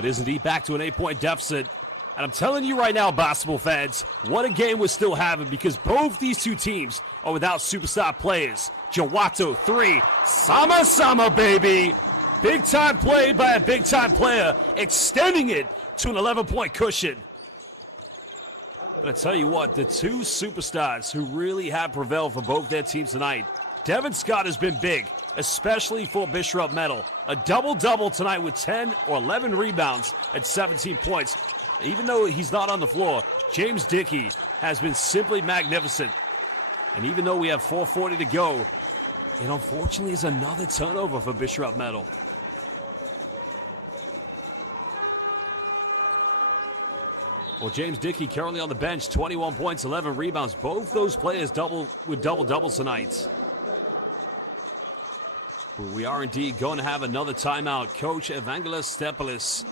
is indeed back to an 8-point deficit. And I'm telling you right now, basketball fans, what a game we're still having, because both these two teams are without superstar players. Jawato, 3. Sama, baby. Big-time play by a big-time player, extending it to an 11-point cushion. But I tell you what, the two superstars who really have prevailed for both their teams tonight, Devin Scott has been big, especially for Bishrelt Metal. A double-double tonight with 10 or 11 rebounds and 17 points. Even though he's not on the floor, James Dickey has been simply magnificent. And even though we have 4:40 to go, unfortunately there's another turnover for Bishrelt Metal. Well, James Dickey currently on the bench, 21 points, 11 rebounds. Both those players with double-doubles tonight. We are indeed going to have another timeout. Coach Evangelos Stepelis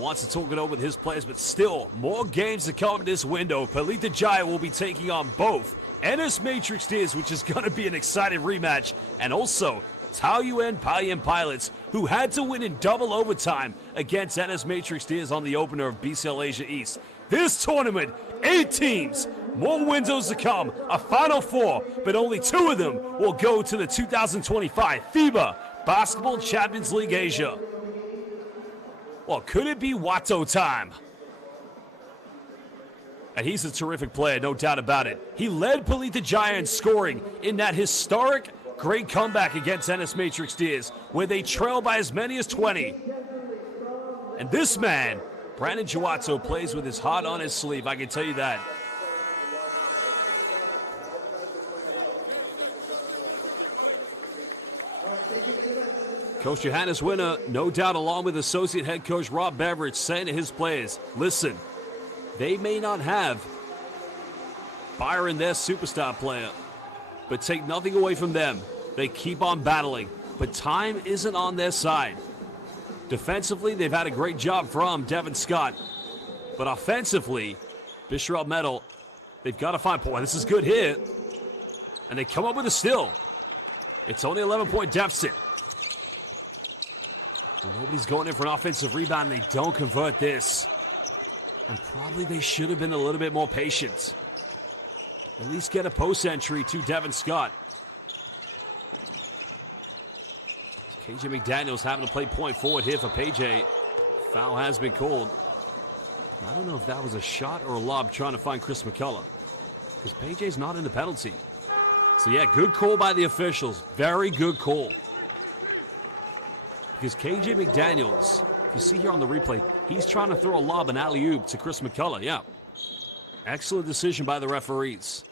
wants to talk it over with his players, but still, more games to come this window. Pelita Jaya will be taking on both NS Matrix Tears, which is going to be an exciting rematch, and also Taoyuan Payan Pilots, who had to win in double overtime against NS Matrix Tears on the opener of BCL Asia East. This tournament, 8 teams, more windows to come, a Final Four, but only 2 of them will go to the 2025 FIBA Basketball Champions League Asia. Well, could it be Watto time? And he's a terrific player, no doubt about it. He led Pelita Jaya in scoring in that historic great comeback against NS Matrix Tears, where they trailed by as many as 20. And this man, Brandon Jawato, plays with his heart on his sleeve, I can tell you that. Coach Johannes Winner, no doubt, along with associate head coach Rob Beveridge, saying to his players, listen, they may not have Byron, their superstar player, but take nothing away from them. They keep on battling, but time isn't on their side. Defensively, they've had a great job from Devin Scott, but offensively, Bishrelt Metal, they've got to find points. This is good here, and they come up with a steal. It's only an 11-point deficit. Nobody's going in for an offensive rebound. They don't convert this. And probably they should have been a little bit more patient. At least get a post entry to Devin Scott. KJ McDaniels having to play point forward here for PJ. Foul has been called. I don't know if that was a shot or a lob trying to find Chris McCullough. PJ's not in the penalty. So yeah, good call by the officials. Very good call. Because KJ McDaniels, you see it on the replay, he's trying to throw a lob, an alley-oop to Chris McCullough. Yeah. Excellent decision by the referees.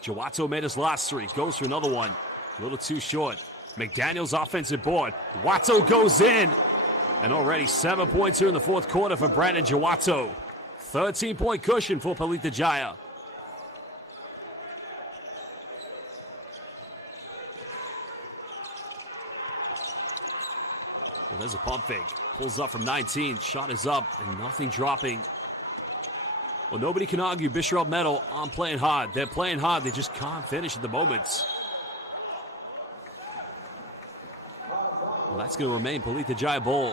Jawato made his last 3. Goes for another one. A little too short. McDaniels offensive board. Watto goes in. And already 7 points here in the fourth quarter for Brandon Jawato. 13-point cushion for Pelita Jaya. There's a pump fake. Pulls up from 19. Shot is up. And nothing dropping. Well, nobody can argue Bishrelt Metal on playing hard. They're playing hard. They just can't finish at the moments. That's going to remain Pelita Jaya ball.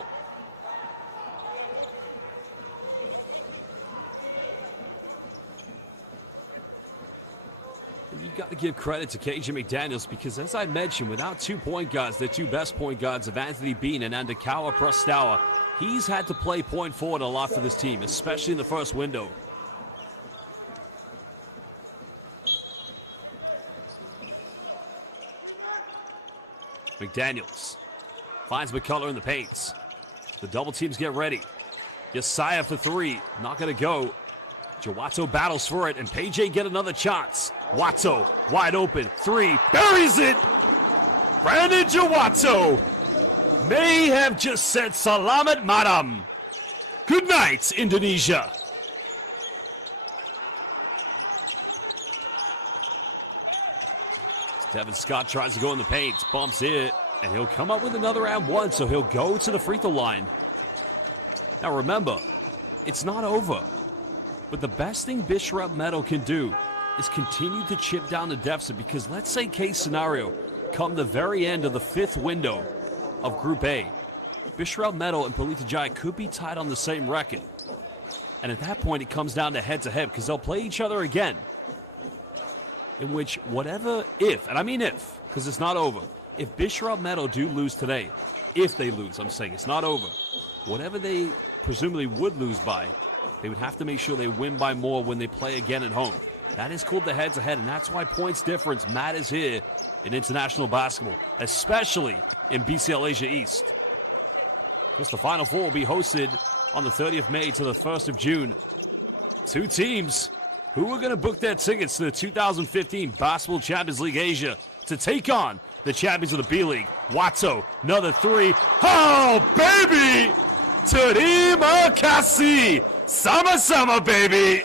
You've got to give credit to KJ McDaniels because, as I mentioned, without 2 point guards, the 2 best point guards of Anthony Bean and Andakawa Prestawa, he's had to play point forward a lot for this team, especially in the first window. McDaniels finds McCullough in the paints. The double teams get ready. Yesaya for 3. Not going to go. Jawato battles for it, and PJ get another chance. Watto wide open. 3. Buries it! Brandon Jawato may have just said Salamat Madam. Good night, Indonesia. Devin Scott tries to go in the paint, bumps it, and he'll come up with another and one, so he'll go to the free throw line. Now remember, it's not over, but the best thing Bishrelt Metal can do is continue to chip down the deficit, because let's say case scenario, come the very end of the 5th window, of Group A. Bishrelt Metal and Pelita Jaya could be tied on the same record. And at that point, it comes down to head-to-head because they'll play each other again. In which whatever, if, and I mean if, because it's not over. If Bishrelt Metal do lose today, if they lose, I'm saying it's not over. Whatever they presumably would lose by, they would have to make sure they win by more when they play again at home. That is called the head-to-head, and that's why points difference matters here in international basketball, especially in BCL Asia East. Because the Final Four will be hosted on the 30th of May to the 1st of June. Two teams who are going to book their tickets to the 2015 Basketball Champions League Asia to take on the champions of the B-League. Watto, another three. Oh, baby! Terima kasih! Sama-sama, baby!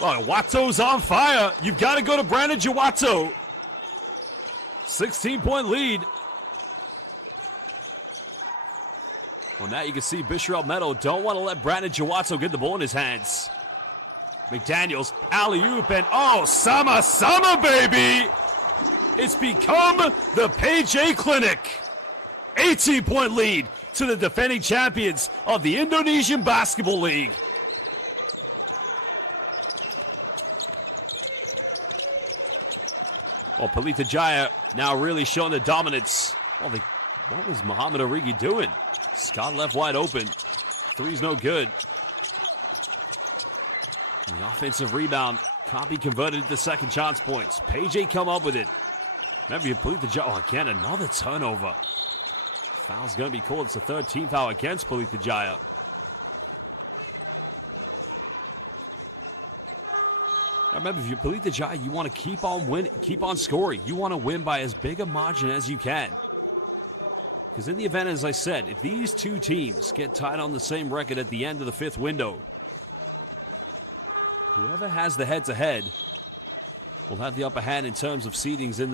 Oh, Watto's on fire. You've got to go to Brandon Watto. 16-point lead. On that, you can see Bishrelt Metal don't want to let Brandon Watto get the ball in his hands. McDaniels, alley-oop, and oh, sama-sama, baby! It's become the PJ Clinic. 18-point lead to the defending champions of the Indonesian Basketball League. Oh, Pelita Jaya now really showing the dominance. What was Muhammad Origi doing? Scott left wide open. Three's no good. Offensive rebound can't be converted to second chance points. PJ come up with it. Maybe Pelita Jaya again, another turnover. Foul's going to be called. It's the 13th foul against Pelita Jaya. Remember, if you're Pelita Jaya, you want to keep on winning, keep on scoring. You want to win by as big a margin as you can. Because in the event, as I said, if these two teams get tied on the same record at the end of the fifth window, has the head-to-head will have the upper hand in terms of seedings in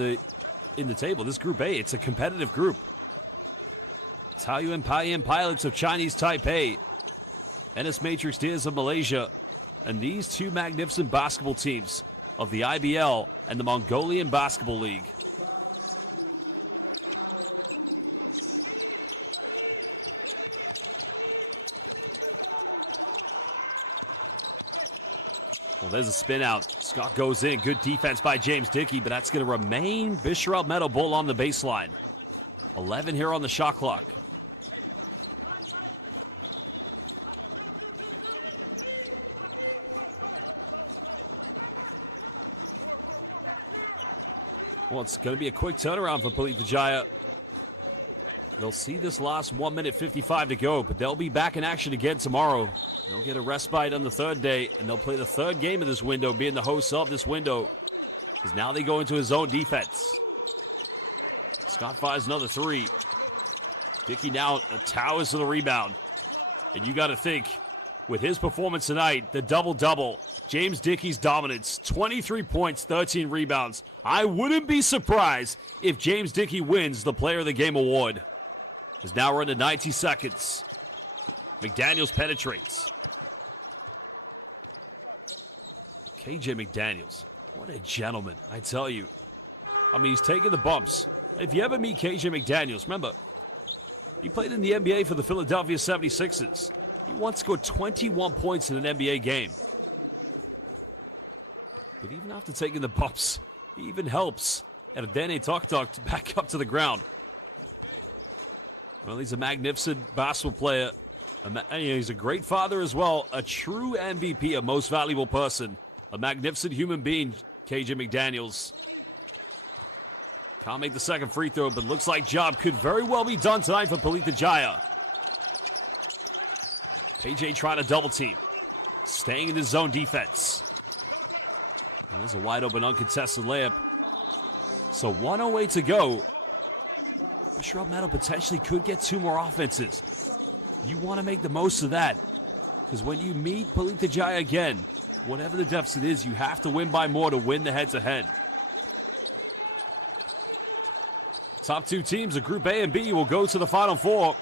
the table. This Group A, it's a competitive group. Taoyuan Payan Pilots of Chinese Taipei, NS Matrix Deers of Malaysia, and these two magnificent basketball teams of the IBL and the Mongolian Basketball League. There's a spin out. Scott goes in. Good defense by James Dickey, but that's going to remain Bishrelt Metal ball on the baseline. 11 here on the shot clock. Well, it's going to be a quick turnaround for Pelita Jaya. They'll see this last 1 minute 55 to go, but they'll be back in action again tomorrow. Get a respite on the third day, and they'll play the third game of this window, being the hosts of this window. Because now they go into his own defense. Scott fires another three. Dickey now towers to the rebound. And you got to think, with his performance tonight, the double-double, James Dickey's dominance, 23 points, 13 rebounds. I wouldn't be surprised if James Dickey wins the Player of the Game award. He's now run to 90 seconds. McDaniels penetrates. KJ McDaniels, a gentleman, I tell you. I mean, he's taking the bumps. If you ever meet KJ McDaniels, remember, he played in the NBA for the Philadelphia 76ers. He once scored 21 points in an NBA game. But even after taking the bumps, he even helps. And a Danny Tok to back up to the ground. Well, he's a magnificent basketball player. And he's a great father as well. A true MVP, a most valuable person. A magnificent human being, KJ McDaniels. Can't make the second free throw, but looks like job could very well be done tonight for Pelita Jaya. KJ trying to double team. Staying in his zone defense. There's a wide open uncontested layup. So 1:08 to go. Bishrelt Metal potentially could get two more offenses. You want to make the most of that. Because when you meet Pelita Jaya again, whatever the deficit is, you have to win by more to win the head-to-head. Top two teams of Group A and B will go to the Final Four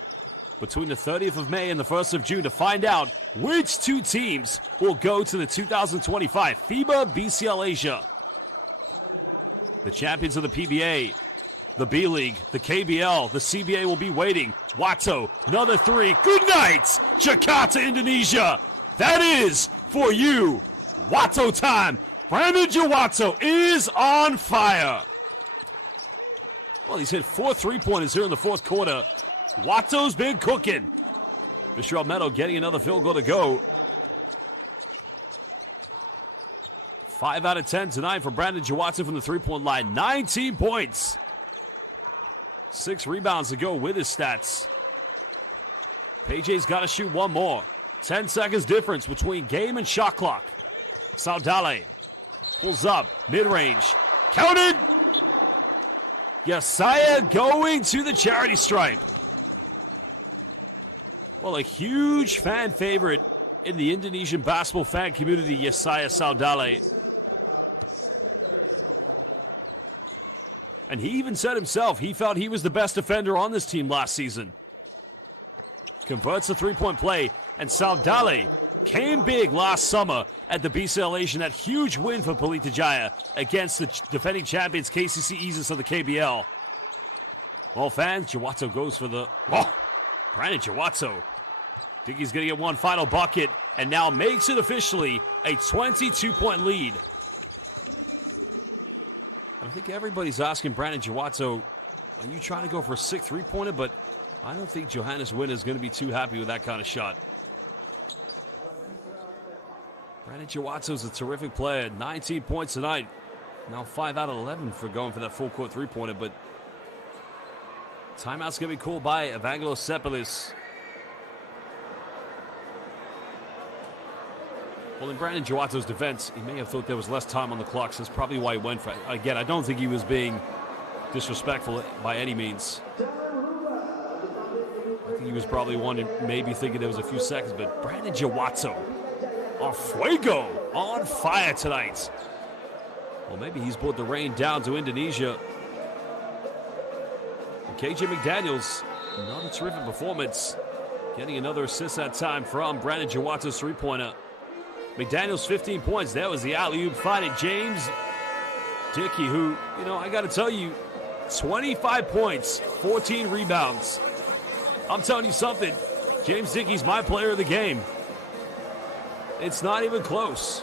between the 30th of May and the 1st of June to find out which two teams will go to the 2025 FIBA BCL Asia. The The champions of the PBA, the B-League, the KBL, the CBA will be waiting. Watto, another three. Good night, Jakarta, Indonesia. That is for you. Watto time. Brandon Watto is on fire. Well, he's hit 4 3-pointers here in the fourth quarter. Watto's been cooking. Bishrelt Metal getting another field goal to go. 5 out of 10 tonight for Brandon Watto from the three-point line. 19 points. 6 rebounds to go with his stats. PJ's got to shoot one more. 10 seconds difference between game and shot clock. Saudale pulls up, mid-range. Counted! Yesaya going to the charity stripe. Well, a huge fan favorite in the Indonesian basketball fan community, Yesaya Saudale. And he even said himself he felt he was the best defender on this team last season. Converts the three-point play, and Saudale came big last summer at the BCL Asian. That huge win for Pelita Jaya against the defending champions KCC Isis of the KBL. All fans, Watto goes for the... Brandon Watto. I think he's going to get one final bucket, and now makes it officially a 22-point lead. I think everybody's asking Brandon Watto, are you trying to go for a 6 3-pointer? But I don't think Johannes Wynn is going to be too happy with that kind of shot. Brandon Watto's a terrific player. 19 points tonight. Now 5 out of 11 for going for that full-court three-pointer, but timeout's going to be called by Evangelos Sepelis. Well, in Brandon Watto's defense, he may have thought there was less time on the clock, so that's probably why he went for it. Again, I don't think he was being disrespectful by any means. I think he was probably one maybe thinking there was a few seconds, but Brandon Watto, a fuego, on fire tonight. Well, maybe he's brought the rain down to Indonesia. And KJ McDaniels, another terrific performance, getting another assist that time from Brandon Watto's three-pointer. McDaniels 15 points. That was the alley-oop find it. James Dickey, who, you know, I got to tell you, 25 points, 14 rebounds. I'm telling you something. James Dickey's my player of the game. It's not even close.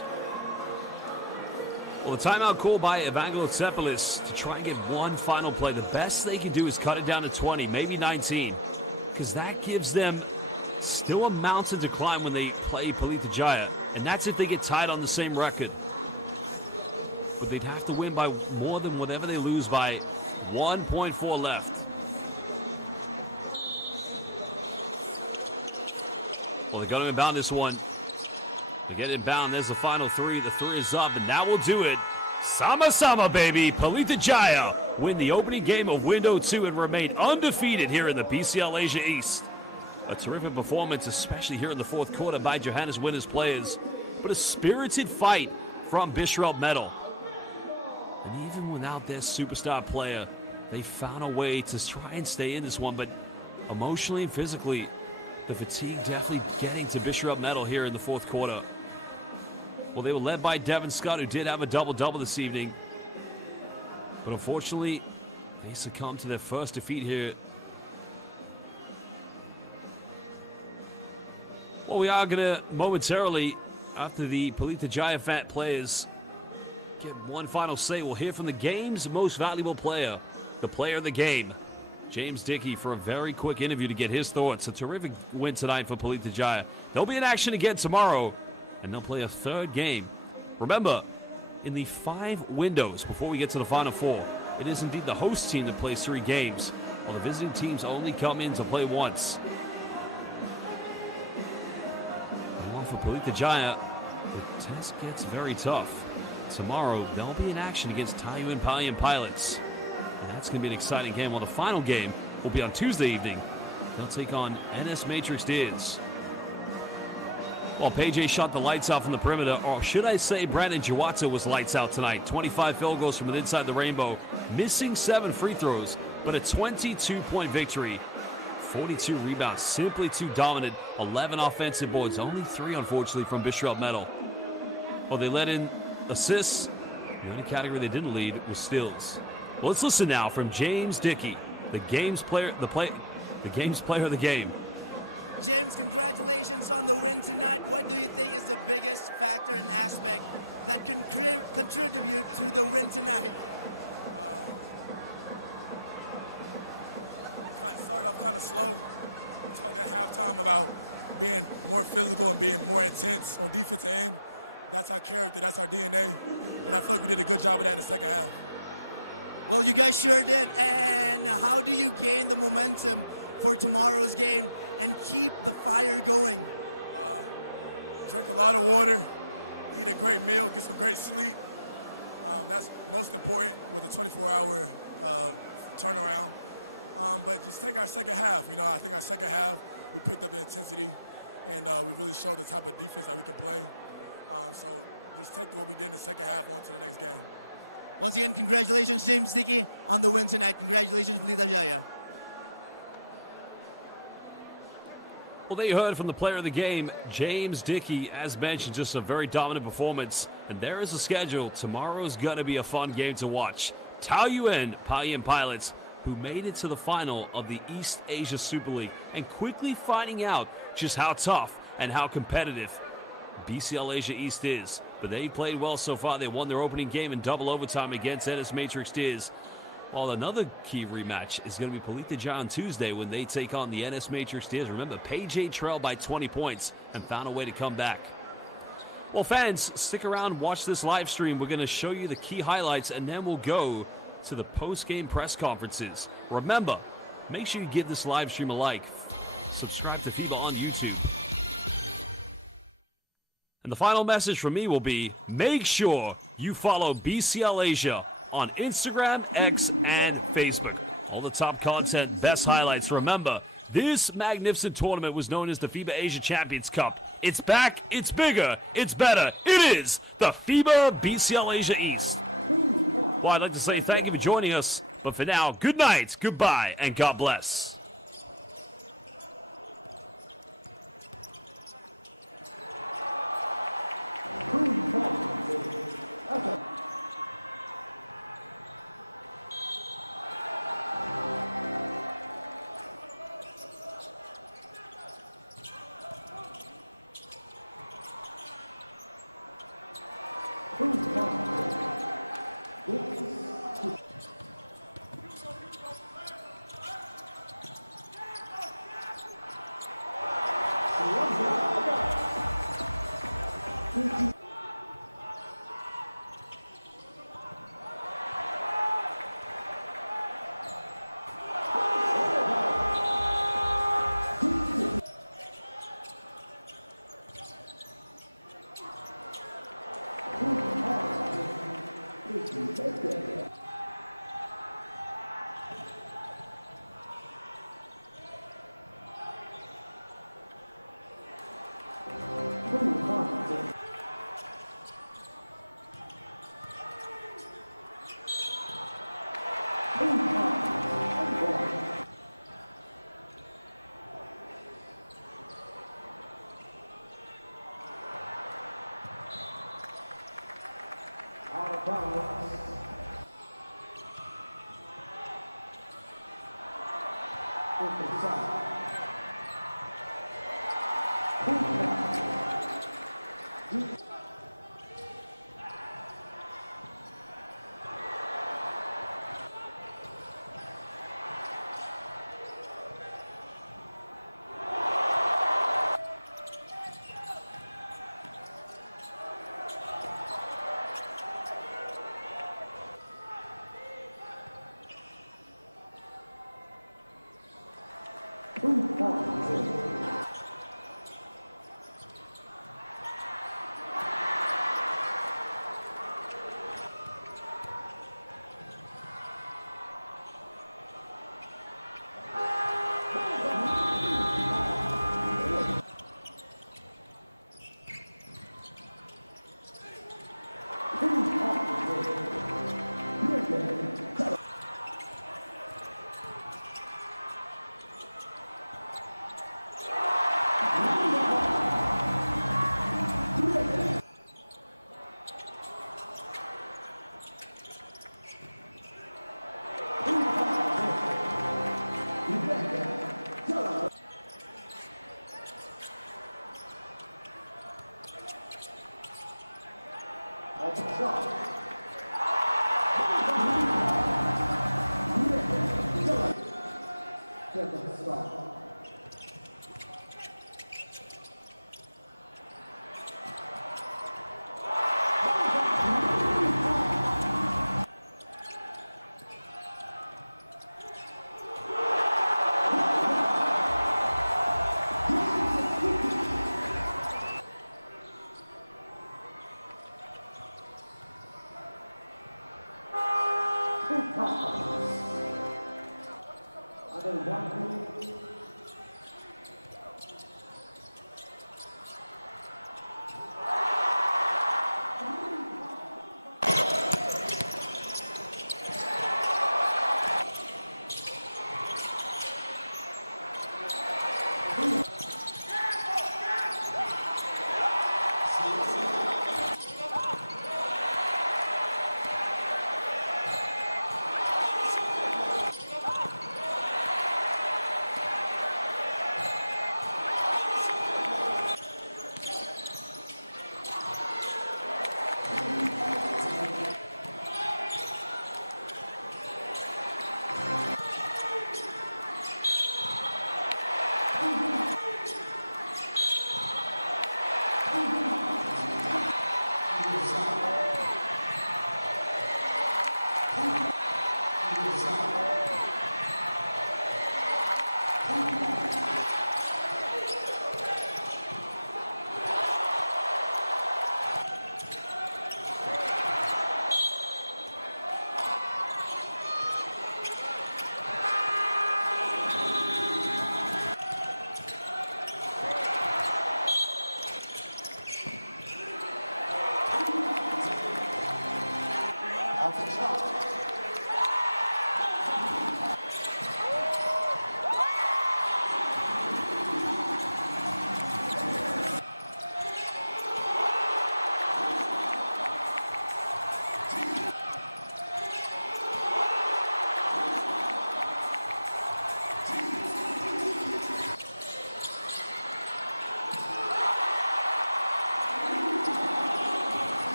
Well, the timeout called by Evangelos Sepelis to try and get one final play. The best they can do is cut it down to 20, maybe 19, because that gives them still a mountain to climb when they play Pelita Jaya, and that's if they get tied on the same record. But they'd have to win by more than whatever they lose by 1.4 left. Well, they got to inbound this one. They get inbound. There's the final three. The three is up, and that will do it. Sama-sama, baby. Pelita Jaya win the opening game of Window 2 and remain undefeated here in the BCL Asia East. A terrific performance, especially here in the fourth quarter by Johannes Wynn players, but a spirited fight from Bishrelt Metal. And even without their superstar player, they found a way to try and stay in this one, but emotionally and physically, the fatigue definitely getting to Bishrelt Metal here in the fourth quarter. Well, they were led by Devin Scott, who did have a double-double this evening, but unfortunately, they succumbed to their first defeat here. Well, we are going to momentarily, after the Pelita Jaya fan players get one final say, we'll hear from the game's most valuable player, the player of the game, James Dickey, for a very quick interview to get his thoughts. A terrific win tonight for Pelita Jaya. They'll be in action again tomorrow, and they'll play a third game. Remember, in the 5 windows before we get to the Final Four, it is indeed the host team that plays 3 games, while the visiting teams only come in to play once. For Pelita Jaya, the test gets very tough. Tomorrow, they'll be in action against Taiyuan Palian Pilots. And that's going to be an exciting game. Well, the final game will be on Tuesday evening. They'll take on NS Matrix Diz. Well, PJ shot the lights out from the perimeter, or should I say Brandon Watto was lights out tonight. 25 field goals from inside the rainbow, missing 7 free throws, but a 22-point victory. 42 rebounds, simply too dominant. 11 offensive boards, only 3, unfortunately, from Bishrelt Metal. Well, they let in assists, The only category they didn't lead was steals. Well, let's listen now from James Dickey, the game's player of the game. James, congratulations on the win tonight. What do you think is the biggest factor and aspect that can contribute to the win tonight? Started off kind of slow. We talked at halftime about being more physical and being more intense on defensive end. That's our character, that's our DNA, and I feel like we did a good job of that in the second half. Well, you guys sure did. And how do you gain the momentum for tomorrow's game and keep the fire going? Drink a lot of water, eat a great meal, get some great sleep. That's most important with a 24-hour turnaround. But just take our second half. You know, I think our second half, we picked up the intensity, and we really showed the type of defense that we can play. So just take what we did in the second half on to the next game. Once again, congratulations, James Dickey, on the win tonight. Congratulations, Pelita Jaya. Well, they heard from the player of the game, James Dickey. As mentioned, just a very dominant performance. And there is a schedule. Tomorrow's going to be a fun game to watch. Taoyuan Pilots, who made it to the final of the East Asia Super League, and quickly finding out just how tough and how competitive BCL Asia East is. But they played well so far. They won their opening game in double overtime against NS Matrix Tears. While another key rematch is going to be Pelita Jaya on Tuesday when they take on the NS Matrix Tears. Remember, PJ trailed by 20 points and found a way to come back. Well, fans, stick around, watch this live stream. We're going to show you the key highlights, and then we'll go to the post-game press conferences. Remember, make sure you give this live stream a like. Subscribe to FIBA on YouTube. And the final message from me will be, make sure you follow BCL Asia on Instagram, X, and Facebook. All the top content, best highlights. Remember, this magnificent tournament was known as the FIBA Asia Champions Cup. It's back, it's bigger, it's better. It is the FIBA BCL Asia East. Well, I'd like to say thank you for joining us, but for now, good night, goodbye, and God bless.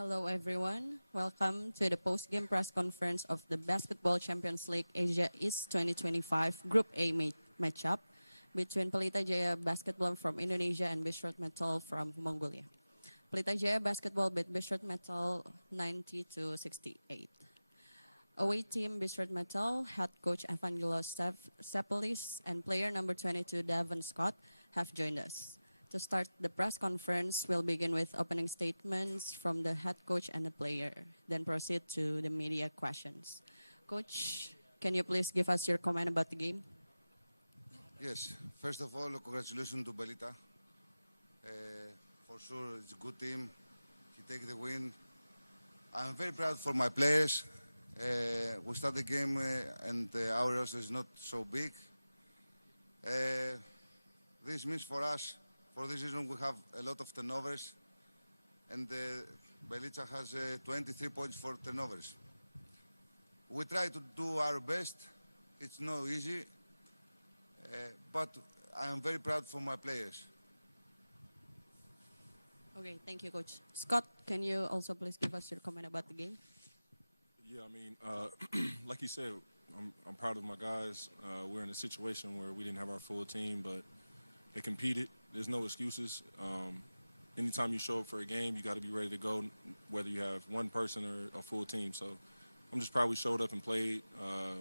Hello, everyone. Welcome to the post-game press conference of the Basketball Champions League Asia East 2025 Group A matchup between Pelita Jaya Basketball from Indonesia and Bishrelt Metal from Mongolia. Pelita Jaya Basketball beat Bishrelt Metal 90 to 68. Away team Bishrelt Metal head coach Evangelos Sepelis and player number 22 Davon Scott have joined us. To start the press conference, we'll begin with opening statements from the head coach and the player, then proceed to the media questions. Coach, can you please give us your comment about the game? Yes, first of all, congratulations to Belita. For sure, it's a good team. He take the win. I'm very proud for my players. We start the game and our roster is not so big. This means for us, for this season, we have a lot of turnovers, and Belita has 23 points for turnovers. We try to do our best. It's not easy, but I am very proud for my players. Okay, thank you, Coach. Scott, can you also please give us your comment about the game? Yeah, I mean, like you said, I'm proud of my guys. We're in a situation where we didn't have our full team, but they competed. There's no excuses. Anytime you show up for a game, you got to be ready to go, whether you have one person or a full team. So I'm just proud we showed up and played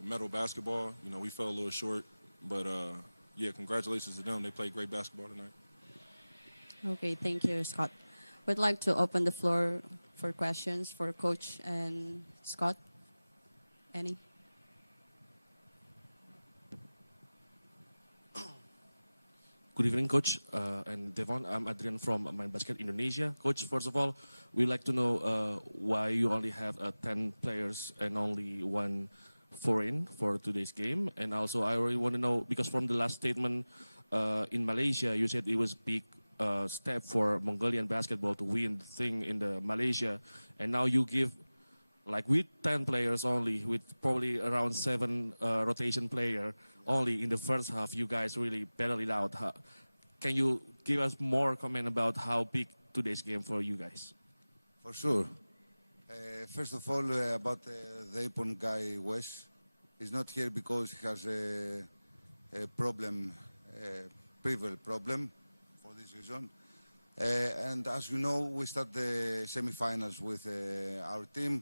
metal basketball. You know, we fell a little short, but yeah, congratulations to them. They played great basketball tonight. Okay, thank you, Scott. We'd like to open the floor for questions for Coach and Scott. Any? Good evening, Coach and Devon. I'm Adrian from Main Basket Indonesia. Coach, first of all, we'd like to know why you only have 10 players and only one foreign for today's game. And also, I really want to know, because from the last statement in Malaysia, you said it was big step for Mongolian basketball to win the thing in the Malaysia. And now you give, like with 10 players only, with probably around 7 rotation player only in the first half, you guys really battled it out. Can you give us more comment about how big today's game for you guys? For sure. First of all, about the Ipon guy, Wes. He's not here because he has a problem, previous problem for this reason. And as you know, we start the semifinals with our team.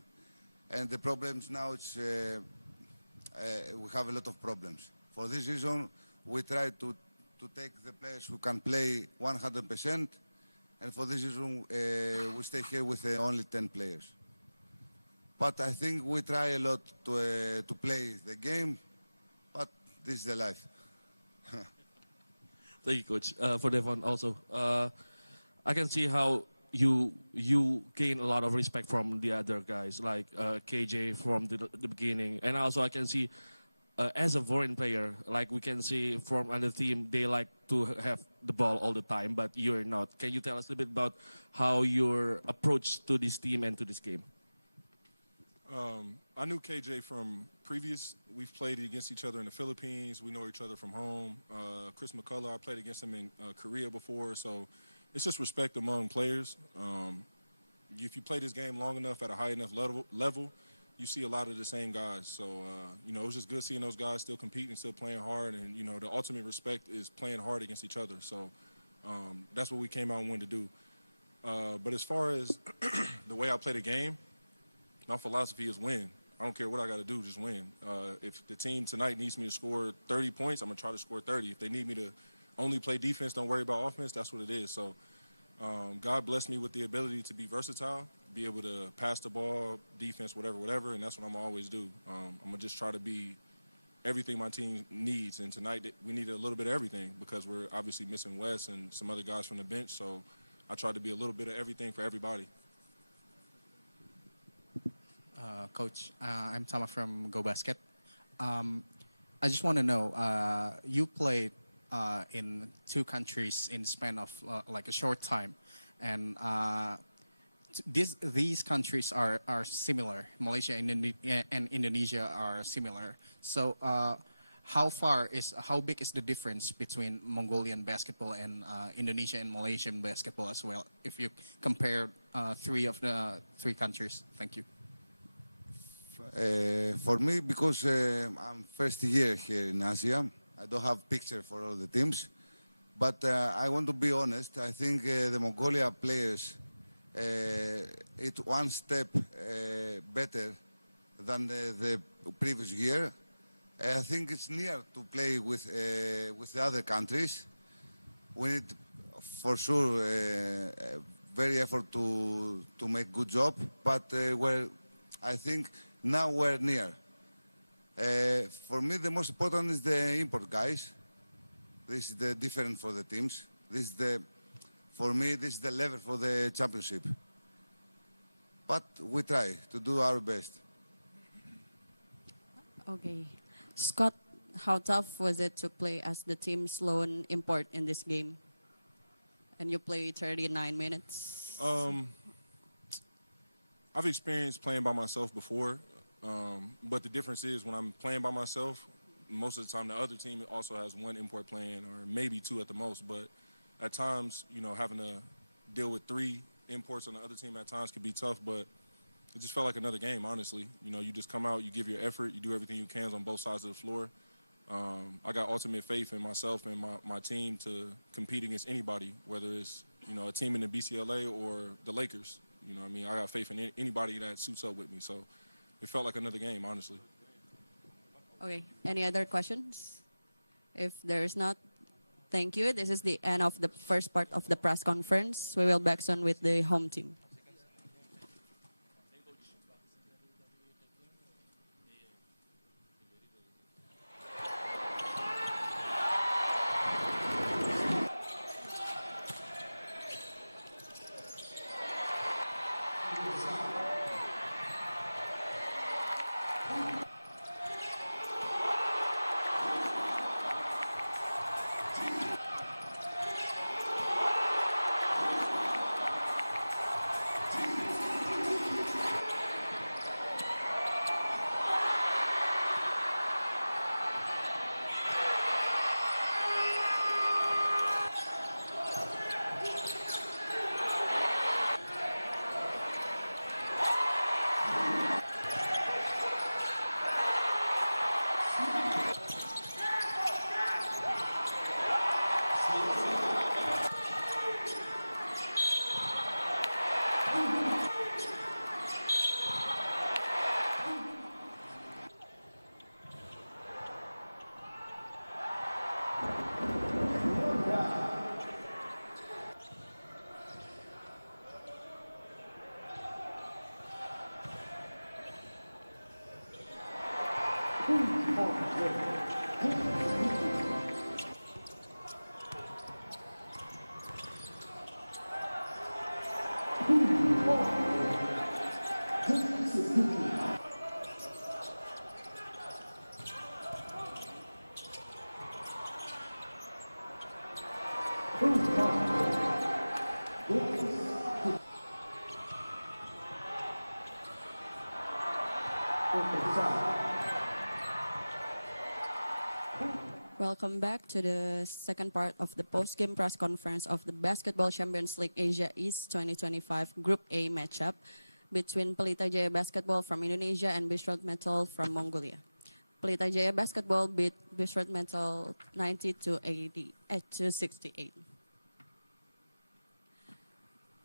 And the problems now, it's, we have a lot of problems. For this reason, we try to take the players who can play 100%. And for this reason, we stay here with only 10 players. But I think we try a lot to play the game, but this is the life. Thank you, Coach. For Devon also, I can see how you gain a lot of respect from the other guys, like KJ from the beginning. And also I can see, as a foreign player, like we can see from other team, they like to have the ball all the time, but you're not. Can you tell us a little bit about how your approach to this team and to this game? I knew KJ from previous. We've played against each other in the Philippines. We know each other from home. Chris McCullough, I played against him in Korea before. So it's just respect among players. If you play this game long enough at a high enough level, you see a lot of the same guys. So, you know, it was just good seeing those guys still competing, still playing hard. And, you know, the ultimate respect is playing hard against each other. So that's what we came out and wanted to do. But as far as the way I play the game, my philosophy is win. I don't care what I got to do, just win. If the team tonight needs me to score 30 points, I'm going to try to score 30. If they need me to only play defense, don't worry about offense, that's what it is. So God blessed me with the ability to be versatile, be able to pass the ball, defense, whatever, and that's what I'm going to always do. I'm going to just try to be everything my team needs. And tonight we needed a little bit of everything because we're obviously missing Wes and some other guys from the bench. So I tried to be a little bit of everything for everybody. Coach, I'm Tama from Go Basket. I just want to know, you played in 2 countries in the span of like a short time, and these countries are similar. Malaysia and Indonesia are similar. So how big is the difference between Mongolian basketball and Indonesian and Malaysian basketball as well? If you compare three of the three countries, thank you. For me, because I'm first year here in Asia, I don't have picture for all the teams. But I want to be honest. I think the Mongolia players it one step better than the previous year. I think it's near to play with the other countries. We need, for sure, very effort to make good job. But I think now we're near. For me, the most important is the import guys. This is the different for the teams. For me, this is the level for the championship. But we try to do our best. Okay. Scott, how tough was it to play as the team's lone import in this game? And you played 39 minutes. I've experienced playing by myself before, but the difference is when I'm playing by myself, most of the time the other team also has one import playing, or maybe two at the most. But at times, having to deal with three imports on the other team at times could be tough. But it just felt like another game, honestly. You just come out, you give your effort, you do everything you can on both sides of the floor. I got ultimate faith in myself and my team to compete against anybody, whether it's a team in the BCLA or the Lakers. I got faith in anybody that suits up with me. So it felt like another game, honestly. Okay. Any other questions? If there is not, thank you. This is the end of the first part of the press conference. We will back soon with the home team. Welcome back to the second part of the post-game press conference of the Basketball Champions League Asia East 2025 Group A matchup between Pelita Jaya Basketball from Indonesia and Bishrelt Metal from Mongolia. Pelita Jaya Basketball beat Bishrelt Metal 90-68.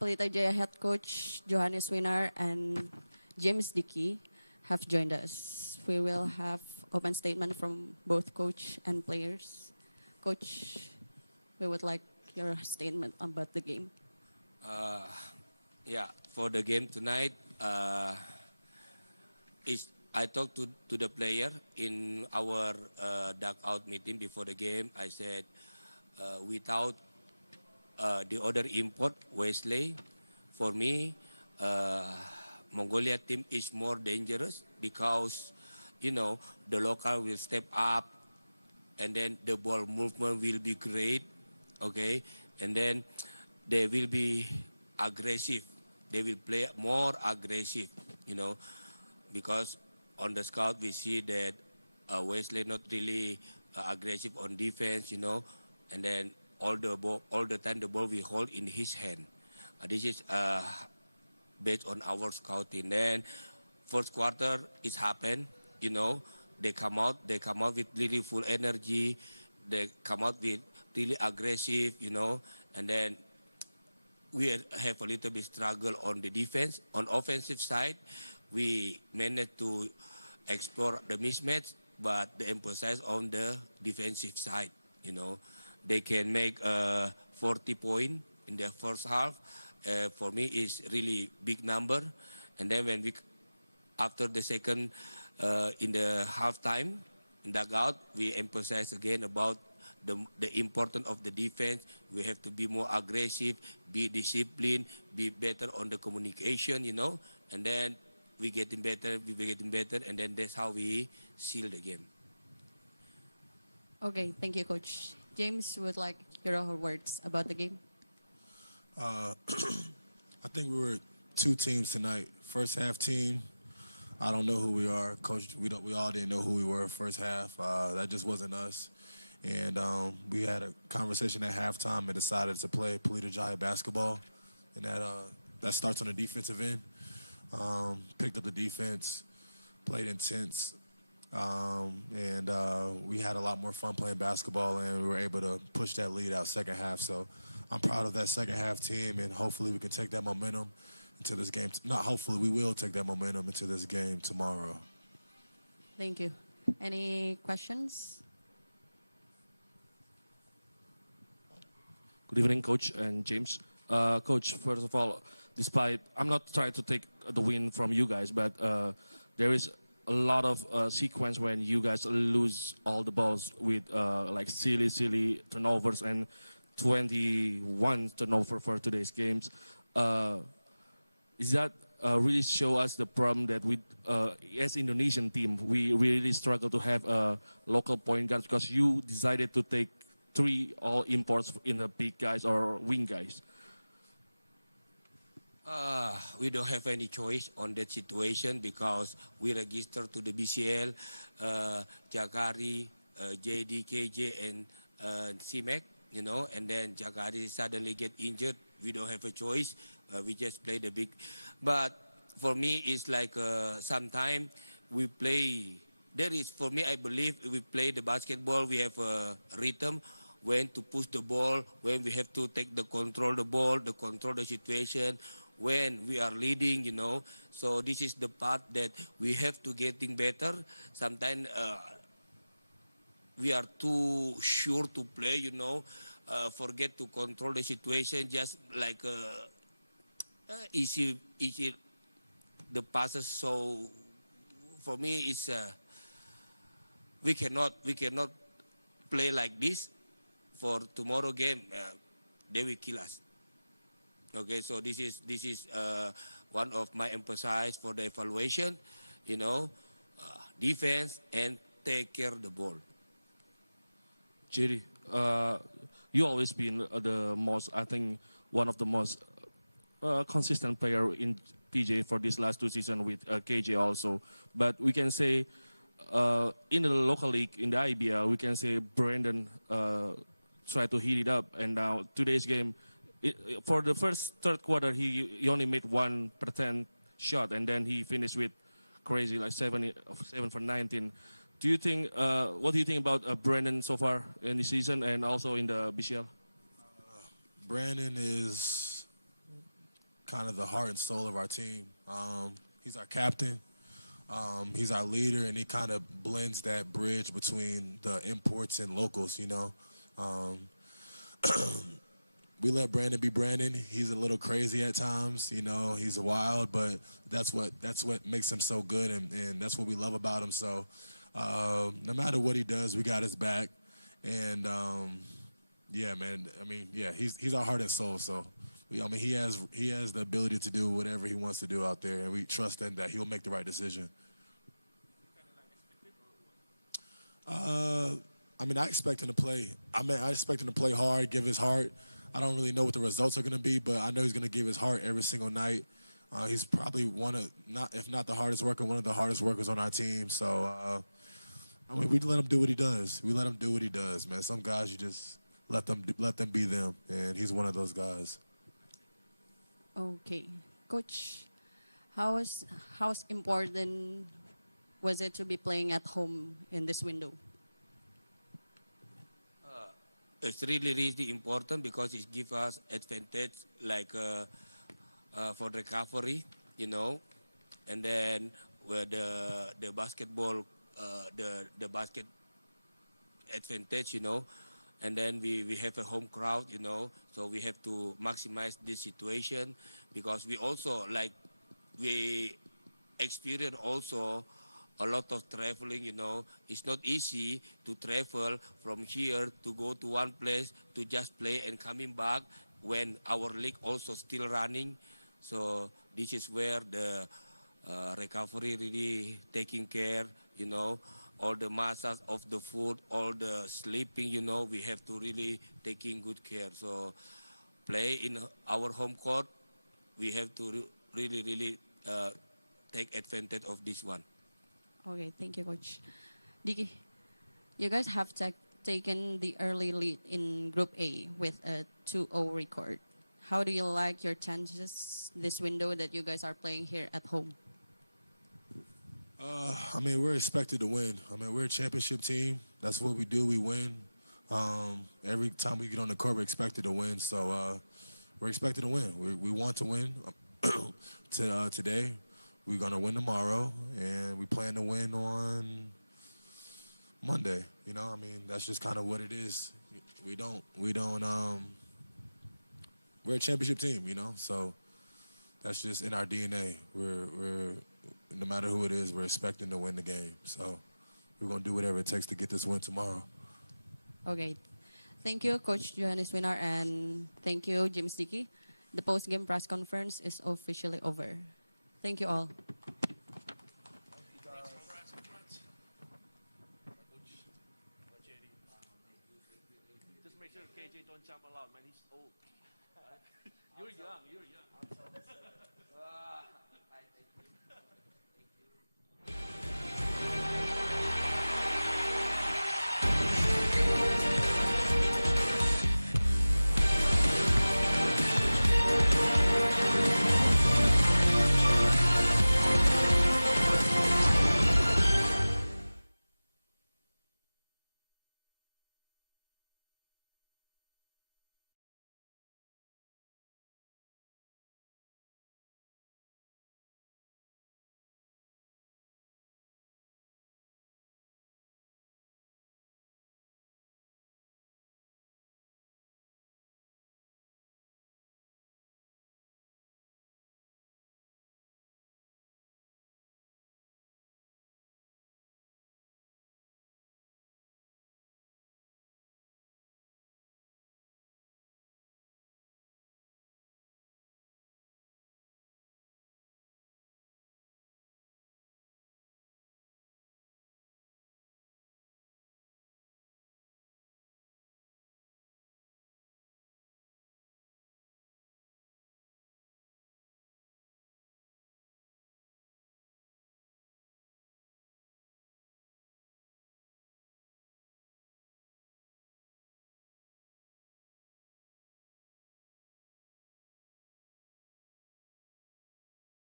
Pelita Jaya head coach Johannes Winar and James Dickey have joined us. We will have open statement from both coach and players. Coach, we would like your statement about the game. For the game tonight, I talked to the player in our dugout meeting before the game. I said, without the other import, Wesley, for me, Mongolia team is more dangerous because, the local will step up and then the ball movement will be great, okay? And then they will be aggressive. They will play more aggressive, because on the scout we see that Wesley not really aggressive on defense, and then all the time the ball we hold in his hand. This is based on our scouting. Then first quarter it happened, you know, they come out with really full energy, they come out with really aggressive, and then we have a little bit struggle on the defense. On offensive side, we managed to explore the mismatch, but the emphasis on the defensive side. They can make 40 point in the first half. For me, is really big number. And then when we after the second in the halftime dugout, we emphasize again about the importance of the defense. We have to be more aggressive, be disciplined, be better on the communication, and then we getting better, and then that's how we seal the game. Okay, thank you, Coach. James would like your words about the game. I think we were two teams tonight. First half team, I don't know who we are, Coach. We all didn't know who we were first half. That just wasn't us. And we had a conversation at halftime and decided to play Pelita Jaya basketball, and that starts on the defensive end. Picked up the defense, played intense, and we had a lot more fun playing basketball, and we were able to push that lead out second half. So I'm proud of that second half team, and hopefully we can take that momentum into this game. Not hopefully, we will take that momentum into this game tomorrow. Thank you. Any questions? Good evening, Coach and James. Coach, first of all, despite I'm not trying to take the win from you guys, but there is a lot of sequence when you guys lose all the balls with like silly turnovers and 21 turnover for today's games. Is that really show us the problem that we, as Indonesian team, we really struggle to have a local point guard because you decided to take 3 all imports in the big guys or wing guys? We don't have any choice on that situation because we register to the BCL, Jakari, JD, KJ, and CMAC, and then Jakari suddenly get injured. We don't have a choice. We just play the big. But for me, it's like sometimes we play. For me, I believe we play the basketball, we have a rhythm. When to push the ball, when we have to take control the ball, control the situation, when we are leading, So this is the part that we have to getting better. Sometimes we are too sure to play, forget to control the situation, just like easy the passes. So for me, it's we cannot play like this. For tomorrow game, they will kill us. Okay, so this is one of my emphasis for the evaluation, defense and take care of the ball. Jerry, you always been the most, I think, one of the most consistent player in PJ for this last 2 seasons with KJ also. But we can say in the local league, in the IBL, we can say Brandon try to heat it up, and now today's game, for the first third quarter, he only made 1% shot, and then he finished with crazy like 7 for 19. Do you think? What do you think about Brandon so far in the season and also in the BCL? Brandon is kind of the heart and soul of our team. He's our captain. He's our leader, and he kind of blends that bridge between the imports and locals, We let Brandon be Brandon. He's a little crazy at times, he's wild, but that's what makes him so good, and that's what we love about him. So no matter what he does, we got his back. And yeah, man, he's our heart and soul. So he has the ability to do whatever he wants to do out there, and we trust in that he'll make the right decision. I expect him to play. I expect him to play hard, give his heart. I don't really know what the results are going to be, but I know he's going to give his heart every single night. He's probably if not the hardest worker, one of the hardest workers on our team. So I mean, we let him do what he does. We let him do what he does, man. Some guys you just let them be them, and he's one of those guys. Okay, Coach, how's important was it to be playing at home in this window? It's really, really important because it gives us advantage like for recovery, you know, and then where the basketball, the basket advantage, you know, and then we have a home crowd, you know, so we have to maximize this situation because we also like we experience also a lot of traveling, you know. It's not easy to travel from here to go to one place to just play and coming back when our league also still running. So this is where the recovery really taking care, you know, all the massage of the food, all the sleeping, you know, we have to really taking good care. So play in our home court, we have to really, really take advantage of this one. Okay, thank you, Coach. Diki, you guys have taken the early lead in Group A with a 2-0 record. How do you like your chances this window that you guys are playing here at home? I mean, we're expected to win. I mean, we're a championship team. That's what we do. We win. Every time we get on the court, we're expected to win. So we're expected to win. We want to win today. We're gonna win tomorrow, and we plan to win on Monday. You know, I mean, that's just kind of what it is. We don't. We're a championship team, you know. So that's just in our DNA. We're no matter who it is, we're expecting to win the game. So we're gonna do whatever it takes to get this win tomorrow. Okay, thank you, Coach Johannes Winar, and thank you, James Dickey. The post-game press conference is officially over. Thank you all. Just make sure KJ don't jump a lot, man. He's old. You're young.